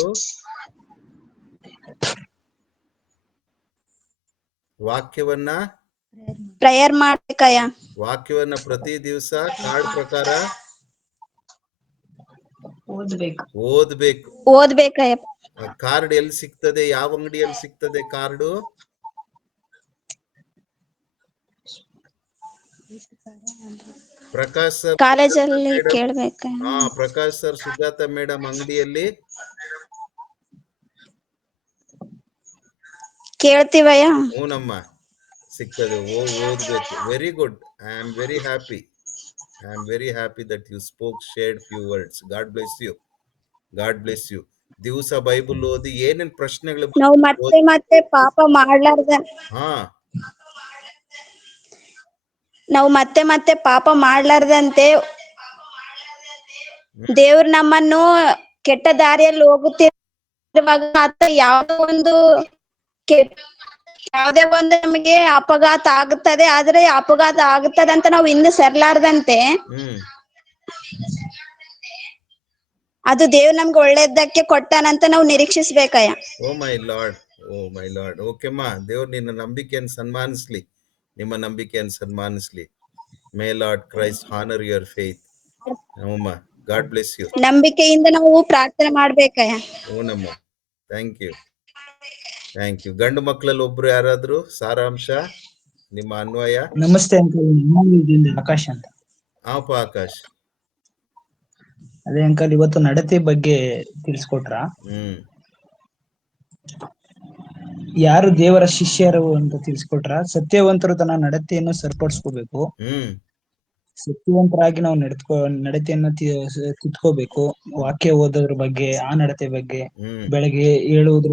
ವಾಕ್ಯವನ್ನ ಪ್ರೇಯರ್ ಮಾಡ್ಬೇಕಯ್ಯ. ವಾಕ್ಯವನ್ನ ಪ್ರತಿ ದಿವಸ ಕಾರ್ಡ್ ಪ್ರಕಾರ ಓದ್ಬೇಕಯ್ಯ. ಕಾರ್ಡ್ ಎಲ್ಲಿ ಸಿಗ್ತದೆ? ಯಾವ ಅಂಗಡಿಯಲ್ಲಿ ಸಿಗ್ತದೆ ಕಾರ್ಡು? ಪ್ರಕಾಶ್ ಸರ್ ಕಾಲೇಜಲ್ಲಿ ಕೇಳ್ಬೇಕ. ಪ್ರಕಾಶ್ ಸರ್ ಸುಜಾತ ಮೇಡಮ್ ಅಂಗಡಿಯಲ್ಲಿ ಕೇಳ್ತೀವಯ್ಯ. ಹೂನಮ್ಮ, ಸಿಗ್ತದೆ. ಓದ್ಬೇಕು. Very good. I am very happy. I am very happy that you spoke, shared few words. God bless you. God bless you. ದಿವಸ ಬೈಬಲ್ ಓದಿ ಏನೇನ್ ಪ್ರಶ್ನೆಗಳು ನಾವು ಮತ್ತೆ ಮತ್ತೆ ಪಾಪ ಮಾಡ್ಲಾರ್ದ ನಾವು ಮತ್ತೆ ಮತ್ತೆ ಪಾಪ ಮಾಡ್ಲಾರ್ದಂತೆ ದೇವ್ರು ನಮ್ಮನ್ನು ಕೆಟ್ಟ ದಾರಿಯಲ್ಲಿ ಹೋಗುತ್ತಿರುವಾಗ ಅಥವಾ ಯಾವುದೇ ಒಂದು ನಮಗೆ ಅಪಘಾತ ಆಗುತ್ತದೆ. ಆದ್ರೆ ಅಪಘಾತ ಆಗುತ್ತದೆ ಅಂತ ನಾವು ಇನ್ನು ಸರಲಾರ್ದಂತೆ ಅದು ದೇವ್ರು ನಮ್ಗೆ ಒಳ್ಳೇದಕ್ಕೆ ಕೊಟ್ಟಾನಂತ ನಾವು ನಿರೀಕ್ಷಿಸ್ಬೇಕಯ್ಯ. ಓ ಮೈ ಲಾರ್ಡ್. ಓಕೆಮ್ಮ, ದೇವ್ರು ನಿನ್ನ ನಂಬಿಕೆಯನ್ನು ಸನ್ಮಾನಿಸ್ಲಿ, ನಿಮ್ಮ ನಂಬಿಕೆಯನ್ನು ಸನ್ಮಾನಿಸ್ಲಿ. May Lord Christ honour your faith. ಅಮ್ಮ, ಗಾಡ್ ಬ್ಲೆಸ್ ಯು. ನಂಬಿಕೆಯಿಂದ ನಾವು ಪ್ರಾರ್ಥನೆ ಮಾಡ್ಬೇಕಯ್ಯ. ಹೂನಮ್ಮ, ಥ್ಯಾಂಕ್ ಯು. ಗಂಡು ಮಕ್ಕಳಲ್ಲಿ ಒಬ್ರು ಯಾರಾದ್ರು ಸಾರಾಂಶ ನಿಮ್ಮ ಅನ್ವಯ? ನಮಸ್ತೆ ಅಂಕಲ್, ಆಕಾಶ್ ಅಂತ. ಆಕಾಶ್. ಅದೇ ಅಂಕಲ್, ಇವತ್ತು ನಡತೆ ಬಗ್ಗೆ ತಿಳಿಸ್ಕೊಟ್ರ. ಯಾರು ದೇವರ ಶಿಷ್ಯರು ಅಂತ ತಿಳಿಸ್ಕೊಟ್ರ. ಸತ್ಯವಂತರು ತನ್ನ ನಡತೆಯನ್ನು ಸರಿಪಡಿಸ್ಕೋಬೇಕು. ಸತ್ಯವಂತರಾಗಿ ನಾವು ನಡತೆಯನ್ನ ತಿದ್ಕೋಬೇಕು. ವಾಕ್ಯ ಓದೋದ್ರ ಬಗ್ಗೆ, ಆ ನಡತೆ ಬಗ್ಗೆ, ಬೆಳಗ್ಗೆ ಏಳುವುದ್ರ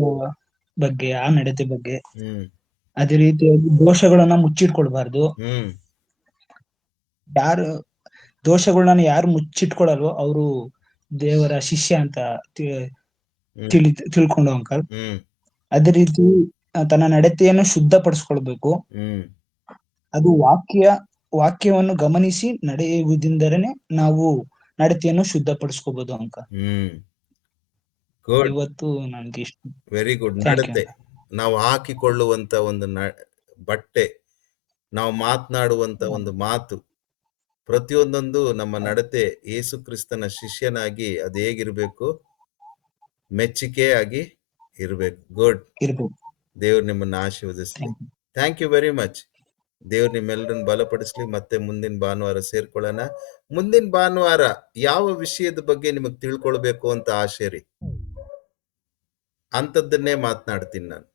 ಬಗ್ಗೆ, ಆ ನಡತೆ ಬಗ್ಗೆ. ಅದೇ ರೀತಿಯಾಗಿ ದೋಷಗಳನ್ನ ಮುಚ್ಚಿಟ್ಕೊಳ್ಬಾರ್ದು. ದೋಷಗಳನ್ನ ಯಾರು ಮುಚ್ಚಿಟ್ಕೊಳಲ್ವೋ ಅವರು ದೇವರ ಶಿಷ್ಯ ಅಂತ ತಿಳ್ಕೊಂಡು ಅಂಕಲ್. ಅದೇ ರೀತಿ ತನ್ನ ನಡತೆಯನ್ನು ಶುದ್ಧಪಡಿಸ್ಕೊಳ್ಬೇಕು. ಅದು ವಾಕ್ಯವನ್ನು ಗಮನಿಸಿ ನಡೆಯುವುದರಿಂದಲೇ ನಾವು ನಡತೆಯನ್ನು ಶುದ್ಧಪಡಿಸ್ಕೋಬಹುದು ಅಂಕಲ್. ಇವತ್ತು ನನ್ಗೆ ಇಷ್ಟ. Very good. ನಡತೆ ನಾವು ಹಾಕಿಕೊಳ್ಳುವಂತ ಒಂದು ಬಟ್ಟೆ, ನಾವು ಮಾತನಾಡುವಂತ ಒಂದು ಮಾತು, ಪ್ರತಿಯೊಂದೊಂದು ನಮ್ಮ ನಡತೆ ಯೇಸು ಕ್ರಿಸ್ತನ ಶಿಷ್ಯನಾಗಿ ಅದು ಹೇಗಿರ್ಬೇಕು? ಮೆಚ್ಚುಗೆ ಆಗಿ ಇರ್ಬೇಕು. ಗುಡ್. ದೇವ್ರು ನಿಮ್ಮನ್ನ ಆಶೀರ್ವದಿಸ್ಲಿ. Thank you very much. ದೇವ್ರು ನಿಮ್ಮೆಲ್ಲರನ್ನ ಬಲಪಡಿಸ್ಲಿ. ಮತ್ತೆ ಮುಂದಿನ ಭಾನುವಾರ ಸೇರ್ಕೊಳ್ಳೋಣ. ಮುಂದಿನ ಭಾನುವಾರ ಯಾವ ವಿಷಯದ ಬಗ್ಗೆ ನಿಮಗೆ ತಿಳ್ಕೊಳ್ಬೇಕು ಅಂತ ಆಶೆ ರೀ, ಅಂಥದ್ದನ್ನೇ ಮಾತನಾಡ್ತೀನಿ ನಾನು.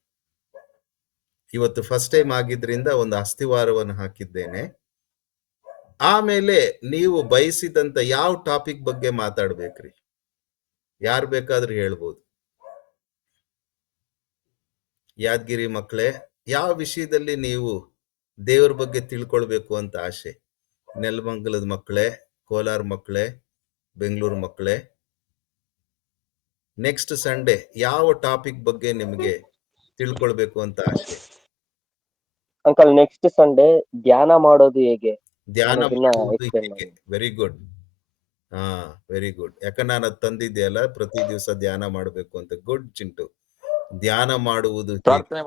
ಇವತ್ತು ಫಸ್ಟ್ ಟೈಮ್ ಆಗಿದ್ರಿಂದ ಒಂದು ಅಸ್ಥಿವಾರವನ್ನು ಹಾಕಿದ್ದೇನೆ. ಆಮೇಲೆ ನೀವು ಬಯಸಿದಂತ ಯಾವ ಟಾಪಿಕ್ ಬಗ್ಗೆ ಮಾತಾಡ್ಬೇಕ್ರಿ, ಯಾರು ಬೇಕಾದ್ರೂ ಹೇಳ್ಬೋದು. ಯಾದಗಿರಿ ಮಕ್ಕಳೇ, ಯಾವ ವಿಷಯದಲ್ಲಿ ನೀವು ದೇವ್ರ ಬಗ್ಗೆ ತಿಳ್ಕೊಳ್ಬೇಕು ಅಂತ ಆಸೆ? ನೆಲಮಂಗಲದ ಮಕ್ಕಳೇ, ಕೋಲಾರ ಮಕ್ಕಳೇ, ಬೆಂಗಳೂರು ಮಕ್ಕಳೇ, ನೆಕ್ಸ್ಟ್ ಸಂಡೇ ಯಾವ ಟಾಪಿಕ್ ಬಗ್ಗೆ ನಿಮಗೆ ತಿಳ್ಕೊಳ್ಬೇಕು ಅಂತ ಆಸೆ? ಅಂಕಲ್, ನೆಕ್ಸ್ಟ್ ಸಂಡೇ ಧ್ಯಾನ ಮಾಡೋದು ಹೇಗೆ? ಧ್ಯಾನ ಮಾಡುವುದು ಹೇಗೆ? Very good. Very good. ಯಾಕಂದ್ರೆ ನಾನು ಅದು ತಂದಿದ್ದೆ ಅಲ್ಲ, ಪ್ರತಿ ದಿವಸ ಧ್ಯಾನ ಮಾಡಬೇಕು ಅಂತ. ಗುಡ್ ಚಿಂಟು. ಧ್ಯಾನ ಮಾಡುವುದು ಪ್ರಾರ್ಥನೆ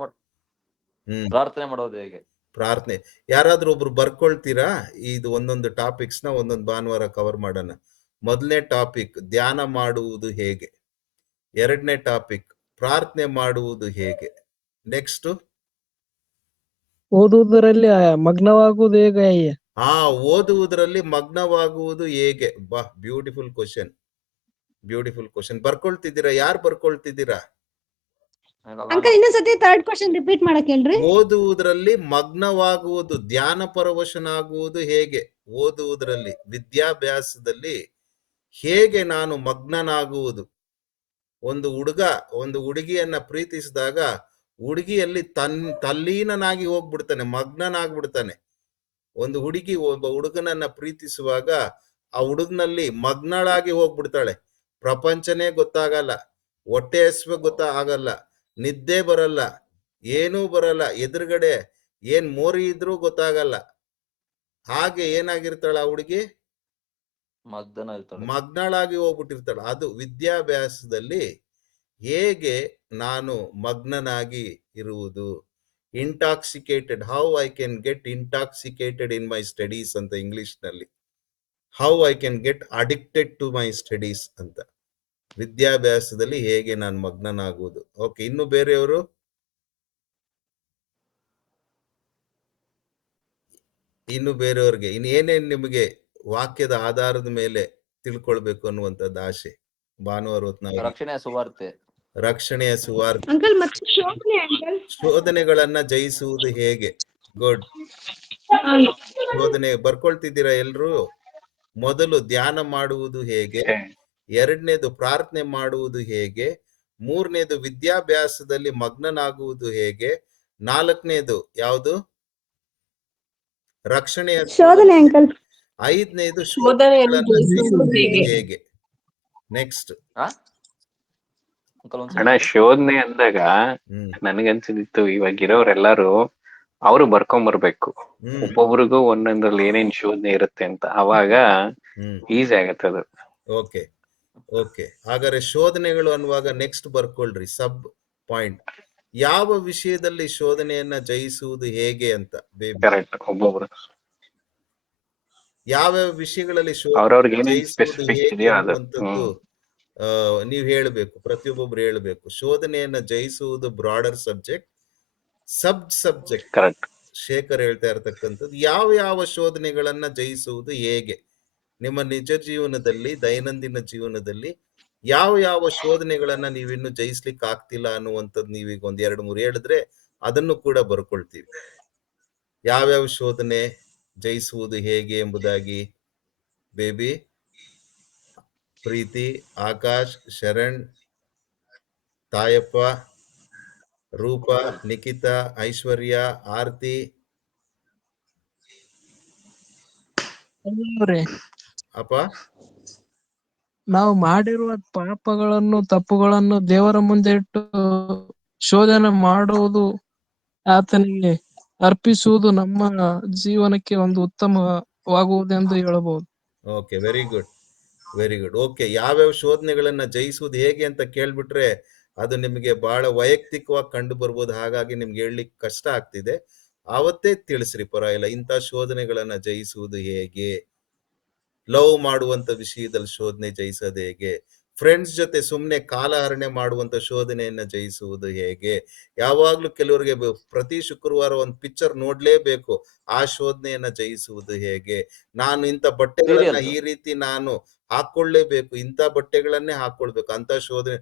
ಮಾಡೋದು ಹೇಗೆ? ಪ್ರಾರ್ಥನೆ. ಯಾರಾದ್ರೂ ಒಬ್ರು ಬರ್ಕೊಳ್ತೀರಾ? ಇದು ಒಂದೊಂದು ಟಾಪಿಕ್ಸ್ ನ ಒಂದೊಂದು ಭಾನುವಾರ ಕವರ್ ಮಾಡೋಣ. ಮೊದಲನೇ ಟಾಪಿಕ್ ಧ್ಯಾನ ಮಾಡುವುದು ಹೇಗೆ. ಎರಡನೇ ಟಾಪಿಕ್ ಪ್ರಾರ್ಥನೆ ಮಾಡುವುದು ಹೇಗೆ. ನೆಕ್ಸ್ಟ್ ಓದುವುದರಲ್ಲಿ ಮಗ್ನವಾಗುವುದು ಹೇಗೆ? ಓದುವುದರಲ್ಲಿ ಮಗ್ನವಾಗುವುದು ಹೇಗೆ. ಬಾ, ಬ್ಯೂಟಿಫುಲ್ ಕ್ವಶನ್. Beautiful question. ಬರ್ಕೊಳ್ತಿದ್ದೀರಾ? ಯಾರು ಬರ್ಕೊಳ್ತಿದ್ದೀರಾ? ಅಂಕಲ್ ಇನ್ನೊಂದ್ಸತಿ ಥರ್ಡ್ ಕ್ವಶನ್ ರಿಪೀಟ್ ಮಾಡಕ್ ಹೇಳ್ರಿ. ಓದುವುದರಲ್ಲಿ ಮಗ್ನವಾಗುವುದು, ಧ್ಯಾನ ಪರವಶನಾಗುವುದು ಹೇಗೆ? ಓದುವುದರಲ್ಲಿ, ವಿದ್ಯಾಭ್ಯಾಸದಲ್ಲಿ ಹೇಗೆ ನಾನು ಮಗ್ನನಾಗುವುದು? ಒಂದು ಹುಡುಗ ಒಂದು ಹುಡುಗಿಯನ್ನ ಪ್ರೀತಿಸಿದಾಗ ಹುಡುಗಿಯಲ್ಲಿ ತಲ್ಲೀನನಾಗಿ ಹೋಗ್ಬಿಡ್ತಾನೆ, ಮಗ್ನನಾಗ್ಬಿಡ್ತಾನೆ. ಒಂದು ಹುಡುಗಿ ಒಬ್ಬ ಹುಡುಗನನ್ನ ಪ್ರೀತಿಸುವಾಗ ಆ ಹುಡುಗನಲ್ಲಿ ಮಗ್ನಳಾಗಿ ಹೋಗ್ಬಿಡ್ತಾಳೆ. ಪ್ರಪಂಚನೇ ಗೊತ್ತಾಗಲ್ಲ, ಹೊಟ್ಟೆ ಹಸಿವೆ ಗೊತ್ತಾಗಲ್ಲ, ನಿದ್ದೆ ಬರಲ್ಲ, ಏನೂ ಬರಲ್ಲ, ಎದುರುಗಡೆ ಏನ್ ಮೋರಿ ಇದ್ರೂ ಗೊತ್ತಾಗಲ್ಲ. ಹಾಗೆ ಏನಾಗಿರ್ತಾಳ ಆ ಹುಡುಗಿ? ಮಗ್ನಳಾಗಿ ಹೋಗ್ಬಿಟ್ಟಿರ್ತಾಳೆ. ಅದು ವಿದ್ಯಾಭ್ಯಾಸದಲ್ಲಿ ಹೇಗೆ ನಾನು ಮಗ್ನನಾಗಿ ಇರುವುದು. Intoxicated, how I can get intoxicated in my studies ಅಂತ ಇಂಗ್ಲಿಷ್ ನಲ್ಲಿ. How I can get addicted to my studies ಅಂತ. ವಿದ್ಯಾಭ್ಯಾಸದಲ್ಲಿ ಹೇಗೆ ನಾನು ಮಗ್ನನಾಗುವುದು. ಓಕೆ, ಇನ್ನು ಬೇರೆಯವರು? ಇನ್ನು ಬೇರೆಯವ್ರಿಗೆ ಏನೇನ್ ನಿಮಗೆ ವಾಕ್ಯದ ಆಧಾರದ ಮೇಲೆ ತಿಳ್ಕೊಳ್ಬೇಕು ಅನ್ನುವಂಥದ್ದು ಆಸೆ? ಭಾನುವಾರ ಹೊತ್ನಾಗ ರಕ್ಷಣೆಯ ಸುವಾರ್ತೆ. ರಕ್ಷಣೆಯ ಸುವಾರ್ತೆ. ಅಂಕಲ್ ಮತ್ತೆ ಶೋಧನೆ ಅಂಕಲ್. ಶೋಧನೆಗಳನ್ನ ಜಯಿಸುವುದು ಹೇಗೆ? ಗುಡ್. ಶೋಧನೆ ಬರ್ಕೊಳ್ತಿದ್ದೀರಾ ಎಲ್ರು? ಮೊದಲು ಧ್ಯಾನ ಮಾಡುವುದು ಹೇಗೆ, ಎರಡನೇದು ಪ್ರಾರ್ಥನೆ ಮಾಡುವುದು ಹೇಗೆ, ಮೂರನೇದು ವಿದ್ಯಾಭ್ಯಾಸದಲ್ಲಿ ಮಗ್ನನಾಗುವುದು ಹೇಗೆ, ನಾಲ್ಕನೇದು ಯಾವುದು? ರಕ್ಷಣೆಯ ಶೋಧನೆ ಅಂಕಲ್. ಐದನೇದು ಶೋಧನೆಯನ್ನು ಶೋಧನೆಗಳನ್ನು ಜಯಿಸುವುದು ಹೇಗೆ? ಹೇಗೆ. ನೆಕ್ಸ್ಟ್ ಅಣ್ಣ ಶೋಧನೆ ಅಂದಾಗ ನನ್ಗನ್ಸಿದಿತ್ತು ಇವಾಗಿರೋರೆಲ್ಲಾರು ಅವರು ಬರ್ಕೊಂಬರ್ಬೇಕು, ಒಬ್ಬೊಬ್ರಿಗೂ ಒಂದೊಂದ್ರಲ್ಲಿ ಏನೇನ್ ಶೋಧನೆ ಇರುತ್ತೆ ಅಂತ, ಅವಾಗ ಈಸಿ ಆಗತ್ತೆ ಅದು. ಓಕೆ ಓಕೆ, ಹಾಗಾದ್ರೆ ಶೋಧನೆಗಳು ಅನ್ನುವಾಗ ನೆಕ್ಸ್ಟ್ ಬರ್ಕೊಳ್ರಿ ಸಬ್ ಪಾಯಿಂಟ್. ಯಾವ ವಿಷಯದಲ್ಲಿ ಶೋಧನೆಯನ್ನ ಜಯಿಸುವುದು ಹೇಗೆ ಅಂತ ಬೇಬಿ? ಕರೆಕ್ಟ್. ಒಬ್ಬೊಬ್ರು ಯಾವ್ಯಾವ ವಿಷಯಗಳಲ್ಲಿ ಅವ್ರವ್ರಿಗೆ ಶೋಧನೆ ಏನೇನ್ ಜಯಿಸುವುದು ಸ್ಪೆಸಿಫಿಕ್ ಹೇಗೆ ಇದೆಯೋ ಅದು. ಅನ್ನುವಂಥದ್ದು ನೀವ್ ಹೇಳ್ಬೇಕು, ಪ್ರತಿಯೊಬ್ಬೊಬ್ರು ಹೇಳ್ಬೇಕು. ಶೋಧನೆಯನ್ನ ಜಯಿಸುವುದು brother subject. Subject correct. Shekhar ಹೇಳ್ತಾ ಇರ್ತಕ್ಕಂಥದ್ದು ಯಾವ ಯಾವ ಶೋಧನೆಗಳನ್ನ ಜಯಿಸುವುದು ಹೇಗೆ. ನಿಮ್ಮ ನಿಜ ಜೀವನದಲ್ಲಿ, ದೈನಂದಿನ ಜೀವನದಲ್ಲಿ ಯಾವ ಯಾವ ಶೋಧನೆಗಳನ್ನ ನೀವಿನ್ನು ಜಯಿಸ್ಲಿಕ್ಕೆ ಆಗ್ತಿಲ್ಲ ಅನ್ನುವಂಥದ್ದು ನೀವೀಗ ಒಂದ್ 2-3 ಹೇಳಿದ್ರೆ ಅದನ್ನು ಕೂಡ ಬರ್ಕೊಳ್ತೀವಿ. ಯಾವ್ಯಾವ ಶೋಧನೆ ಜಯಿಸುವುದು ಹೇಗೆ ಎಂಬುದಾಗಿ ಬೇಬಿ? ಪ್ರೀತಿ, ಆಕಾಶ್, ಶರಣ್, ತಾಯಪ್ಪ, ರೂಪ, ನಿಖಿತಾ, ಐಶ್ವರ್ಯ, ಆರ್ತಿ, ಅಪ್ಪ. ನಾವು ಮಾಡಿರುವ ಪಾಪಗಳನ್ನು, ತಪ್ಪುಗಳನ್ನು ದೇವರ ಮುಂದೆ ಇಟ್ಟು ಶೋಧನೆ ಮಾಡುವುದು, ಆತನಿಗೆ ಅರ್ಪಿಸುವುದು ನಮ್ಮ ಜೀವನಕ್ಕೆ ಒಂದು ಉತ್ತಮವಾಗುವುದೆಂದು ಹೇಳಬಹುದು. Okay, very good, very good. Okay, ಯಾವ್ಯಾವ ಶೋಧನೆಗಳನ್ನ ಜಯಿಸುವುದು ಹೇಗೆ ಅಂತ ಕೇಳ್ಬಿಟ್ರೆ ಅದು ನಿಮಗೆ ಬಹಳ ವೈಯಕ್ತಿಕವಾಗಿ ಕಂಡು ಬರ್ಬೋದು. ಹಾಗಾಗಿ ನಿಮ್ಗೆ ಹೇಳಲಿಕ್ಕೆ ಕಷ್ಟ ಆಗ್ತಿದೆ. ಆವತ್ತೇ ತಿಳಿಸ್ರಿ, ಪರವಾಗಿಲ್ಲ. ಇಂಥ ಶೋಧನೆಗಳನ್ನ ಜಯಿಸುವುದು ಹೇಗೆ, ಲವ್ ಮಾಡುವಂತ ವಿಷಯದಲ್ಲಿ ಶೋಧನೆ ಜಯಿಸೋದು ಹೇಗೆ, ಫ್ರೆಂಡ್ಸ್ ಜೊತೆ ಸುಮ್ಮನೆ ಕಾಲಹರಣೆ ಮಾಡುವಂತ ಶೋಧನೆಯನ್ನ ಜಯಿಸುವುದು ಹೇಗೆ. ಯಾವಾಗ್ಲೂ ಕೆಲವರಿಗೆ ಪ್ರತಿ ಶುಕ್ರವಾರ ಒಂದು ಪಿಕ್ಚರ್ ನೋಡ್ಲೇಬೇಕು, ಆ ಶೋಧನೆಯನ್ನ ಜಯಿಸುವುದು ಹೇಗೆ. ನಾನು ಇಂಥ ಬಟ್ಟೆಗಳನ್ನ ಈ ರೀತಿ ನಾನು ಹಾಕೊಳ್ಳೇಬೇಕು, ಇಂಥ ಬಟ್ಟೆಗಳನ್ನೇ ಹಾಕೊಳ್ಬೇಕು ಅಂತ ಶೋಧನೆ.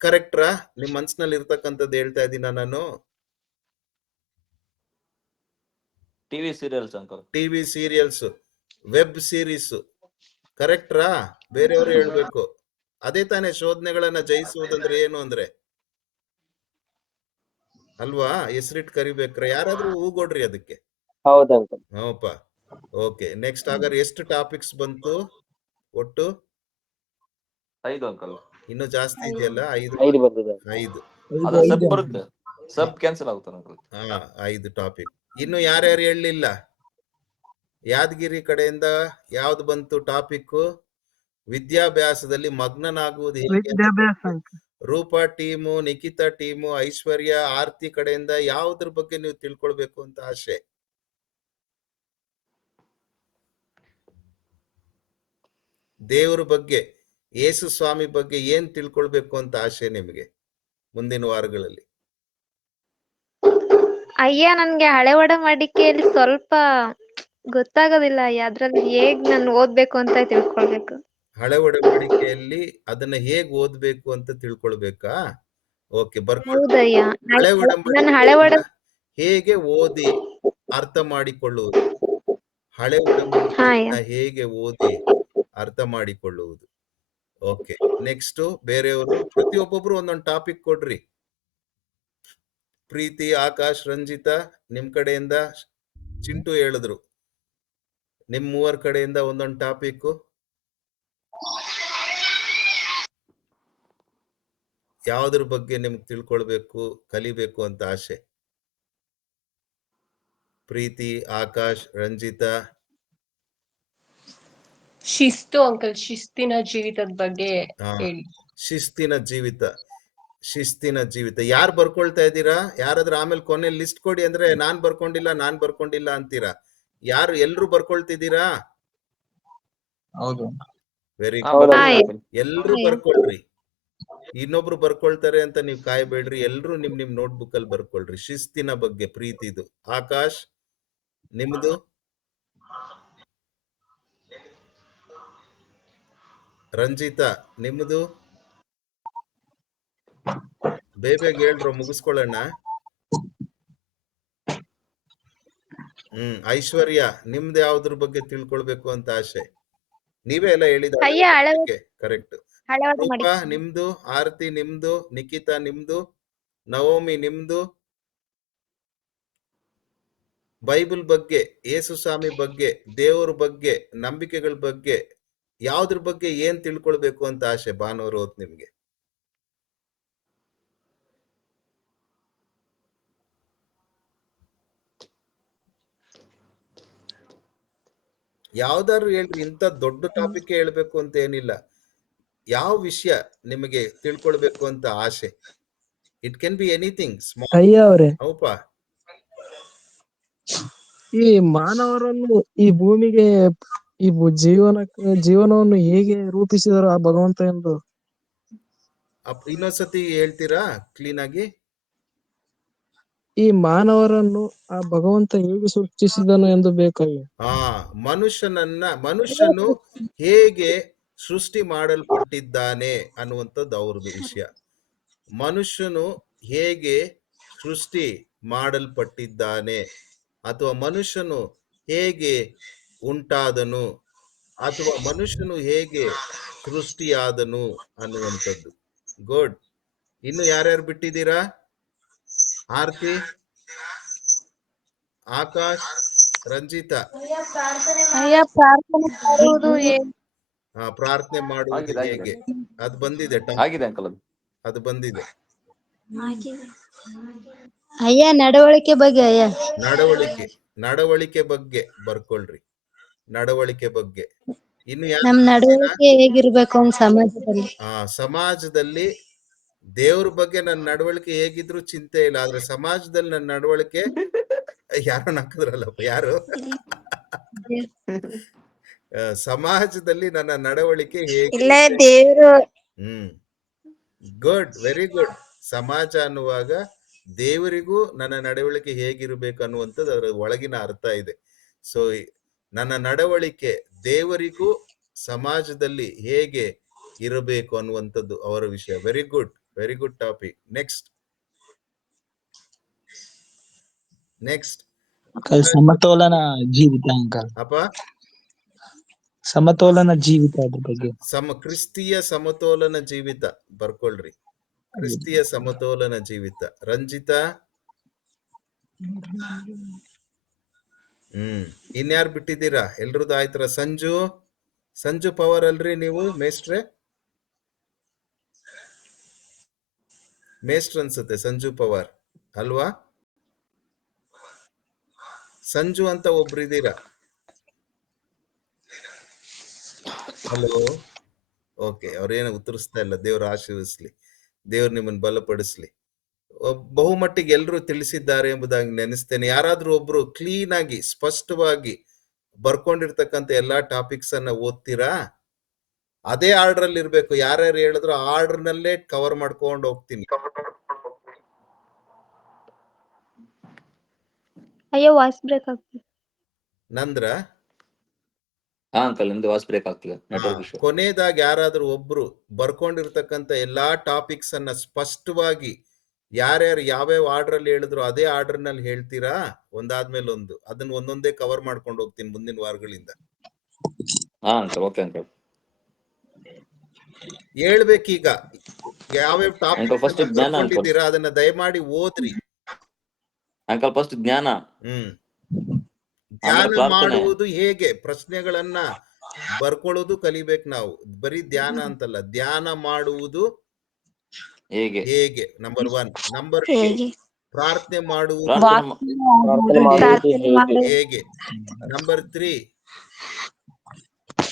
ಕರೆಕ್ಟ್ರಾ? ನಿಮ್ ಮನ್ಸಿನಲ್ಲಿ ಇರ್ತಕ್ಕಂಥದ್ದು ಹೇಳ್ತಾ ಇದ್ದೀನ ನಾನು? TV serials uncle. TV serials, web series, ಕರೆಕ್ಟ್ರಾ? ಬೇರೆಯವರು ಹೇಳ್ಬೇಕು. ಅದೇ ತಾನೇ ಶೋಧನೆಗಳನ್ನ ಜಯಿಸುವುದಂದ್ರೆ ಏನು ಅಂದ್ರೆ ಅಲ್ವಾ? ಹೆಸರಿಟ್ಟು ಕರಿಬೇಕ್ರ? ಯಾರಾದ್ರೂ ಹೂಗೊಡ್ರಿ ಅದಕ್ಕೆ. ಹೌದಂತ. ಹೌಪ. Okay, next. ಹಾಗಾದ್ರೆ ಎಷ್ಟು ಟಾಪಿಕ್ಸ್ ಬಂತು ಒಟ್ಟು? 5 ಅಂಕಲ್. ಇನ್ನು ಜಾಸ್ತಿ ಇದೆಯಲ್ಲ? 5 ಬಂದಿದೆ. 5. ಅದು ಸಬ್ ಬರುತ್ತೆ, ಸಬ್ ಕ್ಯಾನ್ಸಲ್ ಆಗುತ್ತೆ ಅಂಕಲ್. 5 ಟಾಪಿಕ್. ಇನ್ನು ಯಾರ್ಯಾರು ಹೇಳಲಿಲ್ಲ? ಯಾದಗಿರಿ ಕಡೆಯಿಂದ ಯಾವ್ದು ಬಂತು ಟಾಪಿಕ್? ವಿದ್ಯಾಭ್ಯಾಸದಲ್ಲಿ ಮಗ್ನನಾಗುವುದು ಹೇಗೆ? ರೂಪಾ ಟೀಮು, ನಿಖಿತಾ ಟೀಮು, ಐಶ್ವರ್ಯ, ಆರ್ತಿ ಕಡೆಯಿಂದ ಯಾವ್ದ್ರ ಬಗ್ಗೆ ನೀವು ತಿಳ್ಕೊಳ್ಬೇಕು ಅಂತ ಆಸೆ? ದೇವ್ರ ಬಗ್ಗೆ, ಯೇಸು ಸ್ವಾಮಿ ಬಗ್ಗೆ ಏನ್ ತಿಳ್ಕೊಳ್ಬೇಕು ಅಂತ ಆಸೆ ನಿಮಗೆ ಮುಂದಿನ ವಾರಗಳಲ್ಲಿ? ಅಯ್ಯ, ನನ್ಗೆ ಹಳೆ ಒಡಂಬಡಿಕೆಯಲ್ಲಿ ಸ್ವಲ್ಪ ಗೊತ್ತಾಗೋದಿಲ್ಲ. ಅದ್ರಲ್ಲಿ ಹೇಗ್ ನಾನು ಓದ್ಬೇಕು ಅಂತ ತಿಳ್ಕೊಳ್ಬೇಕು. ಹಳೆ ಒಡಂಬಡಿಕೆಯಲ್ಲಿ ಅದನ್ನ ಹೇಗ್ ಓದ್ಬೇಕು ಅಂತ ತಿಳ್ಕೊಳ್ಬೇಕಾ? ಓಕೆ, ಹೌದಯ್ಯ. ಹಳೆ ಹಳೆ ಒಡಂಬಡಿಕೆ ಹೇಗೆ ಓದಿ ಅರ್ಥ ಮಾಡಿಕೊಳ್ಳುವುದು? ಹಳೆ ಒಡಂಬಡಿಕೆಯನ್ನ ಹೇಗೆ ಓದಿ ಅರ್ಥ ಮಾಡಿಕೊಳ್ಳುವುದು? ಓಕೆ, ನೆಕ್ಸ್ಟ್ ಬೇರೆಯವರು ಪ್ರತಿಯೊಬ್ಬೊಬ್ರು ಒಂದೊಂದು ಟಾಪಿಕ್ ಕೊಡ್ರಿ. ಪ್ರೀತಿ, ಆಕಾಶ್, ರಂಜಿತಾ ನಿಮ್ ಕಡೆಯಿಂದ, ಚಿಂಟು ಹೇಳಿದ್ರು. ನಿಮ್ 3 ಕಡೆಯಿಂದ ಒಂದೊಂದು ಟಾಪಿಕ್. ಯಾವ್ದ್ರ ಬಗ್ಗೆ ನಿಮ್ಗೆ ತಿಳ್ಕೊಳ್ಬೇಕು, ಕಲಿಬೇಕು ಅಂತ ಆಸೆ? ಪ್ರೀತಿ, ಆಕಾಶ್, ರಂಜಿತಾ. ಶಿಸ್ತು ಅಂಕಲ್, ಶಿಸ್ತಿನ ಜೀವಿತದ ಬಗ್ಗೆ ಹೇಳಿ. ಶಿಸ್ತಿನ ಜೀವಿತ, ಶಿಸ್ತಿನ ಜೀವಿತ. ಯಾರು ಬರ್ಕೊಳ್ತಾ ಇದ್ದೀರಾ? ಯಾರಾದ್ರೂ ಆಮೇಲೆ ಕೊನೆ ಲಿಸ್ಟ್ ಕೊಡಿ ಅಂದ್ರೆ ನಾನ್ ಬರ್ಕೊಂಡಿಲ್ಲ ಅಂತೀರಾ. ಯಾರು ಎಲ್ರು ಬರ್ಕೊಳ್ತಿದ್ದೀರಾ? ಹೌದು. Very good. ಎಲ್ರು ಬರ್ಕೊಳ್ರಿ. ಇನ್ನೊಬ್ರು ಬರ್ಕೊಳ್ತಾರೆ ಅಂತ ನೀವು ಕಾಯ್ಬೇಡ್ರಿ. ಎಲ್ರು ನಿಮ್ ನೋಟ್ಬುಕ್ ಅಲ್ಲಿ ಬರ್ಕೊಳ್ರಿ ಶಿಸ್ತಿನ ಬಗ್ಗೆ. ಪ್ರೀತಿದು. ಆಕಾಶ್ ನಿಮ್ದು? ರಂಜಿತಾ ನಿಮ್ದು ಬೇಗ ಹೇಳ್ರು ಮುಗಿಸ್ಕೊಳ್ಳೋಣ. ಐಶ್ವರ್ಯ ನಿಮ್ದು ಯಾವ್ದ್ರ ಬಗ್ಗೆ ತಿಳ್ಕೊಳ್ಬೇಕು ಅಂತ ಆಸೆ? ನೀವೇ ಎಲ್ಲ ಹೇಳಿದ ಕರೆಕ್ಟ್. ರೂಪಾ ನಿಮ್ದು, ಆರತಿ ನಿಮ್ದು, ನಿಖಿತಾ ನಿಮ್ದು, ನವೋಮಿ ನಿಮ್ದು, ಬೈಬಲ್ ಬಗ್ಗೆ, ಯೇಸು ಸ್ವಾಮಿ ಬಗ್ಗೆ, ದೇವರ ಬಗ್ಗೆ, ನಂಬಿಕೆಗಳ ಬಗ್ಗೆ, ಯಾವ್ದ್ರ ಬಗ್ಗೆ ಏನ್ ತಿಳ್ಕೊಳ್ಬೇಕು ಅಂತ ಆಸೆ ಭಾನುವಾರ ಹೊತ್ತು ನಿಮ್ಗೆ? ಯಾವ್ದಾದ್ರು ಹೇಳ್ರಿ, ಇಂಥ ದೊಡ್ಡ ಟಾಪಿಕ್ ಹೇಳ್ಬೇಕು ಅಂತ ಏನಿಲ್ಲ. ಯಾವ ವಿಷಯ ನಿಮಗೆ ತಿಳ್ಕೊಳ್ಬೇಕು ಅಂತ ಆಸೆ? It can be anything small. ಅಯ್ಯ ಅವ್ರೆ, ಹೌಪ, ಈ ಮಾನವರನ್ನು ಈ ಭೂಮಿಗೆ ಈ ಜೀವನವನ್ನು ಹೇಗೆ ರೂಪಿಸಿದರು ಆ ಭಗವಂತ ಎಂದು ಇನ್ನೊಂದ್ಸತಿ ಹೇಳ್ತೀರಾ ಕ್ಲೀನ್ ಆಗಿ? ಈ ಮಾನವರನ್ನು ಆ ಭಗವಂತ ಹೇಗೆ ಸೃಷ್ಟಿಸಿದನು ಎಂದು ಬೇಕಲ್ಲ. ಮನುಷ್ಯನು ಹೇಗೆ ಸೃಷ್ಟಿ ಮಾಡಲ್ಪಟ್ಟಿದ್ದಾನೆ ಅನ್ನುವಂಥದ್ದು ಅವ್ರದ್ದು ವಿಷಯ. ಮನುಷ್ಯನು ಹೇಗೆ ಸೃಷ್ಟಿ ಮಾಡಲ್ಪಟ್ಟಿದ್ದಾನೆ, ಅಥವಾ ಮನುಷ್ಯನು ಹೇಗೆ ಉಂಟಾದನು, ಅಥವಾ ಮನುಷ್ಯನು ಹೇಗೆ ಸೃಷ್ಟಿಯಾದನು ಅನ್ನುವಂಥದ್ದು. ಗುಡ್. ಇನ್ನು ಯಾರ್ಯಾರು ಬಿಟ್ಟಿದ್ದೀರಾ? ಆರ್ತಿ, ಆಕಾಶ್, ರಂಜಿತಾ. ಪ್ರಾರ್ಥನೆ ಮಾಡುವುದು ಹೇಗೆ? ಅದು ಬಂದಿದೆ, ಅದು ಬಂದಿದೆ. ಅಯ್ಯ ನಡವಳಿಕೆ ಬಗ್ಗೆ. ಅಯ್ಯ ನಡವಳಿಕೆ ಬಗ್ಗೆ ಬರ್ಕೊಳ್ರಿ. ನಡವಳಿಕೆ ಬಗ್ಗೆ. ಇನ್ನು ನಮ್ ನಡವಳಿಕೆ ಹೇಗಿರ್ಬೇಕು ಸಮಾಜದಲ್ಲಿ? ಸಮಾಜದಲ್ಲಿ ದೇವ್ರ ಬಗ್ಗೆ ನನ್ನ ನಡವಳಿಕೆ ಹೇಗಿದ್ರು ಚಿಂತೆ ಇಲ್ಲ, ಆದ್ರೆ ಸಮಾಜದಲ್ಲಿ ನನ್ನ ನಡವಳಿಕೆ ಯಾರೋ ನಕ್ಕದ್ರಲ್ಲಪ್ಪ, ಯಾರು? ಸಮಾಜದಲ್ಲಿ ನನ್ನ ನಡವಳಿಕೆ ಹೇಗೆ? Good, very good. ಸಮಾಜ ಅನ್ನುವಾಗ ದೇವರಿಗೂ ನನ್ನ ನಡವಳಿಕೆ ಹೇಗಿರ್ಬೇಕು ಅನ್ನುವಂಥದ್ದು ಅದರ ಒಳಗಿನ ಅರ್ಥ ಇದೆ. ಸೊ ನನ್ನ ನಡವಳಿಕೆ ದೇವರಿಗೂ ಸಮಾಜದಲ್ಲಿ ಹೇಗೆ ಇರಬೇಕು ಅನ್ನುವಂಥದ್ದು ಅವರ ವಿಷಯ. Very good, very good topic. Next ಸಮತೋಲನ ಜೀವಿತ ಅಂಕಲ್. ಅಪ್ಪ, ಸಮತೋಲನ ಜೀವಿತ ಅದ್ರ ಬಗ್ಗೆ. ಕ್ರಿಸ್ತಿಯ ಸಮತೋಲನ ಜೀವಿತ ಬರ್ಕೊಳ್ರಿ. ಕ್ರಿಸ್ತಿಯ ಸಮತೋಲನ ಜೀವಿತ. ರಂಜಿತಾ, ಇನ್ಯಾರು ಬಿಟ್ಟಿದ್ದೀರಾ? ಎಲ್ರದ್ದು ಆಯ್ತರ? ಸಂಜು ಪವರ್ ಅಲ್ರಿ ನೀವು? ಮೇಸ್ಟ್ರ್ ಅನ್ಸುತ್ತೆ ಸಂಜು ಪವರ್ ಅಲ್ವಾ? ಸಂಜು ಅಂತ ಒಬ್ರು ಇದ್ದೀರಾ? Hello, okay. ಅವ್ರೇನು ಉತ್ತರಿಸ್ತಾ ಇಲ್ಲ. ದೇವ್ರ ಆಶೀರ್ವಿಸ್ಲಿ, ದೇವ್ರು ನಿಮ್ಮನ್ನು ಬಲಪಡಿಸ್ಲಿ. ಬಹುಮಟ್ಟಿಗೆ ಎಲ್ಲರೂ ತಿಳಿಸಿದ್ದಾರೆ ಎಂಬುದಾಗಿ ನೆನೆಸ್ತೇನೆ. ಯಾರಾದ್ರೂ ಒಬ್ರು ಕ್ಲೀನ್ ಆಗಿ ಸ್ಪಷ್ಟವಾಗಿ ಬರ್ಕೊಂಡಿರ್ತಕ್ಕಂಥ ಎಲ್ಲಾ ಟಾಪಿಕ್ಸ್ ಅನ್ನ ಓದ್ತೀರಾ? ಅದೇ ಆರ್ಡರ್ ಅಲ್ಲಿ ಇರ್ಬೇಕು. ಯಾರ್ಯಾರು ಹೇಳಿದ್ರು ಆರ್ಡರ್ ನಲ್ಲೇ ಕವರ್ ಮಾಡ್ಕೊಂಡು ಹೋಗ್ತೀನಿ. ಅಯ್ಯೋ, ವಾಯ್ಸ್ ಬ್ರೇಕ್ ಆಗ್ತದೆ. ನಂದ್ರ ನಿಮ್ದು ವಾಯ್ಸ್ ಬ್ರೇಕ್ ಆಗ್ತಿದೆ. ಕೊನೆಯದಾಗಿ ಯಾರಾದ್ರೂ ಒಬ್ರು ಬರ್ಕೊಂಡಿರ್ತಕ್ಕಂಥ ಎಲ್ಲಾ ಟಾಪಿಕ್ಸ್ ಅನ್ನ ಸ್ಪಷ್ಟವಾಗಿ ಯಾರ್ಯಾರು ಯಾವ್ಯಾವ ಆರ್ಡರ್ ಅಲ್ಲಿ ಹೇಳಿದ್ರು ಅದೇ ಆರ್ಡರ್ ನಲ್ಲಿ ಹೇಳ್ತೀರಾ? ಒಂದಾದ್ಮೇಲೆ ಒಂದು ಅದನ್ನ ಒಂದೊಂದೇ ಕವರ್ ಮಾಡ್ಕೊಂಡು ಹೋಗ್ತೀನಿ ಮುಂದಿನ ವಾರಗಳಿಂದ. ಹೇಳ್ಬೇಕೀಗ ಯಾವ್ಯಾವ ಟಾಪಿಕ್ ಬರ್ಕೊಂಡಿದ್ದೀರಾ ಅದನ್ನ ದಯಮಾಡಿ ಓದ್ರಿ. ಅಂಕಲ್ ಫಸ್ಟ್ ಜ್ಞಾನ. ಧ್ಯಾನ ಮಾಡುವುದು ಹೇಗೆ? ಪ್ರಶ್ನೆಗಳನ್ನ ಬರ್ಕೊಳ್ಳೋದು ಕಲಿಬೇಕು ನಾವು. ಬರೀ ಧ್ಯಾನ ಅಂತಲ್ಲ, ಧ್ಯಾನ ಮಾಡುವುದು ಹೇಗೆ ನಂಬರ್ 1. ನಂಬರ್ 2 ಪ್ರಾರ್ಥನೆ ಮಾಡುವುದು ಹೇಗೆ? ನಂಬರ್ 3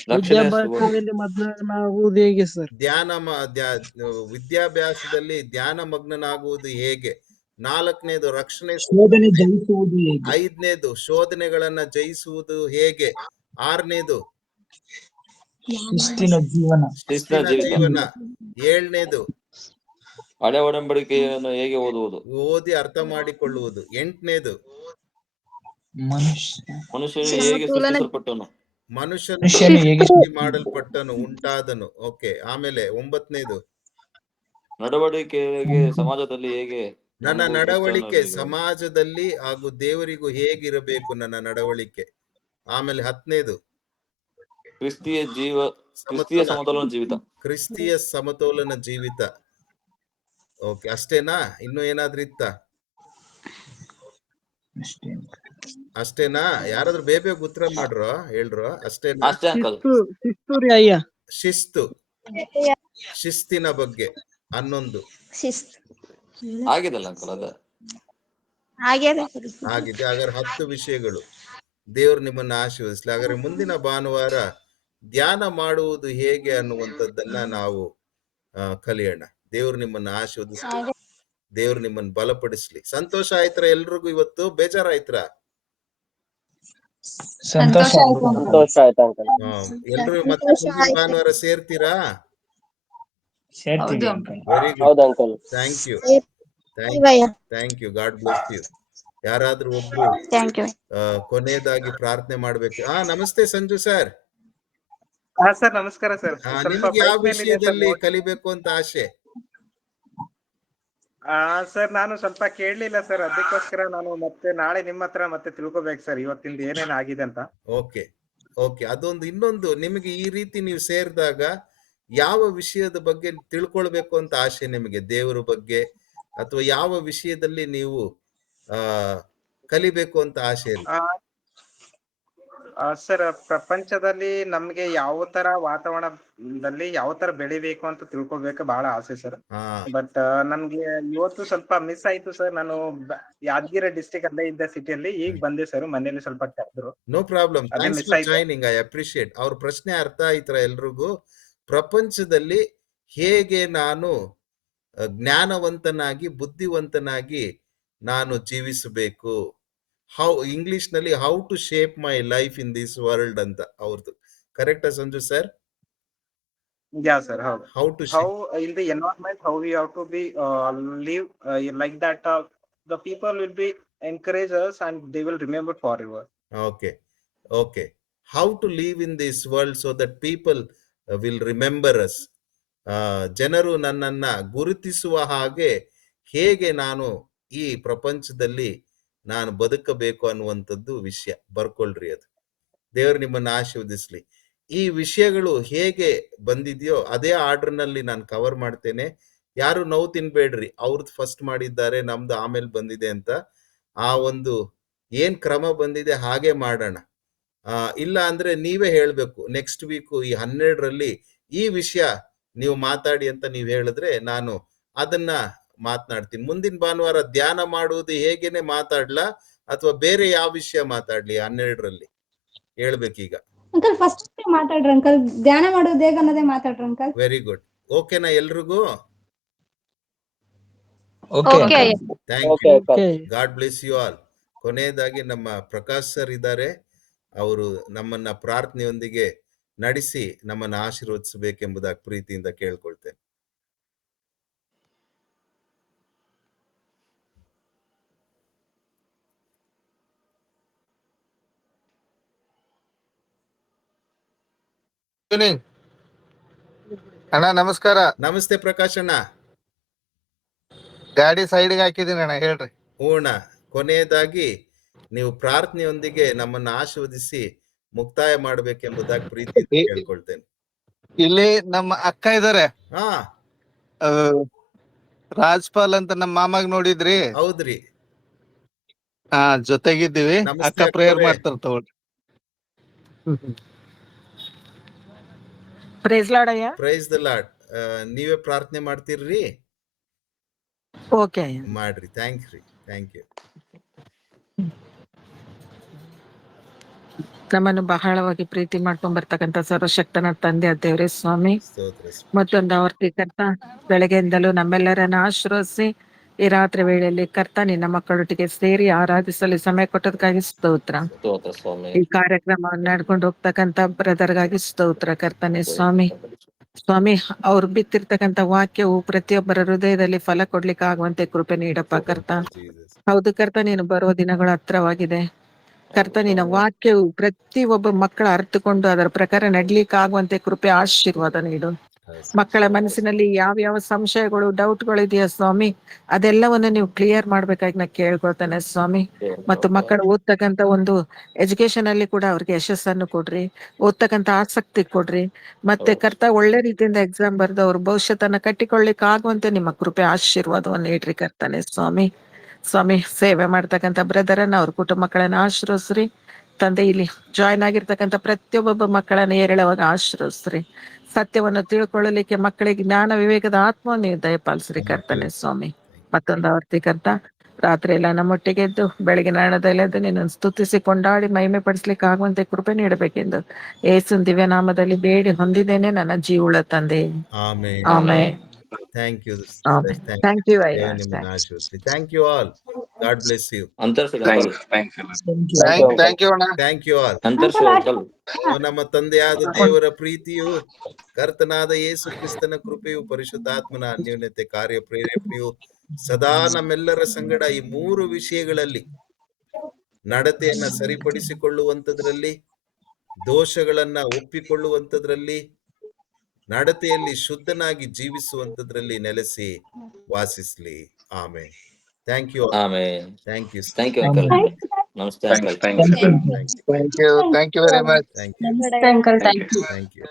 ವಿದ್ಯಾಭ್ಯಾಸದಲ್ಲಿ ಮಗ್ನನಾಗುವುದು ಹೇಗೆ ಸರ್? ವಿದ್ಯಾಭ್ಯಾಸದಲ್ಲಿ ಧ್ಯಾನ ಮಗ್ನನಾಗುವುದು ಹೇಗೆ? 4ನೇದು ರಕ್ಷಣೆ, 5ನೇದು ಶೋಧನೆಗಳನ್ನ ಜಯಿಸುವುದು ಹೇಗೆ? 6ನೇದು ಶಿಸ್ತಿನ ಜೀವನ, 7ನೇದು ಹಳೆ ಒಡಂಬಡಿಕೆಯನ್ನು ಹೇಗೆ ಓದಿ ಅರ್ಥ ಮಾಡಿಕೊಳ್ಳುವುದು, 8ನೇದು ಮನುಷ್ಯನು ಹೇಗೆ ಸೃಷ್ಟಿಸಲ್ಪಟ್ಟನು, ಮನುಷ್ಯನು ಹೇಗೆ ಸೃಷ್ಟಿ ಮಾಡಲ್ಪಟ್ಟನು, ಉಂಟಾದನು. ಓಕೆ, ಆಮೇಲೆ 9ನೇದು, ನಡವಳಿಕೆಗೆ ಸಮಾಜದಲ್ಲಿ ಹೇಗೆ ನನ್ನ ನಮಗೂ ನಡವಳಿಕೆ ಕ್ರಿಸ್ತನಲ್ಲಿ ಸಮಾಜದಲ್ಲಿ ಹಾಗೂ ದೇವರಿಗೂ ಹೇಗಿರಬೇಕು ನನ್ನ ನಡವಳಿಕೆ. ಆಮೇಲೆ 10ನೇದು, ಕ್ರಿಸ್ತಿಯ ಸಮತೋಲನ ಜೀವಿತ. ಕ್ರಿಸ್ತಿಯ ಸಮತೋಲನ ಜೀವಿತ. ಓಕೆ, ಅಷ್ಟೇನಾ? ಇನ್ನು ಏನಾದ್ರೂ ಇತ್ತ? ಅಷ್ಟೇನಾ? ಯಾರಾದ್ರೂ ಬೇಗ ಉತ್ತರ ಮಾಡ್ರೋ, ಹೇಳ್ರೋ. ಅಷ್ಟೇನಾ? ಅಷ್ಟೇ ಅಂಕಲ್. ಶಿಸ್ತು, ಶಿಸ್ತಿನ ಬಗ್ಗೆ 11. ಆಗಿದಲ್ಲ ಅಂಕಲ್, ಅದ ಆಗಿದೆ. ಹಾಗಾದ್ರೆ 10 ವಿಷಯಗಳು. ದೇವ್ರು ನಿಮ್ಮನ್ನ ಆಶೀರ್ವದಿಸ್ಲಿ. ಹಾಗಾದ್ರೆ ಮುಂದಿನ ಭಾನುವಾರ ಧ್ಯಾನ ಮಾಡುವುದು ಹೇಗೆ ಅನ್ನುವಂಥದ್ದನ್ನ ನಾವು ಕಲಿಯೋಣ. ದೇವ್ರು ನಿಮ್ಮನ್ನ ಆಶೀರ್ವದಿಸ್ಲಿ, ದೇವ್ರು ನಿಮ್ಮನ್ನ ಬಲಪಡಿಸ್ಲಿ. ಸಂತೋಷ ಆಯ್ತರ ಎಲ್ರಿಗೂ? ಇವತ್ತು ಬೇಜಾರಾಯ್ತರ? ಸಂತೋಷ ಆಯ್ತು ಅಂಕಲ್. ಎಲ್ರು ಮತ್ತೆ ಮುಂದಿನ ಭಾನುವಾರ ಸೇರ್ತೀರಾ? ಸೇರ್ತೀವಿ. Very good uncle. Thank you, thank you. God bless you. ಯಾರಾದ್ರೂ ಒಬ್ರು ಕೊನೆಯದಾಗಿ ಪ್ರಾರ್ಥನೆ ಮಾಡ್ಬೇಕು? ನಮಸ್ತೆ ಸಂಜು ಸರ್. ಸರ್ ನಮಸ್ಕಾರ ಸರ್. ನಿಮ್ಗೆ ಯಾವ ವಿಷಯದಲ್ಲಿ ಕಲಿಬೇಕು ಅಂತ ಆಸೆ? ಸರ್ ನಾನು ಸ್ವಲ್ಪ ಕೇಳಲಿಲ್ಲ ಸರ್, ಅದಕ್ಕೋಸ್ಕರ ನಾನು ಮತ್ತೆ ನಾಳೆ ನಿಮ್ಮ ಹತ್ರ ಮತ್ತೆ ತಿಳ್ಕೊಬೇಕು ಸರ್ ಇವತ್ತಿಂದ ಏನೇನ್ ಆಗಿದೆ ಅಂತ. ಓಕೆ ಓಕೆ, ಅದೊಂದು. ಇನ್ನೊಂದು, ನಿಮಗೆ ಈ ರೀತಿ ನೀವು ಸೇರಿದಾಗ ಯಾವ ವಿಷಯದ ಬಗ್ಗೆ ತಿಳ್ಕೊಳ್ಬೇಕು ಅಂತ ಆಸೆ ನಿಮಗೆ? ದೇವರ ಬಗ್ಗೆ ಅಥವಾ ಯಾವ ವಿಷಯದಲ್ಲಿ ನೀವು ಕಲಿಬೇಕು ಅಂತ ಆಸೆ ಇಲ್ಲ? ಸರ್, ಪ್ರಪಂಚದಲ್ಲಿ ನಮ್ಗೆ ಯಾವ ತರ ವಾತಾವರಣದಲ್ಲಿ ಯಾವ ತರ ಬೆಳಿಬೇಕು ಅಂತ ತಿಳ್ಕೊಬೇಕು ಬಹಳ ಆಸೆ ಸರ್. ಬಟ್ ನನ್ಗೆ ಇವತ್ತು ಸ್ವಲ್ಪ ಮಿಸ್ ಆಯ್ತು ಸರ್. ನಾನು ಯಾದಗಿರಿ ಡಿಸ್ಟ್ರಿಕ್ಟ್ ಅಲ್ಲೇ ಇದ್ದ ಸಿಟಿಯಲ್ಲಿ ಈಗ ಬಂದೆ ಸರ್. ಮನೇಲಿ ಸ್ವಲ್ಪ ಕರೆದ್ರು. No problem, thanks for joining. I appreciate. ಅವ್ರ ಪ್ರಶ್ನೆ ಅರ್ಥ ಆಯ್ತರ ಎಲ್ರಿಗೂ? ಪ್ರಪಂಚದಲ್ಲಿ ಹೇಗೆ ನಾನು ಜ್ಞಾನವಂತನಾಗಿ ಬುದ್ಧಿವಂತನಾಗಿ ನಾನು ಜೀವಿಸಬೇಕು, ಇಂಗ್ಲಿಷ್ ನಲ್ಲಿ how to shape my life in this world ಅಂತ ಅವ್ರದ್ದು. ಕರೆಕ್ಟಾ Sanju sir? Yeah sir, how in the environment, how we have to be live like that, the people will be encourage us and they will remember forever. Okay, how to live in this world so that people will remember us. ಜನರು ನನ್ನನ್ನ ಗುರುತಿಸುವ ಹಾಗೆ ಹೇಗೆ ನಾನು ಈ ಪ್ರಪಂಚದಲ್ಲಿ ನಾನು ಬದುಕಬೇಕು ಅನ್ನುವಂಥದ್ದು ವಿಷಯ ಬರ್ಕೊಳ್ರಿ. ಅದು ದೇವರು ನಿಮ್ಮನ್ನ ಆಶೀರ್ವದಿಸ್ಲಿ. ಈ ವಿಷಯಗಳು ಹೇಗೆ ಬಂದಿದೆಯೋ ಅದೇ ಆರ್ಡರ್ನಲ್ಲಿ ನಾನು ಕವರ್ ಮಾಡ್ತೇನೆ. ಯಾರು ನೋವು ತಿನ್ಬೇಡ್ರಿ, ಅವ್ರದ್ದು ಫಸ್ಟ್ ಮಾಡಿದ್ದಾರೆ, ನಮ್ದು ಆಮೇಲೆ ಬಂದಿದೆ ಅಂತ. ಆ ಒಂದು ಏನ್ ಕ್ರಮ ಬಂದಿದೆ ಹಾಗೆ ಮಾಡೋಣ. ಇಲ್ಲ ಅಂದ್ರೆ ನೀವೇ ಹೇಳ್ಬೇಕು, ನೆಕ್ಸ್ಟ್ ವೀಕು ಈ 12ರಲ್ಲಿ ಈ ವಿಷಯ ನೀವು ಮಾತಾಡಿ ಅಂತ ನೀವು ಹೇಳಿದ್ರೆ ನಾನು ಅದನ್ನ ಮಾತನಾಡ್ತೀನಿ. ಮುಂದಿನ ಭಾನುವಾರ ಧ್ಯಾನ ಮಾಡುವುದು ಹೇಗೇನೆ ಮಾತಾಡ್ಲಾ ಅಥವಾ ಬೇರೆ ಯಾವ ವಿಷಯ ಮಾತಾಡ್ಲಿ? 12ರಲ್ಲಿ ಹೇಳ್ಬೇಕೀಗ. ಅಂಕಲ್ ಫಸ್ಟ್ ಮಾತಾಡ್ರಿ ಅಂಕಲ್. ಧ್ಯಾನ ಮಾಡೋದು ಹೇಗೆ ಅನ್ನೋದೇ ಮಾತಾಡ್ರಿ ಅಂಕಲ್. Very good. ಓಕೆನಾ ಎಲ್ರಿಗೂ? Thank you. God bless you all. ಕೊನೆಯದಾಗಿ ನಮ್ಮ ಪ್ರಕಾಶ್ ಸರ್ ಇದ್ದಾರೆ. ಅವರು ನಮ್ಮನ್ನ ಪ್ರಾರ್ಥನೆಯೊಂದಿಗೆ ನಡೆಸಿ ನಮ್ಮನ್ನ ಆಶೀರ್ವದಿಸಬೇಕೆಂಬುದಾಗಿ ಪ್ರೀತಿಯಿಂದ ಕೇಳ್ಕೊಳ್ತೇನೆ. ಅಣ್ಣ ನಮಸ್ಕಾರ. ನಮಸ್ತೆ ಪ್ರಕಾಶ್ ಅಣ್ಣ. ಗಾಡಿ ಸೈಡ್ಗೆ ಹಾಕಿದೀನಿ ಅಣ್ಣ, ಹೇಳ್ರಿ. ಹೂಣ, ಕೊನೆಯದಾಗಿ ನೀವು ಪ್ರಾರ್ಥನೆಯೊಂದಿಗೆ ನಮ್ಮನ್ನ ಆಶೀರ್ವದಿಸಿ ಮುಕ್ತಾಯ ಮಾಡ್ಬೇಕೆಂಬುದಾಗಿ ಪ್ರೀತಿ ಕೇಳ್ಕೊಳ್ತೇನೆ. ಇಲ್ಲಿ ನಮ್ಮ ಅಕ್ಕ ಇದಾರೆ, ರಾಜ್ಪಾಲ್ ಅಂತ ನಮ್ಮ ಮಾಮಾಗ್ ನೋಡಿದ್ರಿ? ಹೌದ್ರಿ. ಜೊತೆಗಿದ್ದೀವಿ. ಅಕ್ಕ ಪ್ರೇಯರ್ ಮಾಡ್ತಾರ ತಗೊಳ್ರಿ. ಪ್ರೈಸ್ ಲಾರ್ಡ್ ಅಯ್ಯ. Praise the Lord. ನೀವೇ ಪ್ರಾರ್ಥನೆ ಮಾಡ್ತೀರ್ರಿ? ಓಕೆ ಮಾಡ್ರಿ. Thank you. ನಮ್ಮನ್ನು ಬಹಳವಾಗಿ ಪ್ರೀತಿ ಮಾಡ್ಕೊಂಡ್ ಬರ್ತಕ್ಕಂಥ ಸರ್ವಶಕ್ತನ ತಂದೆ ದೇವರೇ ಸ್ವಾಮಿ, ಮತ್ತೊಂದು ಆವರ್ತಿ ಕರ್ತ ಬೆಳಗ್ಗೆಯಿಂದಲೂ ನಮ್ಮೆಲ್ಲರನ್ನ ಆಶೀರ್ವದಿಸಿ ಈ ರಾತ್ರಿ ವೇಳೆಯಲ್ಲಿ ಕರ್ತ ನಿನ್ನ ಮಕ್ಕಳೊಟ್ಟಿಗೆ ಸೇರಿ ಆರಾಧಿಸಲು ಸಮಯ ಕೊಟ್ಟದಕ್ಕಾಗಿ ಸ್ತೋತ್ರ. ಈ ಕಾರ್ಯಕ್ರಮವನ್ನು ನಡ್ಕೊಂಡು ಹೋಗ್ತಕ್ಕಂಥ ಬ್ರದರ್ಗಾಗಿ ಸ್ತೋತ್ರ ಕರ್ತನೆ ಸ್ವಾಮಿ. ಸ್ವಾಮಿ, ಅವ್ರು ಬಿತ್ತಿರ್ತಕ್ಕಂಥ ವಾಕ್ಯವು ಪ್ರತಿಯೊಬ್ಬರ ಹೃದಯದಲ್ಲಿ ಫಲ ಕೊಡ್ಲಿಕ್ಕೆ ಆಗುವಂತೆ ಕೃಪೆ ನೀಡಪ್ಪ ಕರ್ತ. ಹೌದು ಕರ್ತ, ನೀನು ಬರುವ ದಿನಗಳು ಹತ್ರವಾಗಿದೆ. ಕರ್ತನಿನ ವಾಕ್ಯವು ಪ್ರತಿ ಒಬ್ಬ ಮಕ್ಕಳ ಅರ್ಥಕೊಂಡು ಅದರ ಪ್ರಕಾರ ನಡ್ಲಿಕ್ಕೆ ಆಗುವಂತೆ ಕೃಪೆ ಆಶೀರ್ವಾದ ನೀಡು. ಮಕ್ಕಳ ಮನಸ್ಸಿನಲ್ಲಿ ಯಾವ ಸಂಶಯಗಳು ಡೌಟ್ಗಳು ಇದೆಯಾ ಸ್ವಾಮಿ, ಅದೆಲ್ಲವನ್ನು ನೀವು ಕ್ಲಿಯರ್ ಮಾಡ್ಬೇಕಾಗಿ ನಾ ಕೇಳ್ಕೊಳ್ತೇನೆ ಸ್ವಾಮಿ. ಮತ್ತು ಮಕ್ಕಳು ಓದ್ತಕ್ಕಂತ ಒಂದು ಎಜುಕೇಶನ್ ಅಲ್ಲಿ ಕೂಡ ಅವ್ರಿಗೆ ಯಶಸ್ಸನ್ನು ಕೊಡ್ರಿ, ಓದ್ತಕ್ಕಂತ ಆಸಕ್ತಿ ಕೊಡ್ರಿ. ಮತ್ತೆ ಕರ್ತ ಒಳ್ಳೆ ರೀತಿಯಿಂದ ಎಕ್ಸಾಮ್ ಬರ್ದು ಅವ್ರ ಭವಿಷ್ಯತನ್ನ ಕಟ್ಟಿಕೊಳ್ಳಿಕ್ ಆಗುವಂತೆ ನಿಮ್ಮ ಕೃಪೆ ಆಶೀರ್ವಾದವನ್ನು ನೀಡ್ರಿ ಕರ್ತಾನೆ ಸ್ವಾಮಿ. ಸ್ವಾಮಿ, ಸೇವೆ ಮಾಡ್ತಕ್ಕಂಥ ಬ್ರದರನ್ನ ಅವ್ರ ಕುಟುಂಬ ಮಕ್ಕಳನ್ನ ಆಶ್ರಯಿಸ್ರಿ ತಂದೆ. ಇಲ್ಲಿ ಜಾಯ್ನ್ ಆಗಿರ್ತಕ್ಕಂಥ ಪ್ರತಿಯೊಬ್ಬೊಬ್ಬ ಮಕ್ಕಳನ್ನ ಏರಳವಾಗಿ ಆಶ್ರಯಿಸ್ರಿ. ಸತ್ಯವನ್ನು ತಿಳ್ಕೊಳ್ಳಲಿಕ್ಕೆ ಮಕ್ಕಳಿಗೆ ಜ್ಞಾನ ವಿವೇಕದ ಆತ್ಮವನ್ನು ನೀವು ದಯಪಾಲಿಸ್ರಿ ಕರ್ತಾನೆ ಸ್ವಾಮಿ. ಮತ್ತೊಂದು ಆವರ್ತಿ ಕರ್ತ, ರಾತ್ರಿ ಎಲ್ಲ ನಮ್ಮೊಟ್ಟಿಗೆ ಎದ್ದು ಬೆಳಗಿನ ಹಣದಲ್ಲೆದ್ದು ನಿನ್ನ ಸ್ತುತಿಸಿ ಕೊಂಡಾಡಿ ಮಹಿಮೆ ಪಡಿಸ್ಲಿಕ್ಕೆ ಆಗುವಂತೆ ಕೃಪೆ ನೀಡಬೇಕೆಂದು ಯೇಸುವಿನ ದಿವ್ಯ ನಾಮದಲ್ಲಿ ಬೇಡಿ ಹೊಂದಿದ್ದೇನೆ ನನ್ನ ಜೀವುಳ ತಂದೆ. Amen. Thank you. Thank you. Thank you all. God bless you. Thank you ಅಣ್ಣ. Thank you all. ನಮ್ಮ ತಂದೆಯಾದ ದೇವರ ಪ್ರೀತಿಯು, ಕರ್ತನಾದ ಯೇಸು ಕ್ರಿಸ್ತನ ಕೃಪೆಯು, ಪರಿಶುದ್ಧಾತ್ಮನ ಅನ್ಯೋನ್ಯತೆ, ಕಾರ್ಯ ಪ್ರೇರೇಪಣೆಯು ಸದಾ ನಮ್ಮೆಲ್ಲರ ಸಂಗಡ ಈ 3 ವಿಷಯಗಳಲ್ಲಿ, ನಡತೆಯನ್ನ ಸರಿಪಡಿಸಿಕೊಳ್ಳುವಂತದ್ರಲ್ಲಿ, ದೋಷಗಳನ್ನ ಒಪ್ಪಿಕೊಳ್ಳುವಂತದ್ರಲ್ಲಿ, ನಡತೆಯಲ್ಲಿ ಶುದ್ಧನಾಗಿ ಜೀವಿಸುವಂತದ್ರಲ್ಲಿ ನೆಲೆಸಿ ವಾಸಿಸ್ಲಿ. Amen. Thank you. Thank you. Thank you uncle. ನಮಸ್ತೆ uncle. Thank you very much. Thank you.